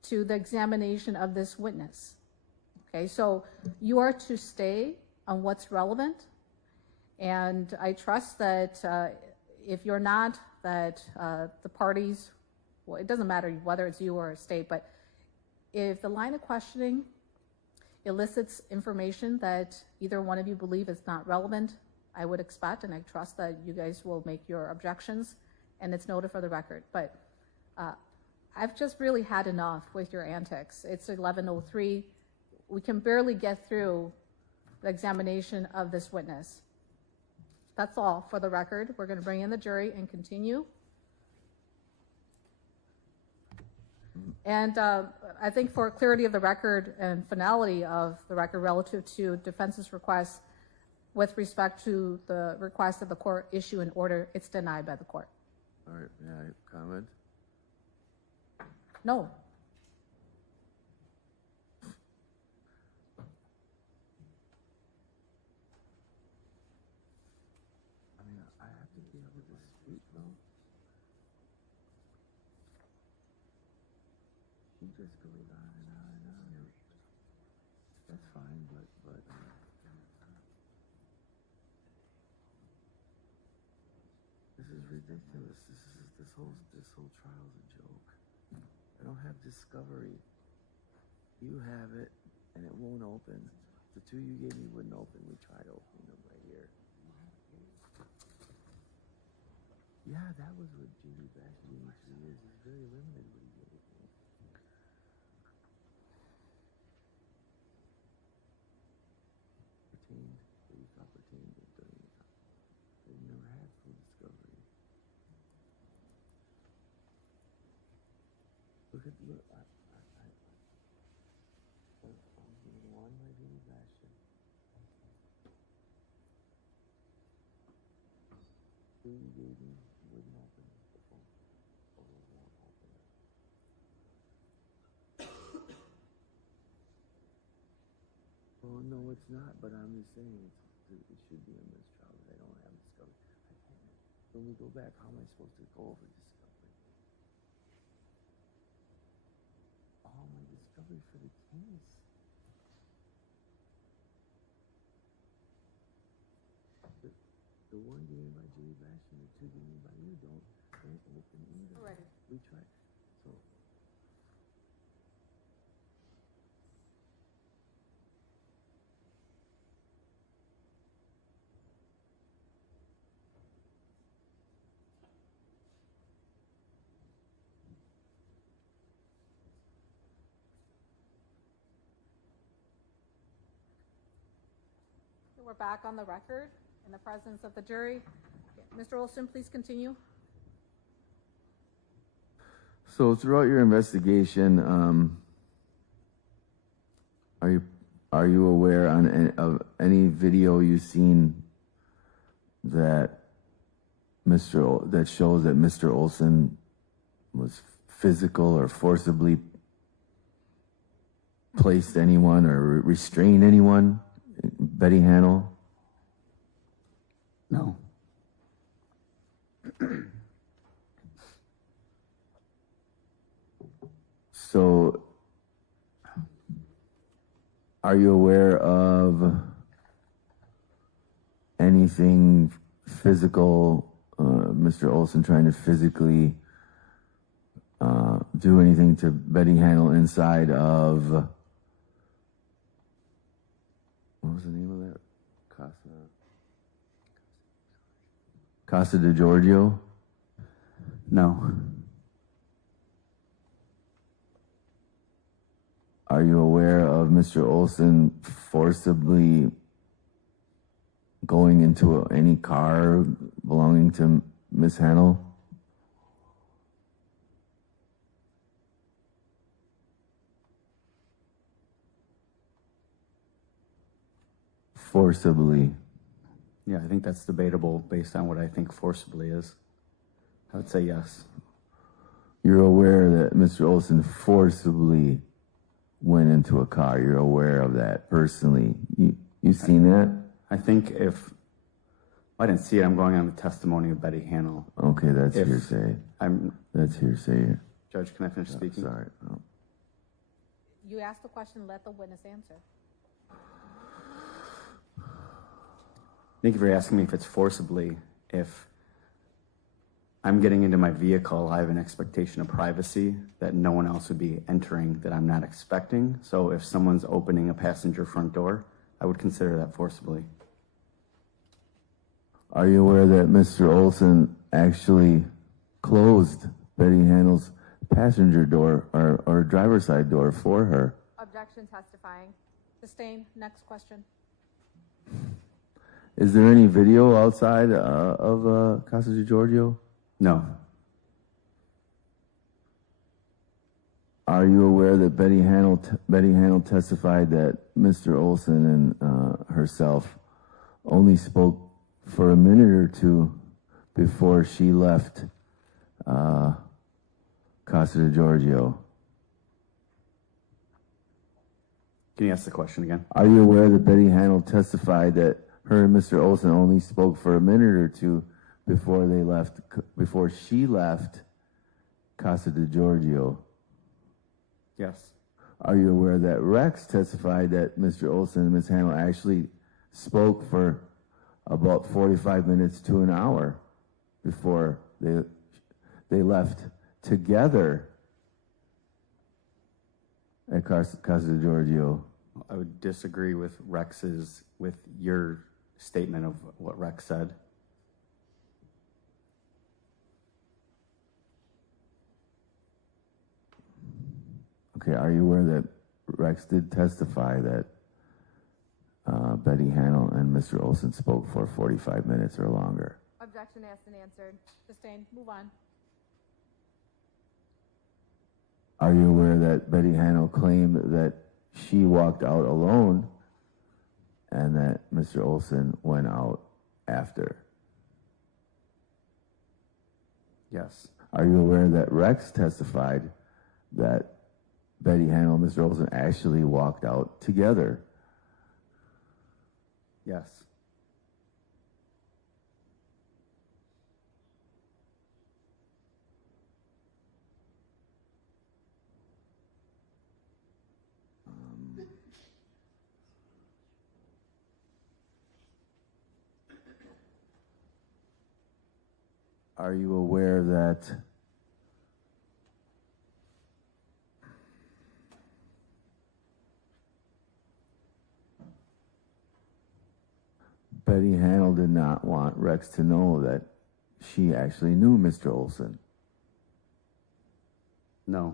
to the examination of this witness. Okay, so you are to stay on what's relevant, and I trust that if you're not, that the parties, well, it doesn't matter whether it's you or a state, but if the line of questioning elicits information that either one of you believe is not relevant, I would expect and I trust that you guys will make your objections and it's noted for the record. But I've just really had enough with your antics. It's 11:03. We can barely get through the examination of this witness. That's all for the record. We're going to bring in the jury and continue. And I think for clarity of the record and finality of the record relative to defense's request with respect to the request that the court issue an order, it's denied by the court. All right, may I comment? No. be able to speak, no? She just goes on and on and on. That's fine, but this is ridiculous. This whole trial is a joke. I don't have discovery. You have it, and it won't open. The two you gave me wouldn't open. We tried opening them right here. Yeah, that was what Judy back in 3 years. It's very limited what he gave me. Retained. They thought retained it during the time. They never had full discovery. Look. I'm getting one by Judy Bastion. Two you gave me wouldn't open the phone. Or won't open it. Oh no, it's not. But I'm just saying it should be a mistrial. But I don't have discovery. I can't. When we go back, how am I supposed to go over discovery? All my discovery for the case. The one given by Judy Bastion, the two given by you don't open either. Already. We tried. So. We're back on the record in the presence of the jury. Mr. Olson, please continue. So throughout your investigation, are you aware of any video you've seen that that shows that Mr. Olson was physical or forcibly placed anyone or restrained anyone? Betty Hannell? No. So, are you aware of anything physical, Mr. Olson trying to physically do anything to Betty Hannell inside of, what was the name of that? Casa de Giorgio? No. Are you aware of Mr. Olson forcibly going into any car belonging to Miss Hannell? Forcibly. Yeah, I think that's debatable based on what I think forcibly is. I would say yes. You're aware that Mr. Olson forcibly went into a car. You're aware of that personally. You've seen that? I think I didn't see it. I'm going on the testimony of Betty Hannell. Okay, that's hearsay. That's hearsay. Judge, can I finish speaking? Sorry. No. You asked the question, let the witness answer. Thank you for asking me if it's forcibly. If I'm getting into my vehicle, I have an expectation of privacy that no one else would be entering that I'm not expecting. So if someone's opening a passenger front door, I would consider that forcibly. Are you aware that Mr. Olson actually closed Betty Hannell's passenger door or driver's side door for her? Objection testifying. Sustained. Next question. Is there any video outside of Casa de Giorgio? No. Are you aware that Betty Hannell testified that Mr. Olson and herself only spoke for a minute or two before she left Casa de Giorgio? Can you ask the question again? Are you aware that Betty Hannell testified that her and Mr. Olson only spoke for a minute or two before they left, before she left Casa de Giorgio. Yes. Are you aware that Rex testified that Mr. Olson and Ms. Handel actually spoke for about 45 minutes to an hour before they left together at Casa de Giorgio? I would disagree with your statement of what Rex said. Okay, are you aware that Rex did testify that Betty Handel and Mr. Olson spoke for 45 minutes or longer? Objection asked and answered. Sustained. Move on. Are you aware that Betty Handel claimed that she walked out alone and that Mr. Olson went out after? Yes. Are you aware that Rex testified that Betty Handel and Mr. Olson actually walked out together? Yes. Are you aware that Betty Handel did not want Rex to know that she actually knew Mr. Olson? No.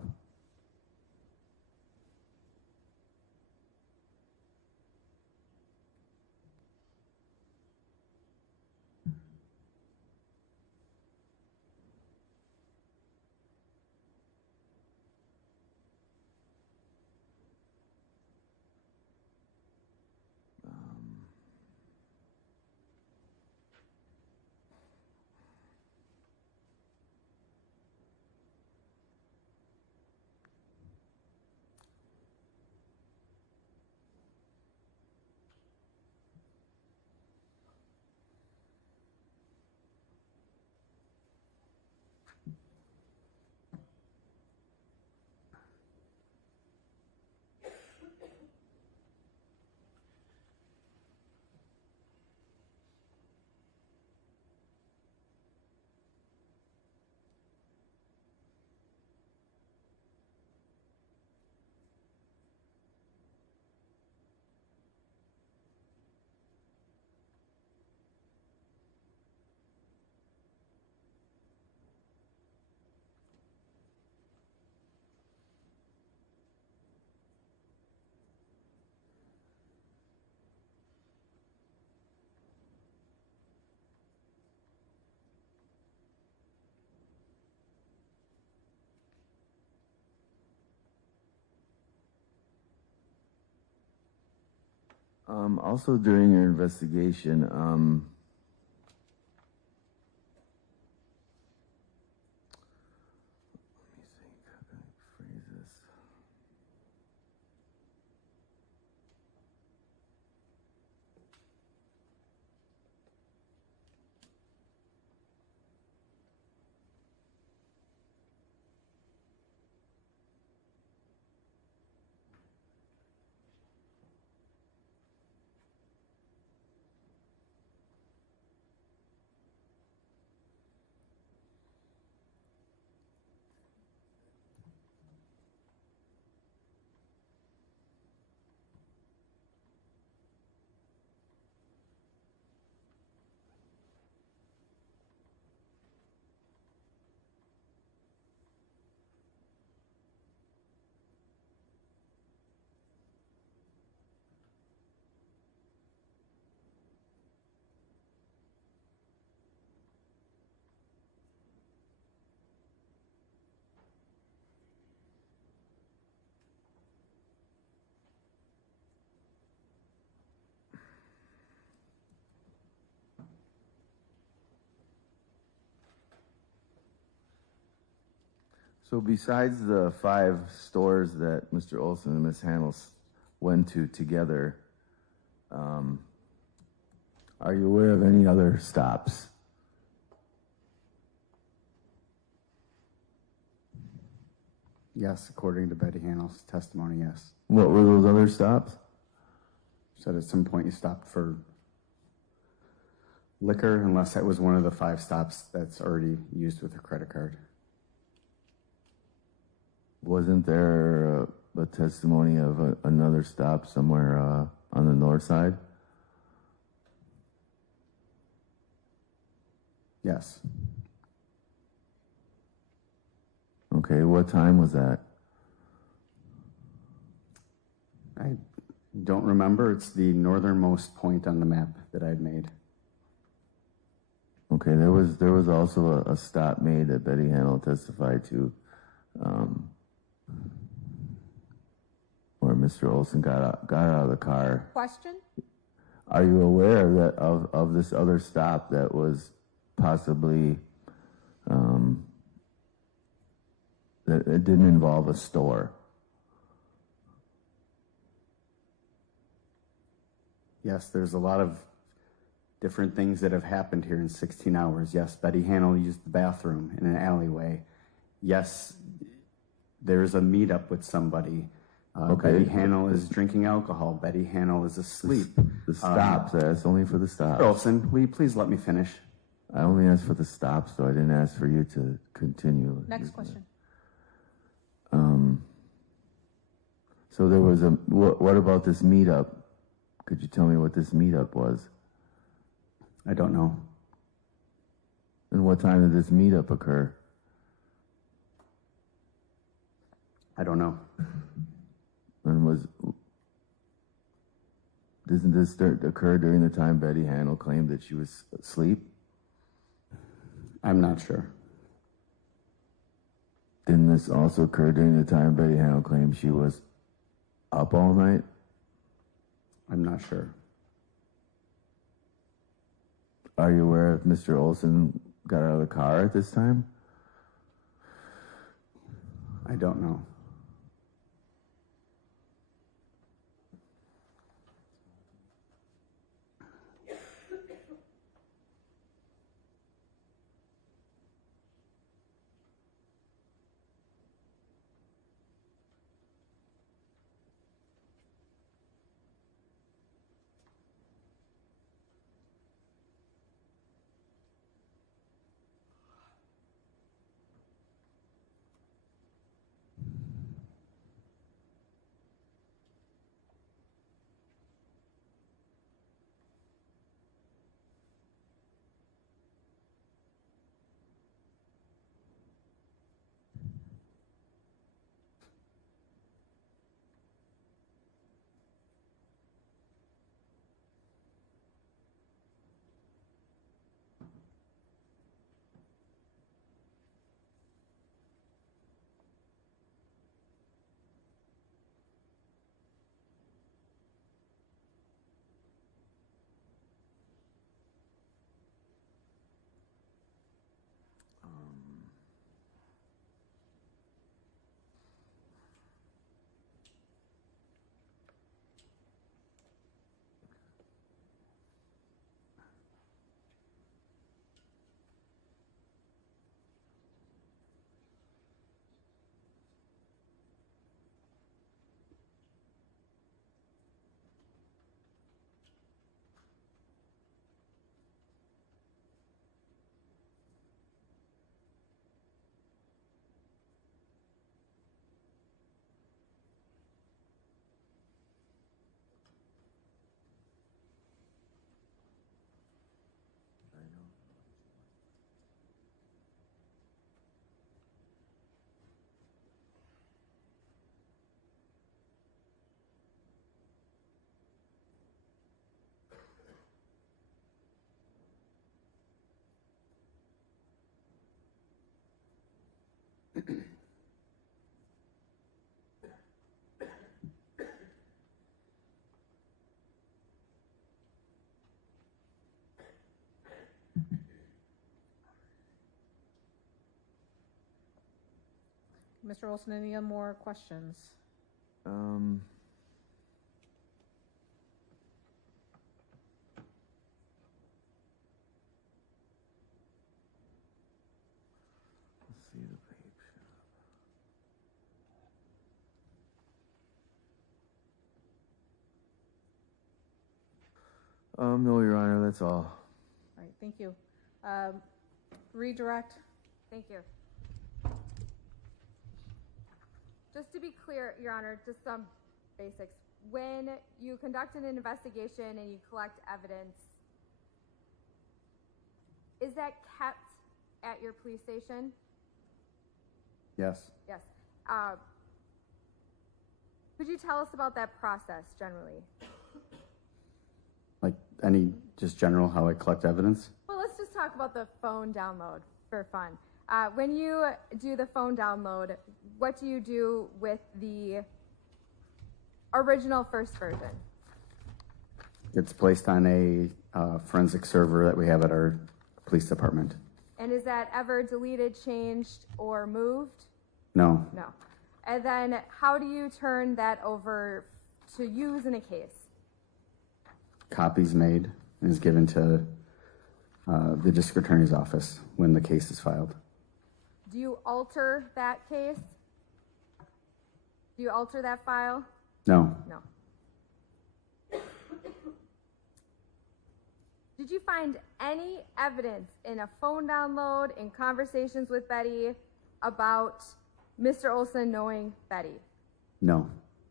Also, during your investigation, let me think, how can I phrase this? So besides the 5 stores that Mr. Olson and Ms. Handel went to together, are you aware of any other stops Yes, according to Betty Hanel's testimony, yes. What were those other stops? She said at some point you stopped for liquor, unless that was one of the 5 stops that's already used with her credit card. Wasn't there a testimony of another stop somewhere on the north side? Yes. Okay, what time was that? I don't remember. It's the northernmost point on the map that I'd made. Okay, there was also a stop made that Betty Hanel testified to, where Mr. Olson got out of the car. Question? Are you aware that of this other stop that was possibly that it didn't involve a store? Yes, there's a lot of different things that have happened here in 16 hours. Yes, Betty Hanel used the bathroom in an alleyway. Yes, there's a meetup with somebody. Okay. Betty Hanel is drinking alcohol. Betty Hanel is asleep. The stops, that's only for the stops. Olson, will you please let me finish? I only asked for the stops, so I didn't ask for you to continue. Next question. So there was what about this meetup? Could you tell me what this meetup was? I don't know. And what time did this meetup occur? I don't know. And doesn't this occur during the time Betty Hanel claimed that she was asleep? I'm not sure. Didn't this also occur during the time Betty Hanel claimed she was up all night? I'm not sure. Are you aware if Mr. Olson got out of the car at this time? I don't know. Mr. Olson, any more questions? Let's see the page. No, Your Honor, that's all. All right, thank you. Redirect. Thank you. Just to be clear, Your Honor, just some basics. When you conduct an investigation and you collect evidence, is that kept at your police station? Yes. Yes. Could you tell us about that process generally? Like any just general how I collect evidence? Well, let's just talk about the phone download for fun. When you do the phone download, what do you do with the original first version? It's placed on a forensic server that we have at our police department. And is that ever deleted, changed, or moved? No. No. And then how do you turn that over to use in a case? Copies made and is given to the district attorney's office when the case is filed. Do you alter that case? Do you alter that file? No. No. Did you find any evidence in a phone download, in conversations with Betty, about Mr. Olson knowing Betty? No.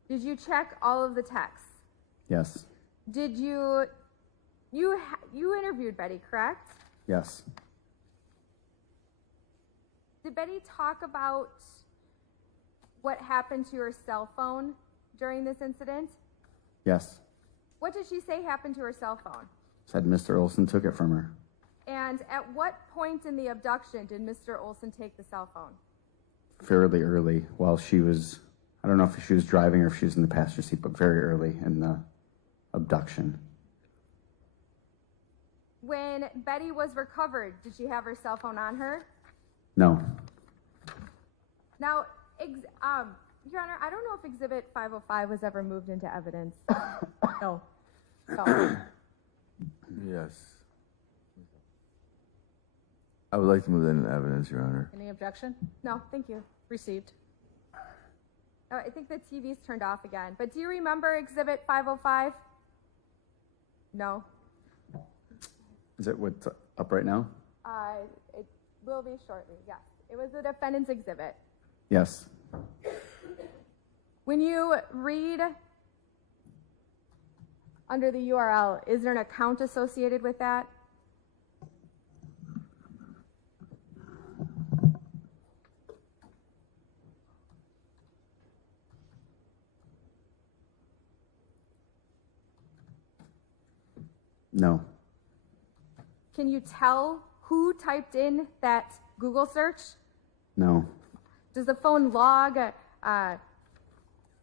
Did you check all of the texts? Yes. Did you interviewed Betty, correct? Yes. Did Betty talk about what happened to her cell phone during this incident? Yes. What did she say happened to her cell phone? Said Mr. Olson took it from her. And at what point in the abduction did Mr. Olson take the cell phone? Fairly early while she was, I don't know if she was driving or if she was in the passenger seat, but very early in the abduction. When Betty was recovered, did she have her cell phone on her? No. Now, Your Honor, I don't know if Exhibit 505 was ever moved into evidence. No. No. Yes. I would like to move that into evidence, Your Honor. Any objection? No, thank you. Received. Oh, I think the TV's turned off again. But do you remember Exhibit 505? No. Is it what's up right now? It will be shortly, yes. It was the defendant's exhibit. Yes. When you read under the URL, is there an account associated with that? No. Can you tell who typed in that Google search? No. Does the phone log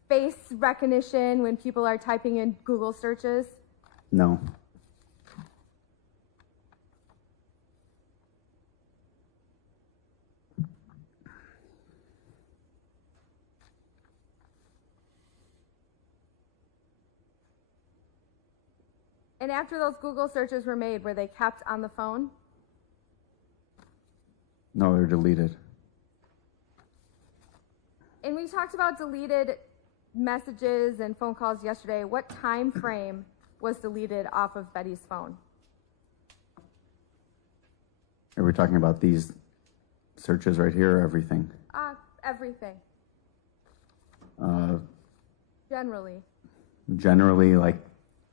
face recognition when people are typing in Google searches? No. And after those Google searches were made, were they kept on the phone? No, they're deleted. And we talked about deleted messages and phone calls yesterday. What time frame was deleted off of Betty's phone? Are we talking about these searches right here or everything? Everything. Generally. Generally, like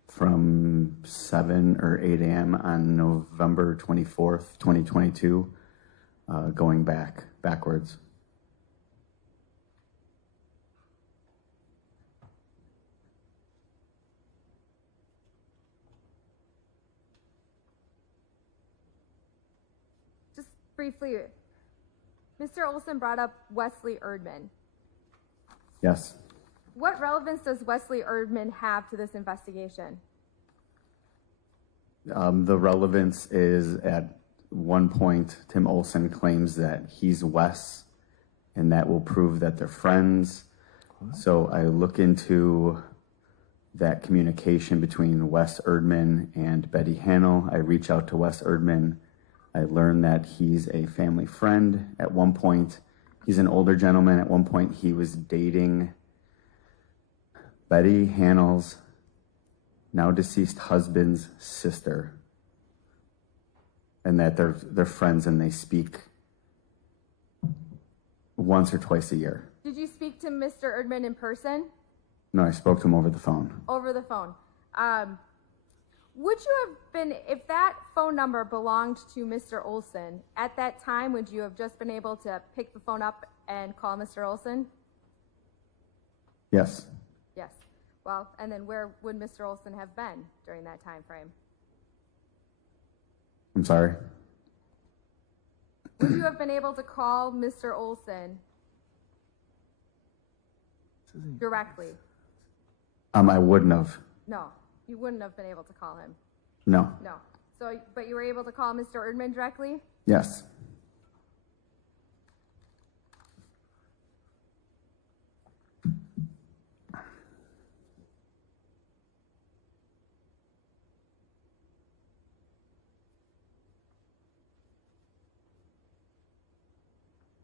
from 7 or 8 a.m. on November 24th, 2022, going backwards. Just briefly, Mr. Olson brought up Wesley Erdman. Yes. What relevance does Wesley Erdman have to this investigation? The relevance is at one point, Tim Olson claims that he's Wes, and that will prove that they're friends. So I look into that communication between Wes Erdman and Betty Hannell. I reach out to Wes Erdman. I learn that he's a family friend. At one point, he's an older gentleman. At one point, he was dating Betty Hannell's now deceased husband's sister, and that they're friends and they speak once or twice a year. Did you speak to Mr. Erdman in person? No, I spoke to him over the phone. Over the phone. Would you have been, if that phone number belonged to Mr. Olson, at that time, would you have just been able to pick the phone up and call Mr. Olson? Yes. Yes. Well, and then where would Mr. Olson have been during that time frame? I'm sorry. Would you have been able to call Mr. Olson directly? I wouldn't have. No, you wouldn't have been able to call him. No. No. So, but you were able to call Mr. Erdman directly? Yes.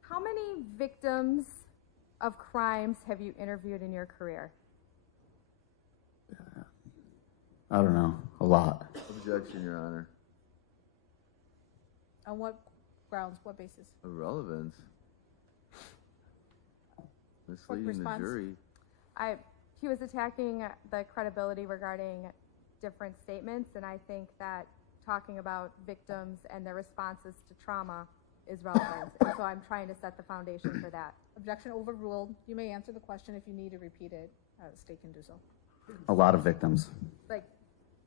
How many victims of crimes have you interviewed in your career? I don't know. A lot. Objection, Your Honor. On what grounds, what basis? Irrelevance. Misleading the response? jury. He was attacking the credibility regarding different statements, and I think that talking about victims and their responses to trauma is relevant. And so I'm trying to set the foundation for that. Objection overruled. You may answer the question if you need to repeat it. The state can do so. A lot of victims. Like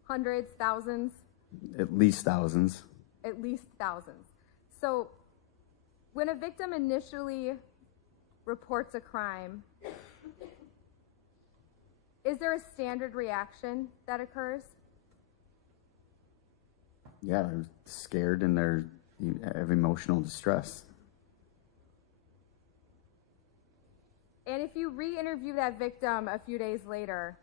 hundreds, thousands? At least thousands. At least thousands. So when a victim initially reports a crime, is there a standard reaction that occurs? Yeah, they're scared and they have emotional distress. And if you re-interview that victim a few days later,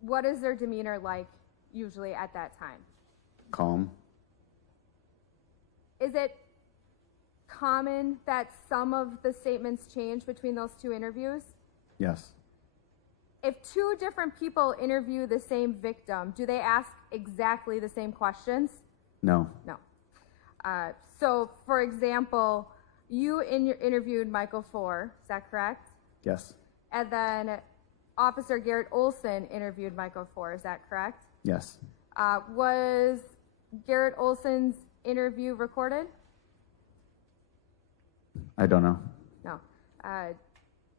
what is their demeanor like usually at that time? Calm. Is it common that some of the statements change between those two interviews? Yes. If two different people interview the same victim, do they ask exactly the same questions? No. No. So, for example, you interviewed Michael Four, is that correct? Yes. And then Officer Garrett Olson interviewed Michael Four, is that correct? Yes. Was Garrett Olson's interview recorded? I don't know. No.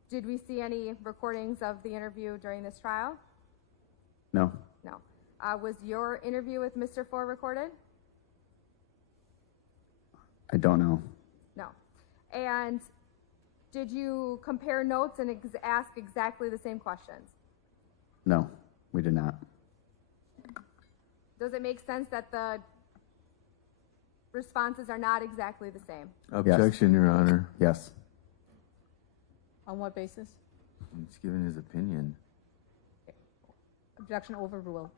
Did we see any recordings of the interview during this trial? No. No. Was your interview with Mr. Four recorded? I don't know. No. And did you compare notes and ask exactly the same questions? No, we did not. Does it make sense that the responses are not exactly the same? Objection, Your Honor. Yes. On what basis? He's giving his opinion. Objection overruled.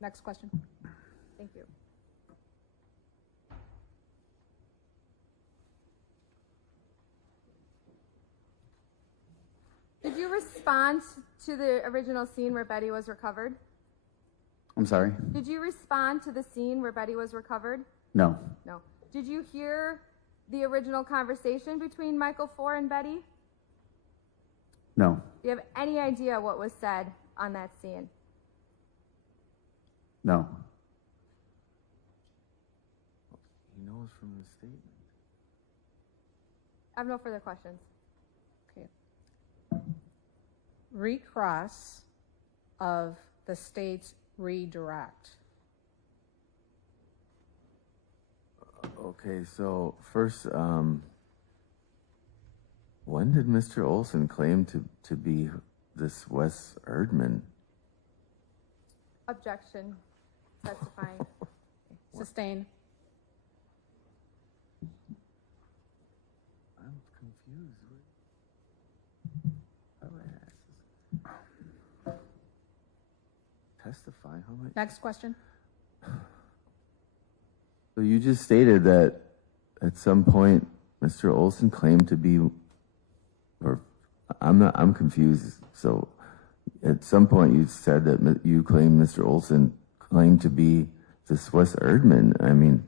Next question. Thank you. Did you respond to the original scene where Betty was recovered? I'm sorry? Did you respond to the scene where Betty was recovered? No. No. Did you hear the original conversation between Michael Four and Betty? No. Do you have any idea what was said on that scene? No. He knows from the statement. I have no further questions. Okay. Recross of the state's redirect. Okay, so first, when did Mr. Olson claim to be this Wes Erdman? Objection. Testifying. Sustained. I'm confused. How do I ask this? Testify? How am I? Next question. So you just stated that at some point Mr. Olson claimed to be, or I'm confused. So at some point you said that you claimed Mr. Olson claimed to be this Wes Erdman. I mean,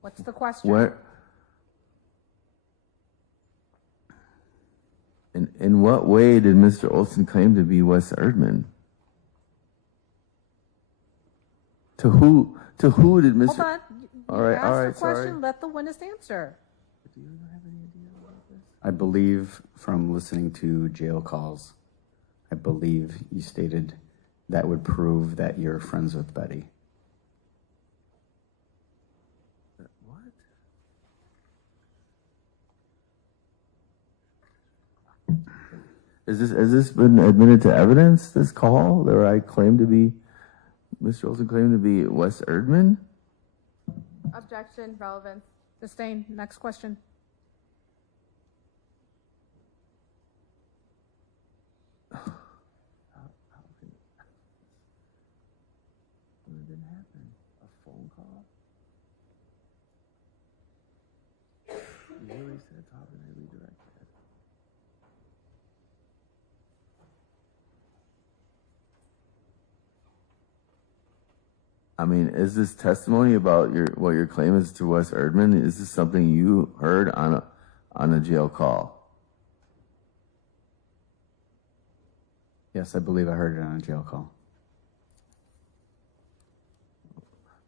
What's the question? what? In what way did Mr. Olson claim to be Wes Erdman? To who did Mr. Hold on. All right, Ask all the right, question, sorry. let the witness answer. I believe from listening to jail calls, I believe you stated that would prove that you're friends with Betty. What? Has this been admitted to evidence, this call, where I claim to be, Mr. Olson claimed to be Wes Erdman? Objection, relevance. Sustained. Next question. What did happen? A phone call? You really said how did I redirect that? I mean, is this testimony about what your claim is to Wes Erdman? Is this something you heard on a jail call? Yes, I believe I heard it on a jail call.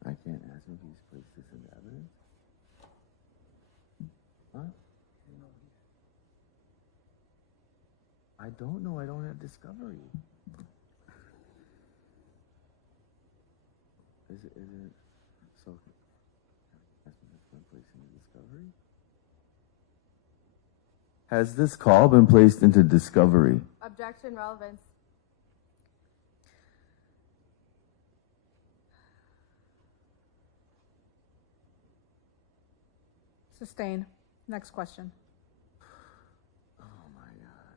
I can't ask him if he's placed this into evidence. Huh? I don't know. I don't have discovery. Is it so? Ask him if it's been placed into discovery. Has this call been placed into discovery? Objection, relevance. Sustained. Next question. Oh my God.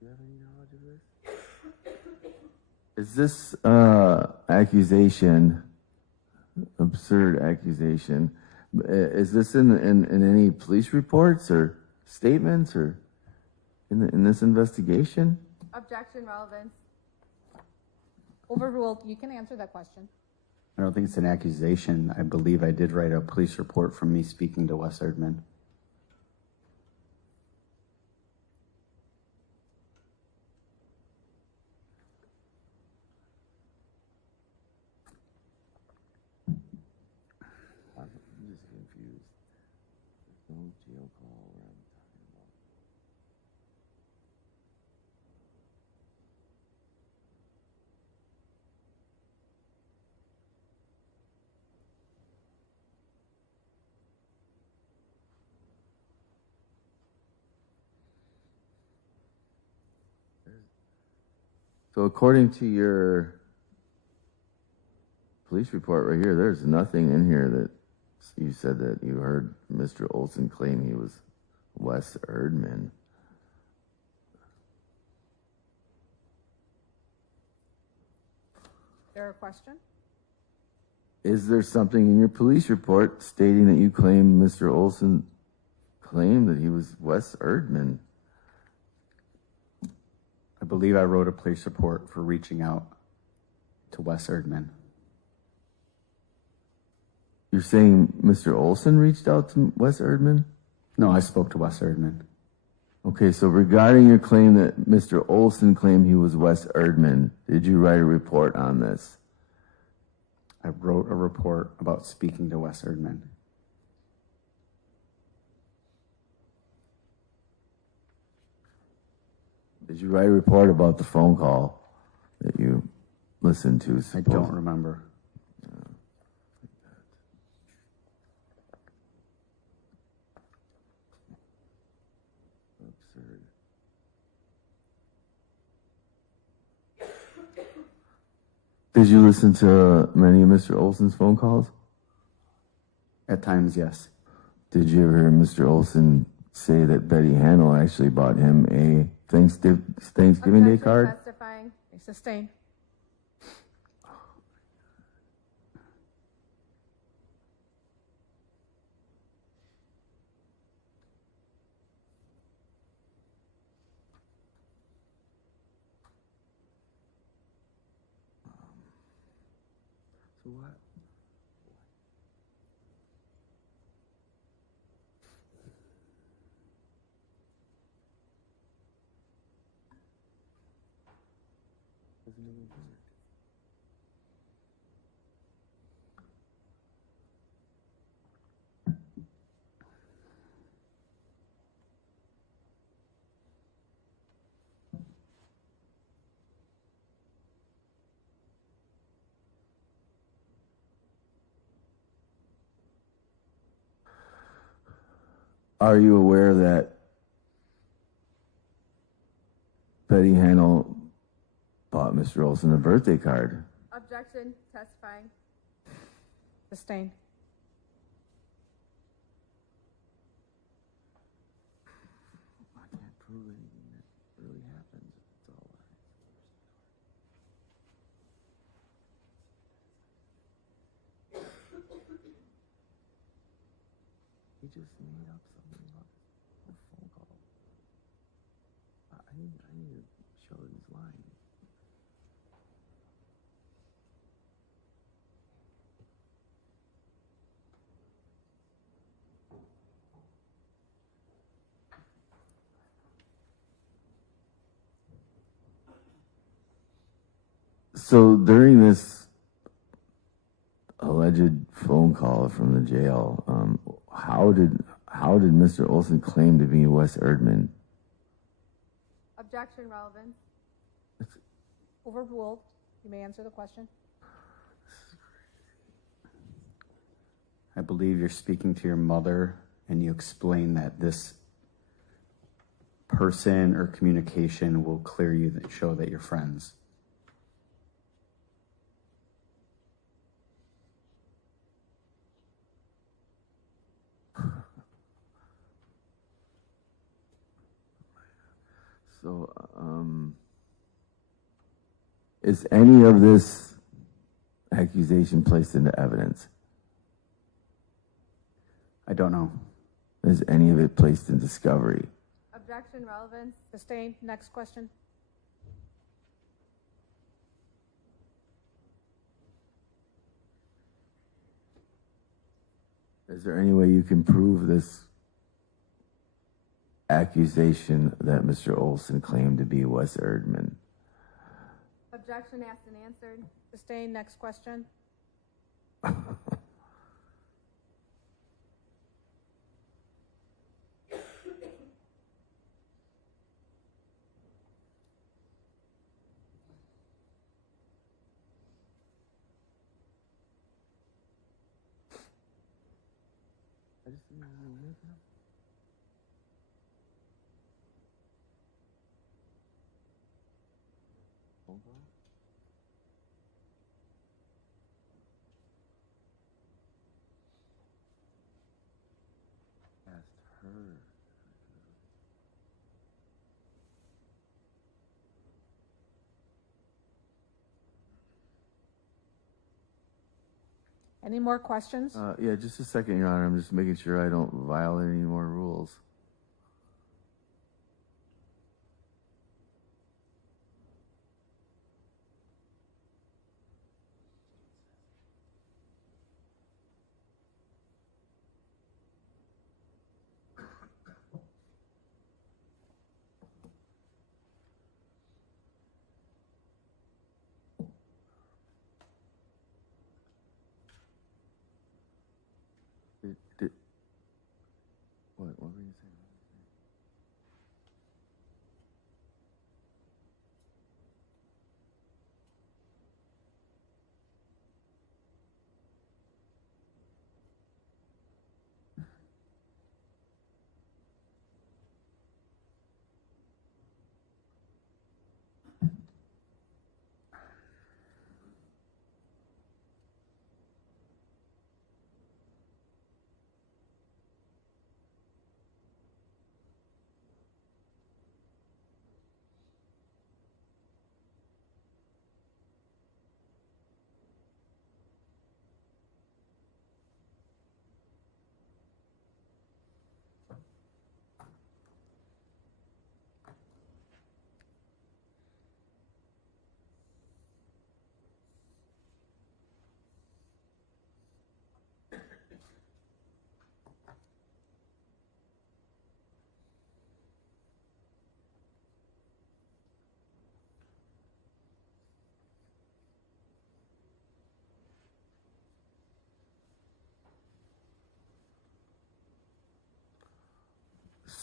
Do you have any knowledge of this? Is this accusation, absurd accusation, is this in any police reports or statements or in this investigation? Objection, relevance. Overruled. You can answer that question. I don't think it's an accusation. I believe I did write a police report from me speaking to Wes Erdman. I'm just confused. There's no jail call where I'm talking about. So according to your police report right here, there's nothing in here that you said that you heard Mr. Olson claim he was Wes Erdman. There a question? Is there something in your police report stating that you claim Mr. Olson claimed that he was Wes Erdman? I believe I wrote a police report for reaching out to Wes Erdman. You're saying Mr. Olson reached out to Wes Erdman? No, I spoke to Wes Erdman. Okay, so regarding your claim that Mr. Olson claimed he was Wes Erdman, did you write a report on this? I wrote a report about speaking to Wes Erdman. Did you write a report about the phone call that you listened to? I don't remember. Absurd. Did you listen to many of Mr. Olson's phone calls? At times, yes. Did you ever hear Mr. Olson say that Betty Handel actually bought him a Thanksgiving Day card. Testifying. Sustained. So what? Are you aware that Betty Handel bought Mr. Olson a birthday card? Objection. Testifying. Sustained. I can't prove anything that really happened. It's all lies. He just made up something about the phone call. I need to show that he's lying. So during this alleged phone call from the jail, how did Mr. Olson claim to be Wes Erdman? Objection. Relevant. Overruled. You may answer the question. I believe you're speaking to your mother, and you explain that this person or communication will clear you that show that you're friends. So, is any of this accusation placed into evidence? I don't know. Is any of it placed in discovery? Objection. Relevant. Sustained. Next question. Is there any way you can prove this accusation that Mr. Olson claimed to be Wes Erdman? Objection. Asked and answered. Sustained. Next question. Asked her. Any more questions? Yeah, just a second, Your Honor. I'm just making sure I don't violate any more rules. What were you saying?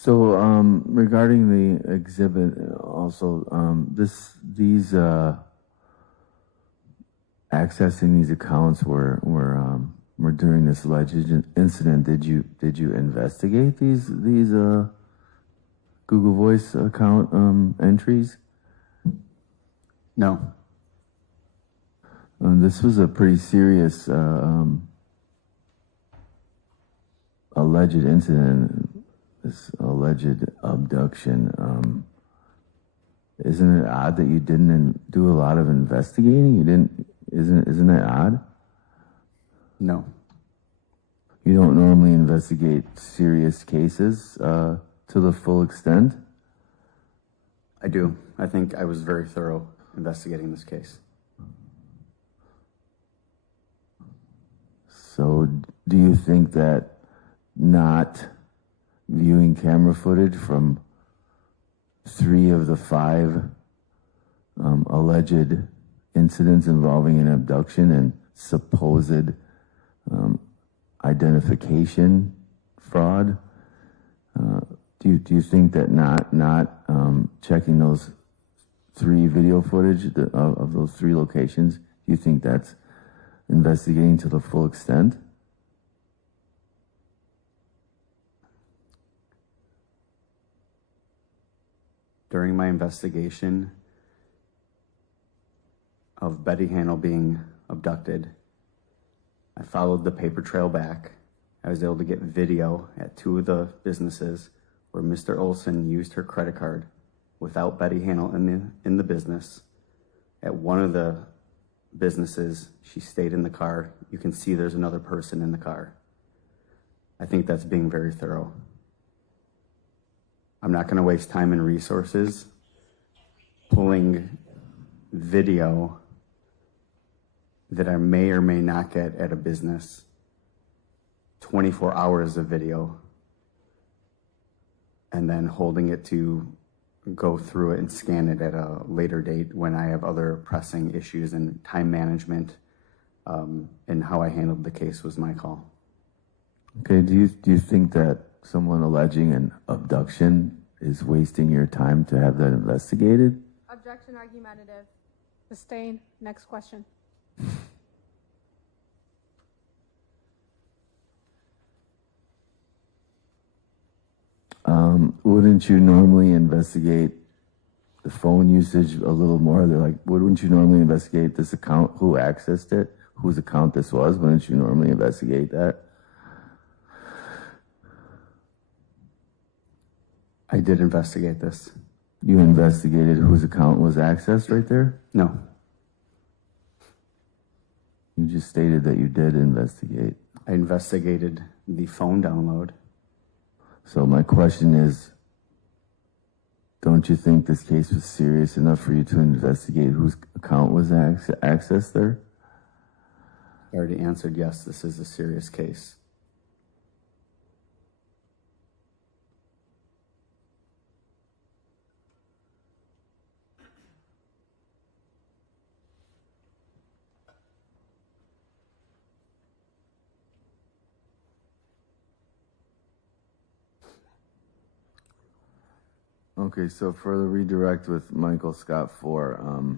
So, regarding the exhibit, also, these accessing these accounts were during this alleged incident. Did you investigate these Google Voice account entries? No. This was a pretty serious alleged incident. This alleged abduction. Isn't it odd that you didn't do a lot of investigating? You didn't. Isn't that odd? No. You don't normally investigate serious cases to the full extent? I do. I think I was very thorough investigating this case. So, do you think that not viewing camera footage from 3 of the 5 alleged incidents involving an abduction and supposed identification fraud, do you think that not checking those 3 video footage of those 3 locations, do you think that's investigating to the full extent? During my investigation of Betty Hanel being abducted, I followed the paper trail back. I was able to get video at 2 of the businesses where Mr. Olson used her credit card without Betty Hanel in the business. At one of the businesses, she stayed in the car. You can see there's another person in the car. I think that's being very thorough. I'm not going to waste time and resources pulling video that I may or may not get at a business, 24 hours of video, and then holding it to go through it and scan it at a later date when I have other pressing issues, and time management and how I handled the case was my call. Okay, do you think that someone alleging an abduction is wasting your time to have that investigated? Objection argumentative. Sustained. Next question. Wouldn't you normally investigate the phone usage a little more? They're like, wouldn't you normally investigate this account, who accessed it, whose account this was? Wouldn't you normally investigate that? I did investigate this. You investigated whose account was accessed right there? No. You just stated that you did investigate. I investigated the phone download. So my question is, don't you think this case was serious enough for you to investigate whose account was accessed there? I already answered yes, this is a serious case. Okay, so for the redirect with Michael Scott 4,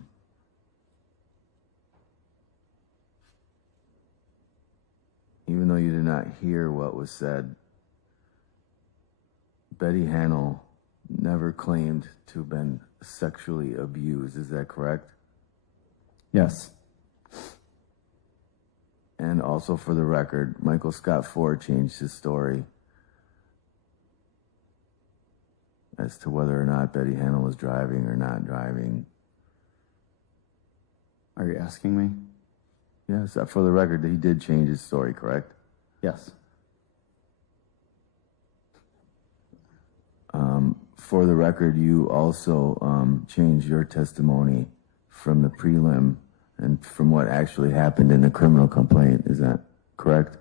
even though you did not hear what was said, Betty Hanel never claimed to have been sexually abused. Is that correct? Yes. And also for the record, Michael Scott 4 changed his story as to whether or not Betty Hanel was driving or not driving. Are you asking me? Yes, for the record, he did change his story, correct? Yes. For the record, you also changed your testimony from the prelim and from what actually happened in the criminal complaint. Is that correct?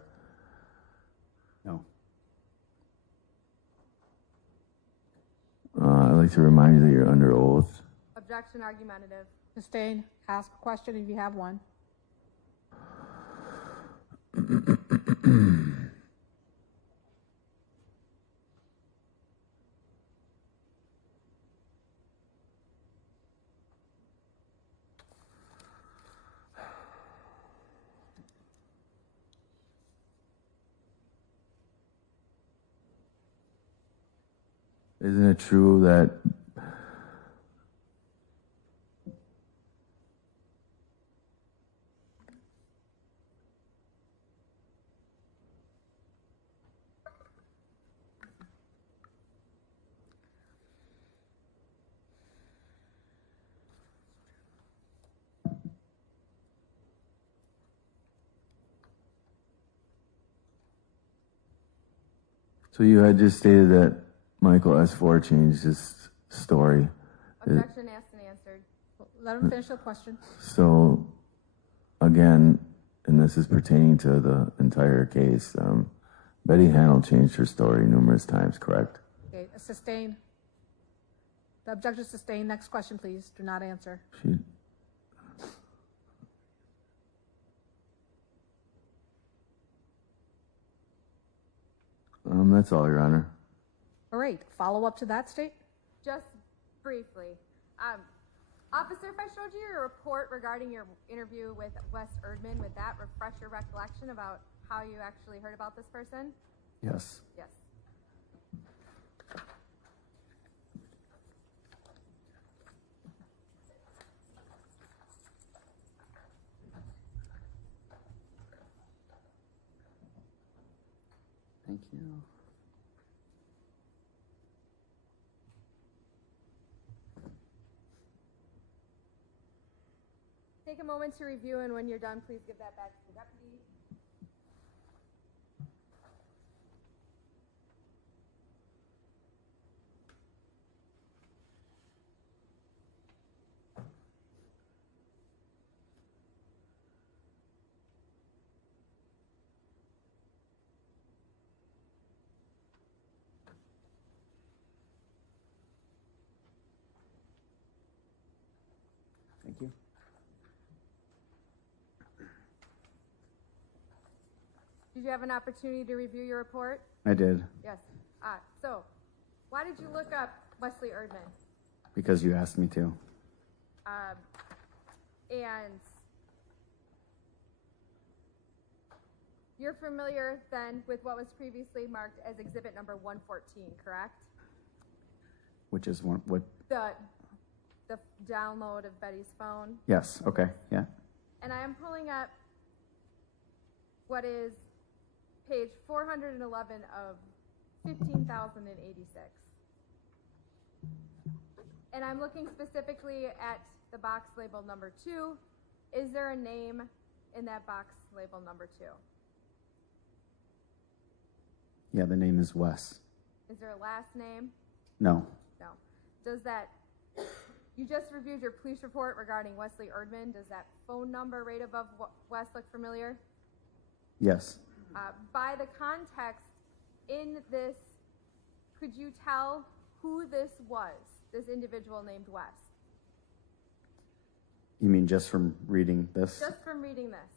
No. I'd like to remind you that you're under oath. Objection argumentative. Sustained. Ask a question if you have one. Isn't it true that so you had just stated that Michael S4 changed his story. Objection asked and answered. Let him finish the question. So, again, and this is pertaining to the entire case, Betty Hannell changed her story numerous times, correct? Okay, sustain. The objection sustained. Next question, please. Do not answer. She, that's all, Your Honor. All right, follow up to that state? Just briefly. Officer, if I showed you your report regarding your interview with Wes Erdman, would that refresh your recollection about how you actually heard about this person? Yes. Yes. Thank you. Take a moment to review, and when you're done, please give that back to the deputy. Thank you. Did you have an opportunity to review your report? I did, Yes. So, why did you look up Wesley Erdman? because you asked me to. And you're familiar then with what was previously marked as exhibit number 114, correct? Which is one, what, The download of Betty's phone. yes, okay, yeah. And I am pulling up what is page 411 of 15,086. And I'm looking specifically at the box labeled number 2. Is there a name in that box labeled number 2? Yeah, the name is Wes. Is there a last name? No, No. Does that, you just reviewed your police report regarding Wesley Erdman. Does that phone number right above Wes look familiar? yes. By the context in this, could you tell who this was, this individual named Wes? You mean just from reading this? Just from reading this?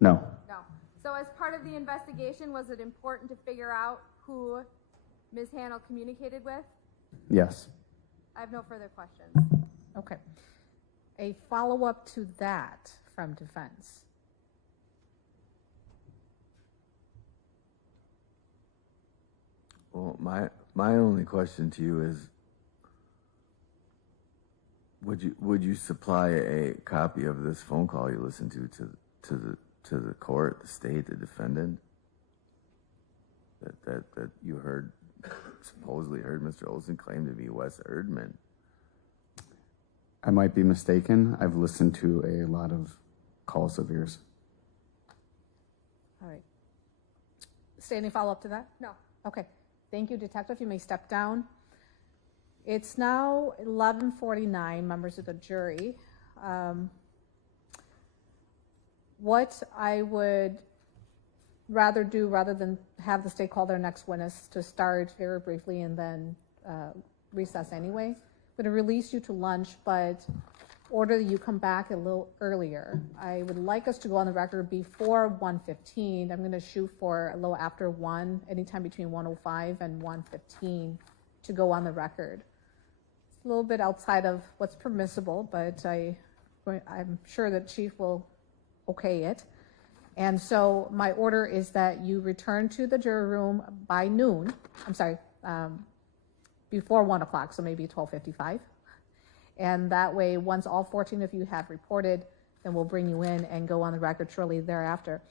No, No. So as part of the investigation, was it important to figure out who Ms. Hannell communicated with? yes. I have no further questions. Okay. A follow-up to that from defense. Well, my only question to you is, would you supply a copy of this phone call you listened to the court, the state, the defendant, that you heard, supposedly heard Mr. Olson claim to be Wes Erdman? I might be mistaken. I've listened to a lot of calls of yours. All right. Stay, any follow-up to that? No. Okay. Thank you, Detective. You may step down. It's now 11:49, members of the jury. What I would rather do, rather than have the state call their next witness, to start very briefly and then recess anyway. I'm going to release you to lunch, but order that you come back a little earlier. I would like us to go on the record before 1:15. I'm going to shoot for a little after 1, anytime between 1:05 and 1:15 to go on the record. It's a little bit outside of what's permissible, but I'm sure that Chief will okay it. And so my order is that you return to the jury room by noon. I'm sorry, before 1 o'clock, so maybe 12:55. And that way, once all 14 of you have reported, then we'll bring you in and go on the record shortly thereafter.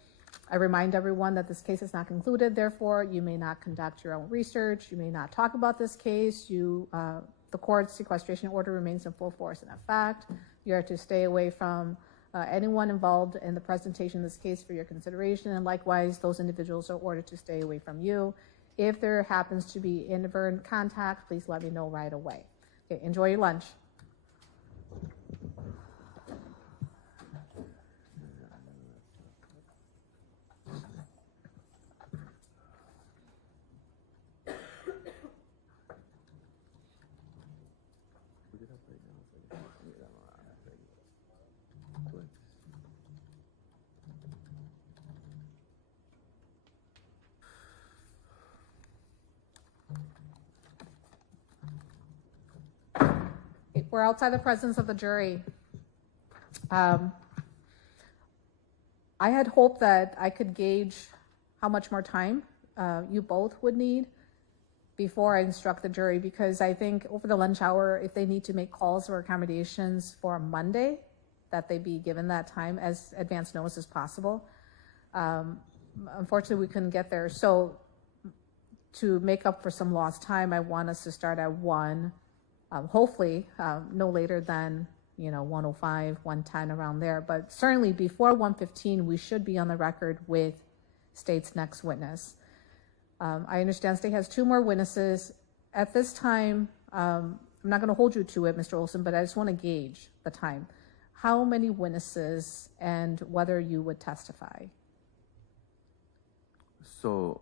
I remind everyone that this case is not concluded, therefore you may not conduct your own research, you may not talk about this case, the court's sequestration order remains in full force and effect. You are to stay away from anyone involved in the presentation of this case for your consideration, and likewise, those individuals are ordered to stay away from you. If there happens to be inadvertent contact, please let me know right away. Okay, enjoy your lunch. We're outside the presence of the jury. I had hoped that I could gauge how much more time you both would need before I instruct the jury, because I think over the lunch hour, if they need to make calls or accommodations for Monday, that they be given that time as advance notice as possible. Unfortunately, we couldn't get there. So to make up for some lost time, I want us to start at 1. Hopefully no later than 1:05, 1:10, around there, but certainly before 1:15 we should be on the record with state's next witness. I understand state has 2 more witnesses at this time. I'm not going to hold you to it, Mr. Olson, but I just want to gauge the time. How many witnesses and whether you would testify? So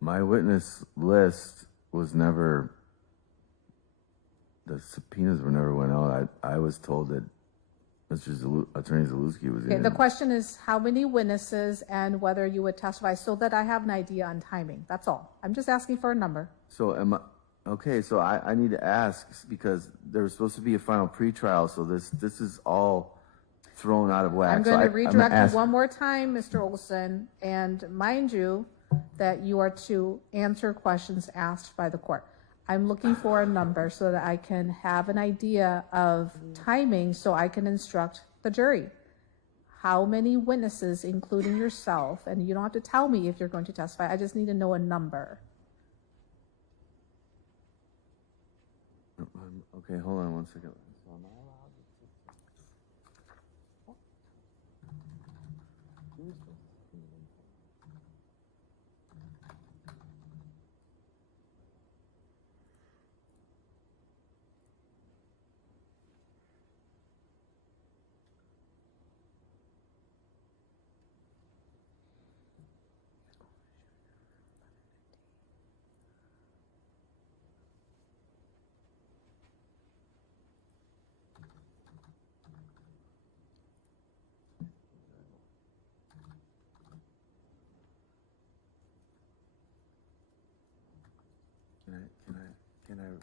my witness list was never, the subpoenas were never went out. I was told that Attorney Zalewski was in. The question is how many witnesses and whether you would testify, so that I have an idea on timing. That's all. I'm just asking for a number. So so I need to ask, because there was supposed to be a final pretrial, so this is all thrown out of whack. I'm going to redirect you one more time, Mr. Olson, and mind you that you are to answer questions asked by the court. I'm looking for a number so that I can have an idea of timing so I can instruct the jury. How many witnesses, including yourself, and you don't have to tell me if you're going to testify, I just need to know a number. Okay, hold on one second. Can I recall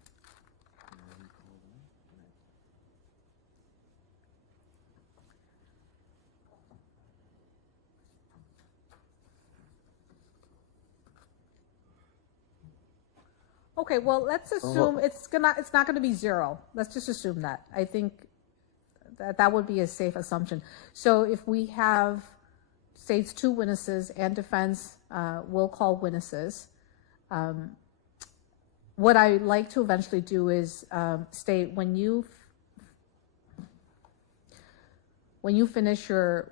that? Okay, well, let's assume it's not going to be 0. Let's just assume that. I think that would be a safe assumption. So if we have state's 2 witnesses and defense will call witnesses, what I like to eventually do is state when you finish your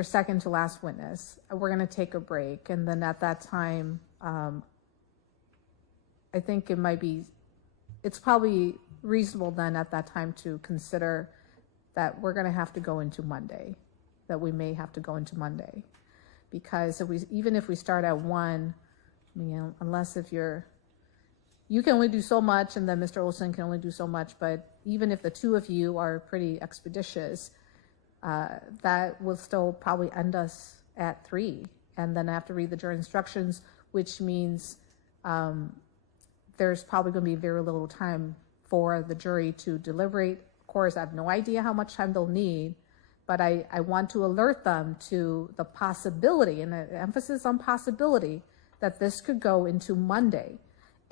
second to last witness, we're going to take a break, and then at that time, I think it's probably reasonable then at that time to consider that we're going to have to go into Monday, that we may have to go into Monday, because even if we start at 1, unless you can only do so much, and then Mr. Olson can only do so much, but even if the 2 of you are pretty expeditious, that will still probably end us at 3, and then I have to read the jury instructions, which means there's probably going to be very little time for the jury to deliberate. Of course, I have no idea how much time they'll need, but I want to alert them to the possibility, and the emphasis on possibility, that this could go into Monday.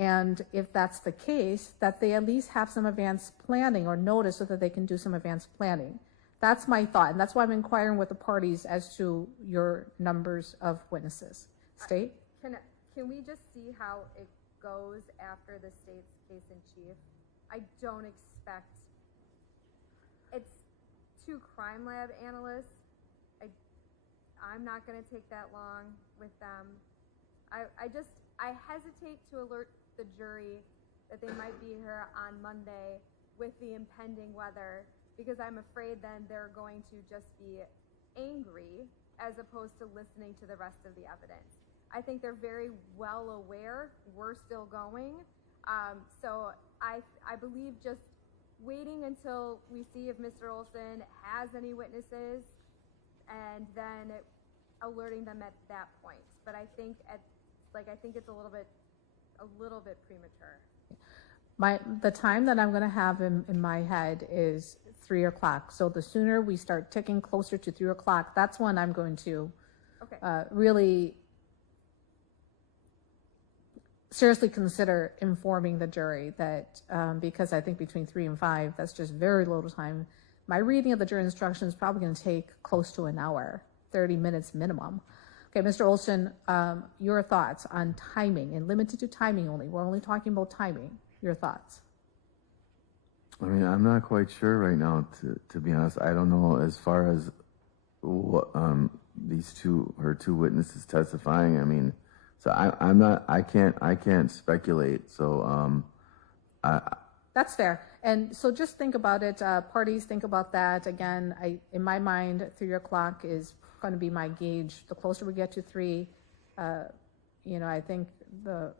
And if that's the case, that they at least have some advanced planning or notice so that they can do some advanced planning. That's my thought, and that's why I'm inquiring with the parties as to your numbers of witnesses. State? Can we just see how it goes after the state's case in chief? I don't expect, it's 2 crime lab analysts. I'm not gonna take that long with them. I hesitate to alert the jury that they might be here on Monday with the impending weather, because I'm afraid then they're going to just be angry as opposed to listening to the rest of the evidence. I think they're very well aware we're still going. So I believe just waiting until we see if Mr. Olson has any witnesses and then alerting them at that point. But I think I think it's a little bit premature. The time that I'm going to have in my head is 3 o'clock. So the sooner we start ticking closer to 3 o'clock, that's when I'm going to really seriously consider informing the jury that, because I think between 3 and 5, that's just very little time. My reading of the jury instructions is probably going to take close to an hour, 30 minutes minimum. Okay, Mr. Olson, your thoughts on timing, and limited to timing only. We're only talking about timing. Your thoughts? I mean, I'm not quite sure right now, to be honest. I don't know as far as what, her two witnesses testifying. I mean, so I can't speculate. So, that's fair. And so just think about it. Parties, think about that. Again, in my mind, 3 o'clock is going to be my gauge. The closer we get to 3, I think the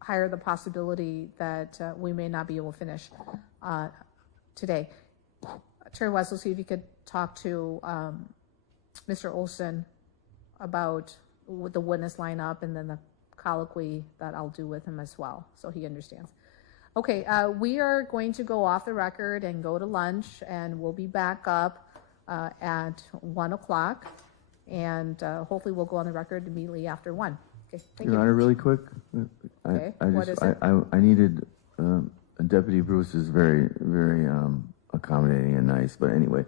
higher the possibility that we may not be able to finish today. Attorney Wessel, see if you could talk to Mr. Olson about the witness lineup and then the colloquy that I'll do with him as well, so he understands. Okay, we are going to go off the record and go to lunch, and we'll be back up at 1 o'clock, and hopefully we'll go on the record immediately after 1. Okay, thank you. Your Honor, really quick. Okay, what is it? I needed, Deputy Bruce is very, very accommodating and nice, but anyway,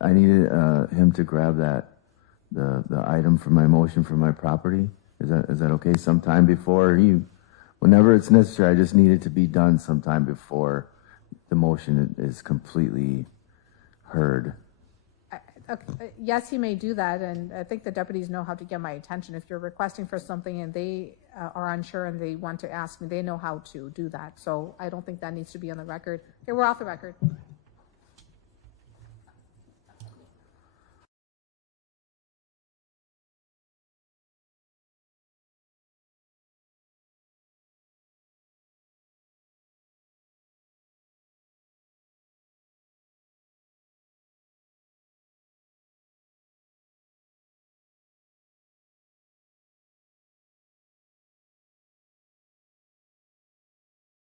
I needed him to grab the item for my motion for my property. Is that okay? Sometime before whenever it's necessary, I just need it to be done sometime before the motion is completely heard. Yes, he may do that, and I think the deputies know how to get my attention. If you're requesting for something and they are unsure and they want to ask me, they know how to do that. So I don't think that needs to be on the record. Okay, we're off the record.